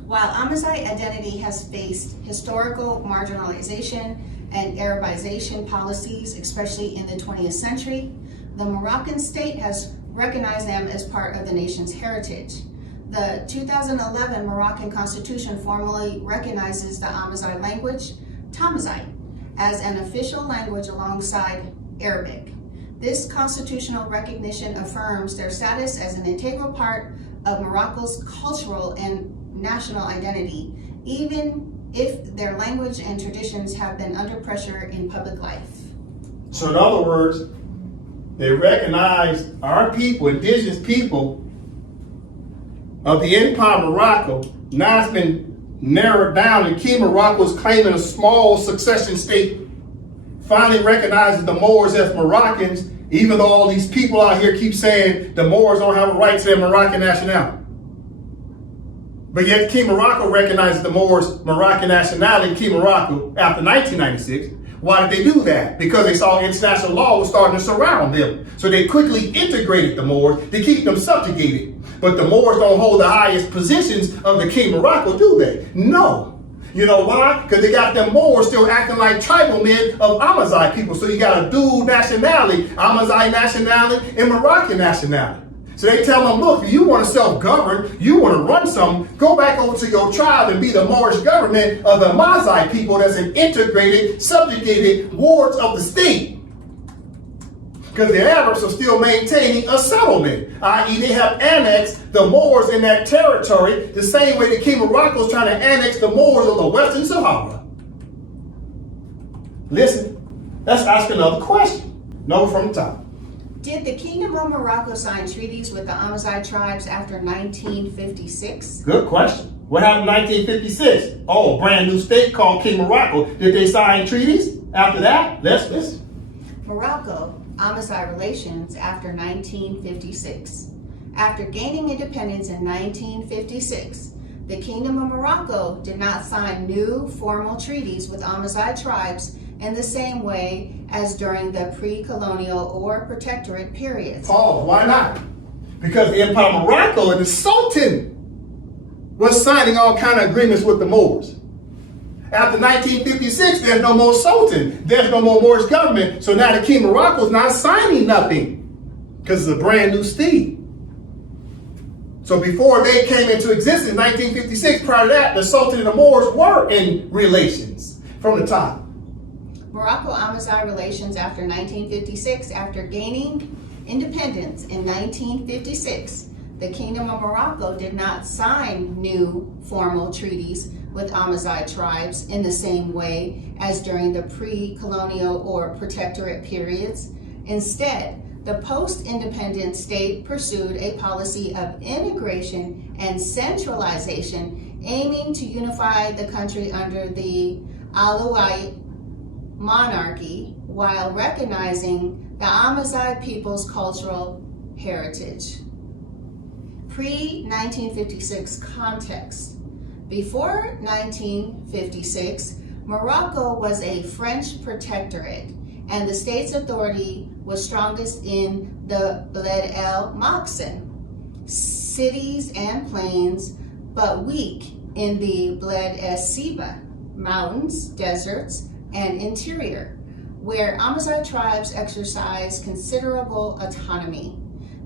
While Amazigh identity has faced historical marginalization and Arabization policies, especially in the 20th century, the Moroccan state has recognized them as part of the nation's heritage. The 2011 Moroccan Constitution formally recognizes the Amazigh language, Tamazight, as an official language alongside Arabic. This constitutional recognition affirms their status as an integral part of Morocco's cultural and national identity, even if their language and traditions have been under pressure in public life. So in other words, they recognize our people, indigenous people, of the Empire of Morocco. Now it's been narrowed down, and King Morocco is claiming a small succession state, finally recognizes the Moors as Moroccans, even though all these people out here keep saying the Moors don't have a right to their Moroccan nationality. But yet King Morocco recognizes the Moors' Moroccan nationality in King Morocco after 1996. Why did they do that? Because they saw international law was starting to surround them. So they quickly integrated the Moors to keep them subjugated. But the Moors don't hold the highest positions of the King of Morocco, do they? No. You know why? Because they got them Moors still acting like tribal men of Amazigh people. So you got a dual nationality, Amazigh nationality and Moroccan nationality. So they tell them, look, if you want to self-govern, you want to run something, go back over to your tribe and be the Moorish government of the Amazigh people that's an integrated, subjugated wards of the state. Because the Arabs are still maintaining a settlement, i.e. they have annexed the Moors in that territory the same way the King of Morocco is trying to annex the Moors of the Western Sahara. Listen, let's ask another question. Number from the top. Did the Kingdom of Morocco sign treaties with the Amazigh tribes after 1956? Good question. What happened in 1956? Oh, a brand new state called King Morocco. Did they sign treaties after that? Let's listen. Morocco, Amazigh relations after 1956. After gaining independence in 1956, the Kingdom of Morocco did not sign new formal treaties with Amazigh tribes in the same way as during the pre-colonial or protectorate periods. Pause. Why not? Because the Empire of Morocco and the Sultan was signing all kind of agreements with the Moors. After 1956, there's no more Sultan. There's no more Moorish government. So now the King of Morocco is not signing nothing because it's a brand new state. So before they came into existence in 1956, prior to that, the Sultan and the Moors were in relations from the top. Morocco-Amazigh relations after 1956. After gaining independence in 1956, the Kingdom of Morocco did not sign new formal treaties with Amazigh tribes in the same way as during the pre-colonial or protectorate periods. Instead, the post-independent state pursued a policy of integration and centralization, aiming to unify the country under the Alawite monarchy while recognizing the Amazigh people's cultural heritage. Pre-1956 context. Before 1956, Morocco was a French protectorate, and the state's authority was strongest in the Bled el Maqsin, cities and plains, but weak in the Bled es Siba, mountains, deserts, and interior, where Amazigh tribes exercised considerable autonomy.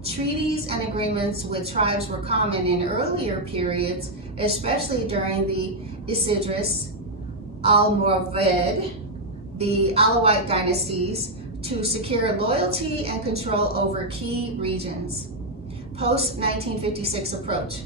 Treaties and agreements with tribes were common in earlier periods, especially during the Isidris, Almoravid, the Alawite dynasties, to secure loyalty and control over key regions. Post-1956 approach.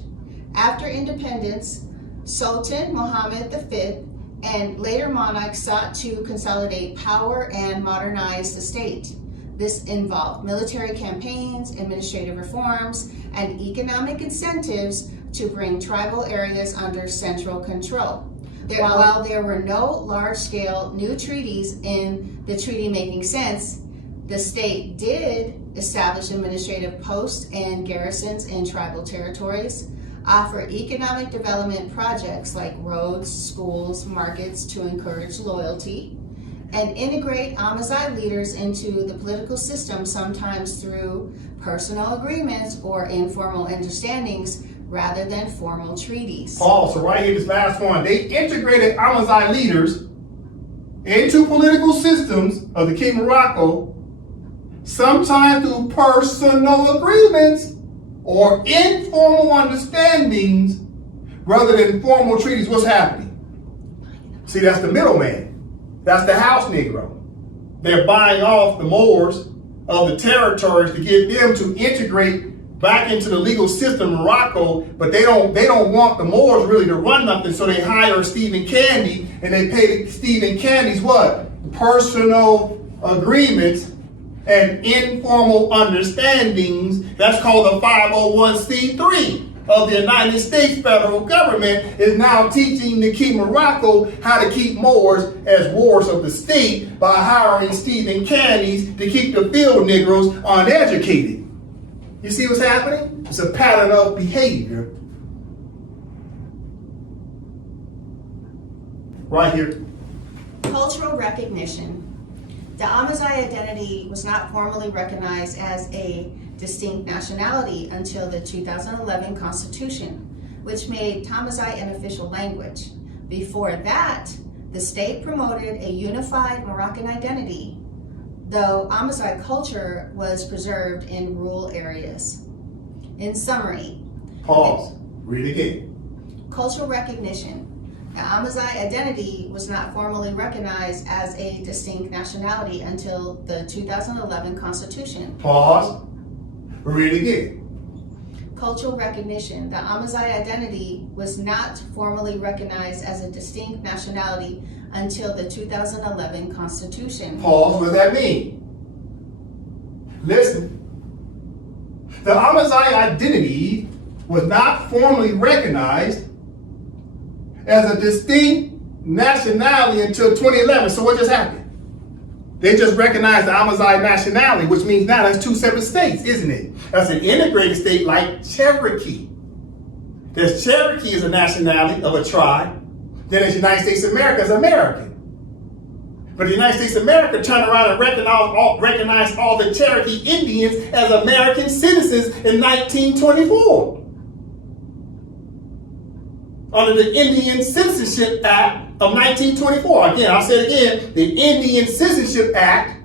After independence, Sultan Mohammed V and later monarchs sought to consolidate power and modernize the state. This involved military campaigns, administrative reforms, and economic incentives to bring tribal areas under central control. While there were no large-scale new treaties in the treaty-making sense, the state did establish administrative posts and garrisons in tribal territories, offer economic development projects like roads, schools, markets to encourage loyalty, and integrate Amazigh leaders into the political system, sometimes through personal agreements or informal understandings rather than formal treaties. Paul, so right here, this last one, they integrated Amazigh leaders into political systems of the King of Morocco, sometimes through personal agreements or informal understandings rather than formal treaties. What's happening? See, that's the middleman. That's the house Negro. They're buying off the Moors of the territories to get them to integrate back into the legal system of Morocco, but they don't want the Moors really to run nothing, so they hire Stephen Candy, and they pay Stephen Candy's what? Personal agreements and informal understandings. That's called the 501c3 of the United States federal government, is now teaching the King of Morocco how to keep Moors as wards of the state by hiring Stephen Candies to keep the field Negroes uneducated. You see what's happening? It's a pattern of behavior. Right here. Cultural recognition. The Amazigh identity was not formally recognized as a distinct nationality until the 2011 Constitution, which made Tamazigh an official language. Before that, the state promoted a unified Moroccan identity, though Amazigh culture was preserved in rural areas. In summary, Pause. Read again. Cultural recognition. The Amazigh identity was not formally recognized as a distinct nationality until the 2011 Constitution. Pause. Read again. Cultural recognition. The Amazigh identity was not formally recognized as a distinct nationality until the 2011 Constitution. Pause. What does that mean? Listen. The Amazigh identity was not formally recognized as a distinct nationality until 2011. So what just happened? They just recognize the Amazigh nationality, which means now that's two separate states, isn't it? That's an integrated state like Cherokee. There's Cherokee as a nationality of a tribe. Then there's United States of America as American. But the United States of America turned around and recognized all the Cherokee Indians as American citizens in 1924. Under the Indian Citizenship Act of 1924. Again, I'll say it again. The Indian Citizenship Act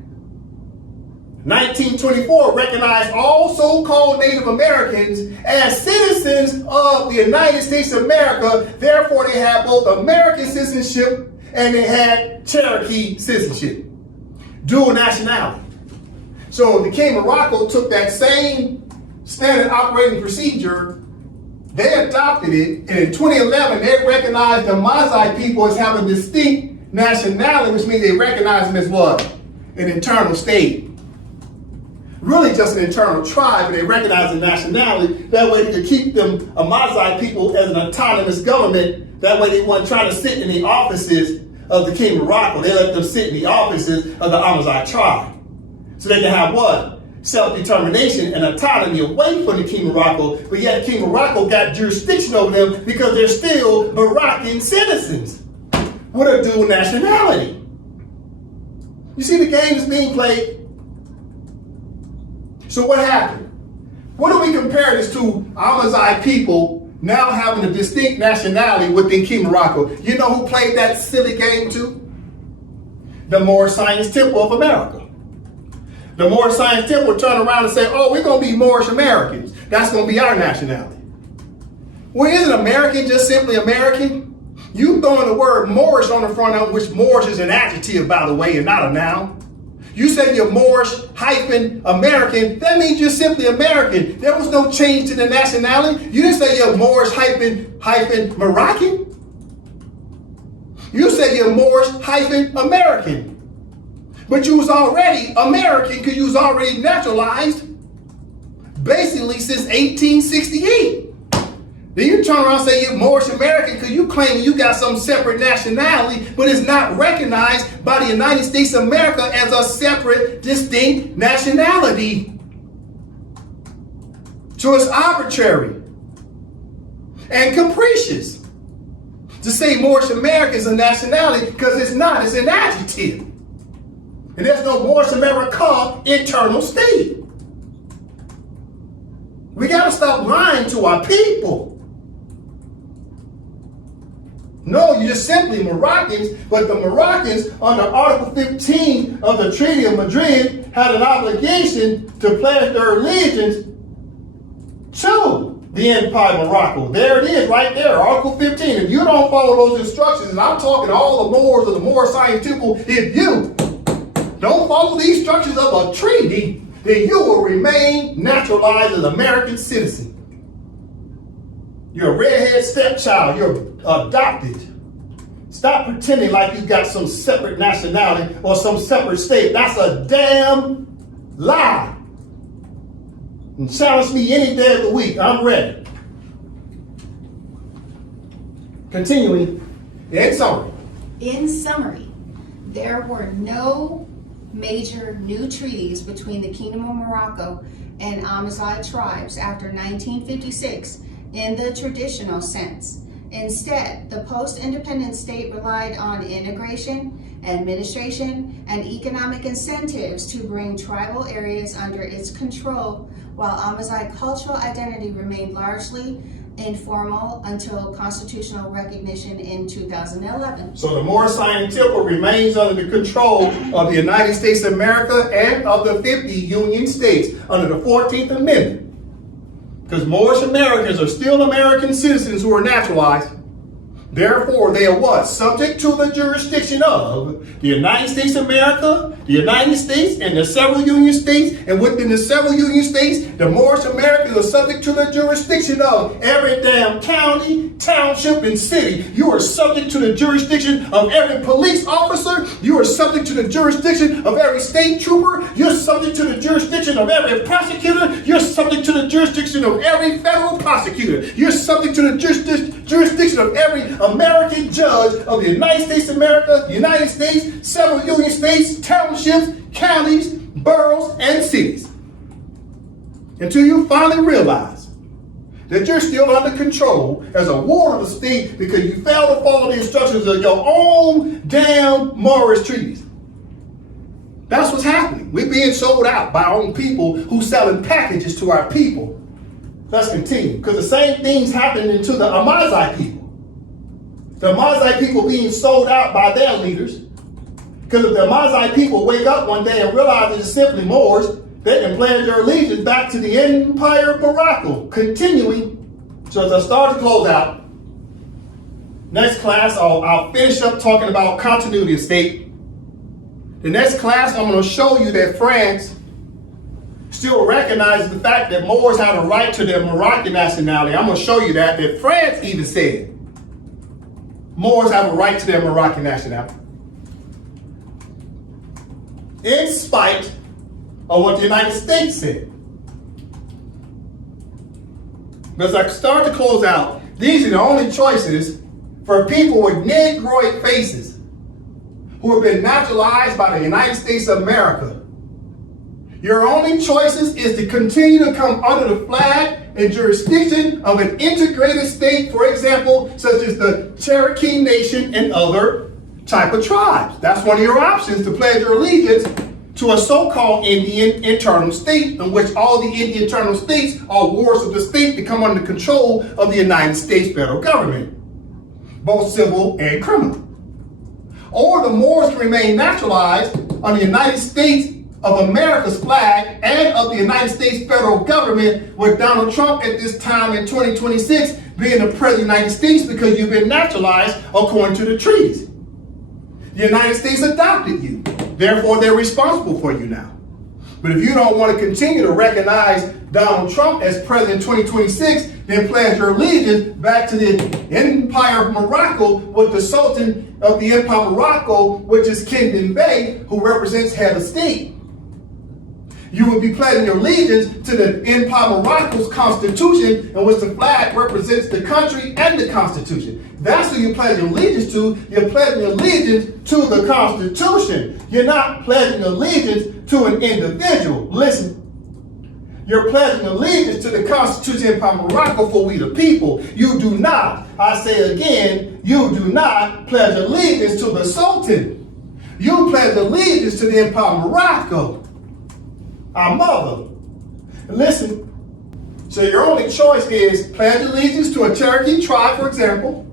1924 recognized all so-called Native Americans as citizens of the United States of America. Therefore, they had both American citizenship and they had Cherokee citizenship. Dual nationality. So the King of Morocco took that same standard operating procedure. They adopted it, and in 2011, they recognized the Amazigh people as having distinct nationality, which means they recognize them as what? An internal state. Really just an internal tribe, but they recognize the nationality. That way they could keep them Amazigh people as an autonomous government. That way they weren't trying to sit in the offices of the King of Morocco. They let them sit in the offices of the Amazigh tribe. So they can have what? Self-determination and autonomy away from the King of Morocco, but yet King of Morocco got jurisdiction over them because they're still Moroccan citizens with a dual nationality. You see the game is being played? So what happened? What do we compare this to? Amazigh people now having a distinct nationality within King of Morocco. You know who played that silly game too? The Moorish Science Temple of America. The Moorish Science Temple turned around and said, oh, we're going to be Moorish Americans. That's going to be our nationality. Well, isn't American just simply American? You throwing the word Moorish on the front of which Moorish is an adjective, by the way, and not a noun. You say you're Moorish-American, that means you're simply American. There was no change to the nationality. You didn't say you're Moorish-Moroccan. You say you're Moorish-American. But you was already American because you was already naturalized basically since 1868. Then you turn around and say you're Moorish American because you claim you got some separate nationality, but it's not recognized by the United States of America as a separate, distinct nationality. So it's arbitrary and capricious to say Moorish American is a nationality because it's not, it's an adjective. And there's no Moorish America internal state. We got to stop lying to our people. No, you're simply Moroccans, but the Moroccans under Article 15 of the Treaty of Madrid had an obligation to pledge their allegiance to the Empire of Morocco. There it is right there, Article 15. If you don't follow those instructions, and I'm talking to all the Moors of the Moorish Science Temple, if you don't follow these structures of a treaty, then you will remain naturalized as an American citizen. You're a redhead stepchild. You're adopted. Stop pretending like you got some separate nationality or some separate state. That's a damn lie. And challenge me any day of the week. I'm ready. Continuing. In summary, there were no major new treaties between the Kingdom of Morocco and Amazigh tribes after 1956 in the traditional sense. Instead, the post-independent state relied on integration, administration, and economic incentives to bring tribal areas under its control, while Amazigh cultural identity remained largely informal until constitutional recognition in 2011. So the Moorish Science Temple remains under the control of the United States of America and of the 50 Union States under the 14th Amendment. Because Moorish Americans are still American citizens who are naturalized. Therefore, they are what? Subject to the jurisdiction of the United States of America, the United States, and the several Union States. And within the several Union States, the Moorish Americans are subject to the jurisdiction of every damn county, township, and city. You are subject to the jurisdiction of every police officer. You are subject to the jurisdiction of every state trooper. You're subject to the jurisdiction of every prosecutor. You're subject to the jurisdiction of every federal prosecutor. You're subject to the jurisdiction of every American judge of the United States of America, United States, several union states, townships, counties, boroughs, and cities. Until you finally realize that you're still under control as a ward of the state because you failed to follow the instructions of your own damn Morris treaties. That's what's happening. We're being sold out by our own people who selling packages to our people. Let's continue, because the same thing's happening to the Amazigh people. The Amazigh people being sold out by their leaders. Because if the Amazigh people wake up one day and realize it's simply Moors, they can pledge their allegiance back to the Empire of Morocco. Continuing, so as I start to close out, next class I'll finish up talking about continuity of state. The next class I'm going to show you that France still recognizes the fact that Moors have a right to their Moroccan nationality. I'm going to show you that France even said Moors have a right to their Moroccan nationality. In spite of what the United States said. As I start to close out, these are the only choices for people with Negroid faces who have been naturalized by the United States of America. Your only choices is to continue to come under the flag and jurisdiction of an integrated state, for example, such as the Cherokee Nation and other type of tribes. That's one of your options, to pledge your allegiance to a so-called Indian internal state, in which all the Indian internal states are wards of the state that come under control of the United States federal government, both civil and criminal. Or the Moors can remain naturalized on the United States of America's flag and of the United States federal government, with Donald Trump at this time in 2026 being the president of the United States because you've been naturalized according to the treaties. The United States adopted you. Therefore, they're responsible for you now. But if you don't want to continue to recognize Donald Trump as president in 2026, then pledge your allegiance back to the Empire of Morocco with the Sultan of the Empire of Morocco, which is Kingdom Bey, who represents head of state. You would be pledging your allegiance to the Empire of Morocco's constitution, in which the flag represents the country and the constitution. That's who you pledge your allegiance to. You're pledging allegiance to the Constitution. You're not pledging allegiance to an individual. Listen. You're pledging allegiance to the Constitution of Morocco for we the people. You do not, I say again, you do not pledge allegiance to the Sultan. You pledge allegiance to the Empire of Morocco, our mother. Listen, so your only choice is pledge allegiance to a Cherokee tribe, for example,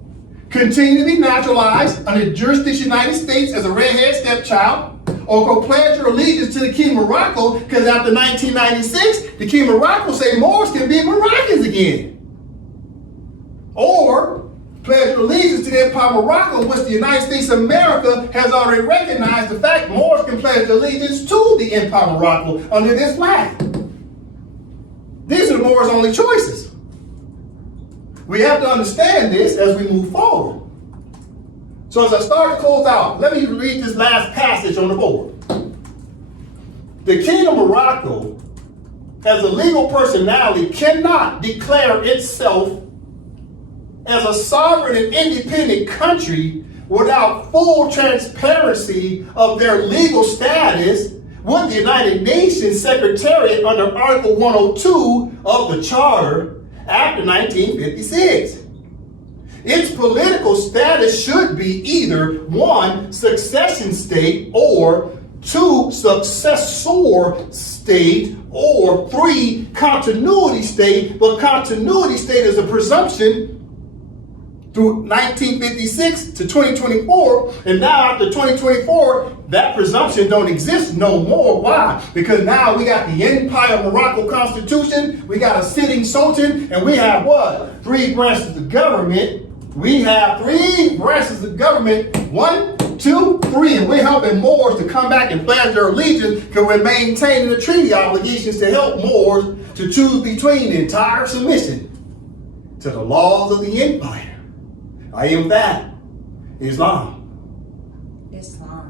continue to be naturalized under the jurisdiction of the United States as a redhead stepchild, or go pledge your allegiance to the King of Morocco, because after 1996, the King of Morocco say Moors can be Moroccans again. Or pledge your allegiance to the Empire of Morocco, which the United States of America has already recognized the fact Moors can pledge allegiance to the Empire of Morocco under this flag. These are the Moors' only choices. We have to understand this as we move forward. So as I start to close out, let me read this last passage on the board. The King of Morocco, as a legal personality, cannot declare itself as a sovereign and independent country without full transparency of their legal status with the United Nations Secretariat under Article 102 of the Charter after 1956. Its political status should be either 1, succession state, or 2, successor state, or 3, continuity state. But continuity state is a presumption through 1956 to 2024, and now after 2024, that presumption don't exist no more. Why? Because now we got the Empire of Morocco Constitution, we got a sitting sultan, and we have what? 3 branches of government. We have 3 branches of government, 1, 2, 3, and we're helping Moors to come back and pledge their allegiance because we're maintaining the treaty obligations to help Moors to choose between the entire submission to the laws of the empire I am that. Islam. Islam.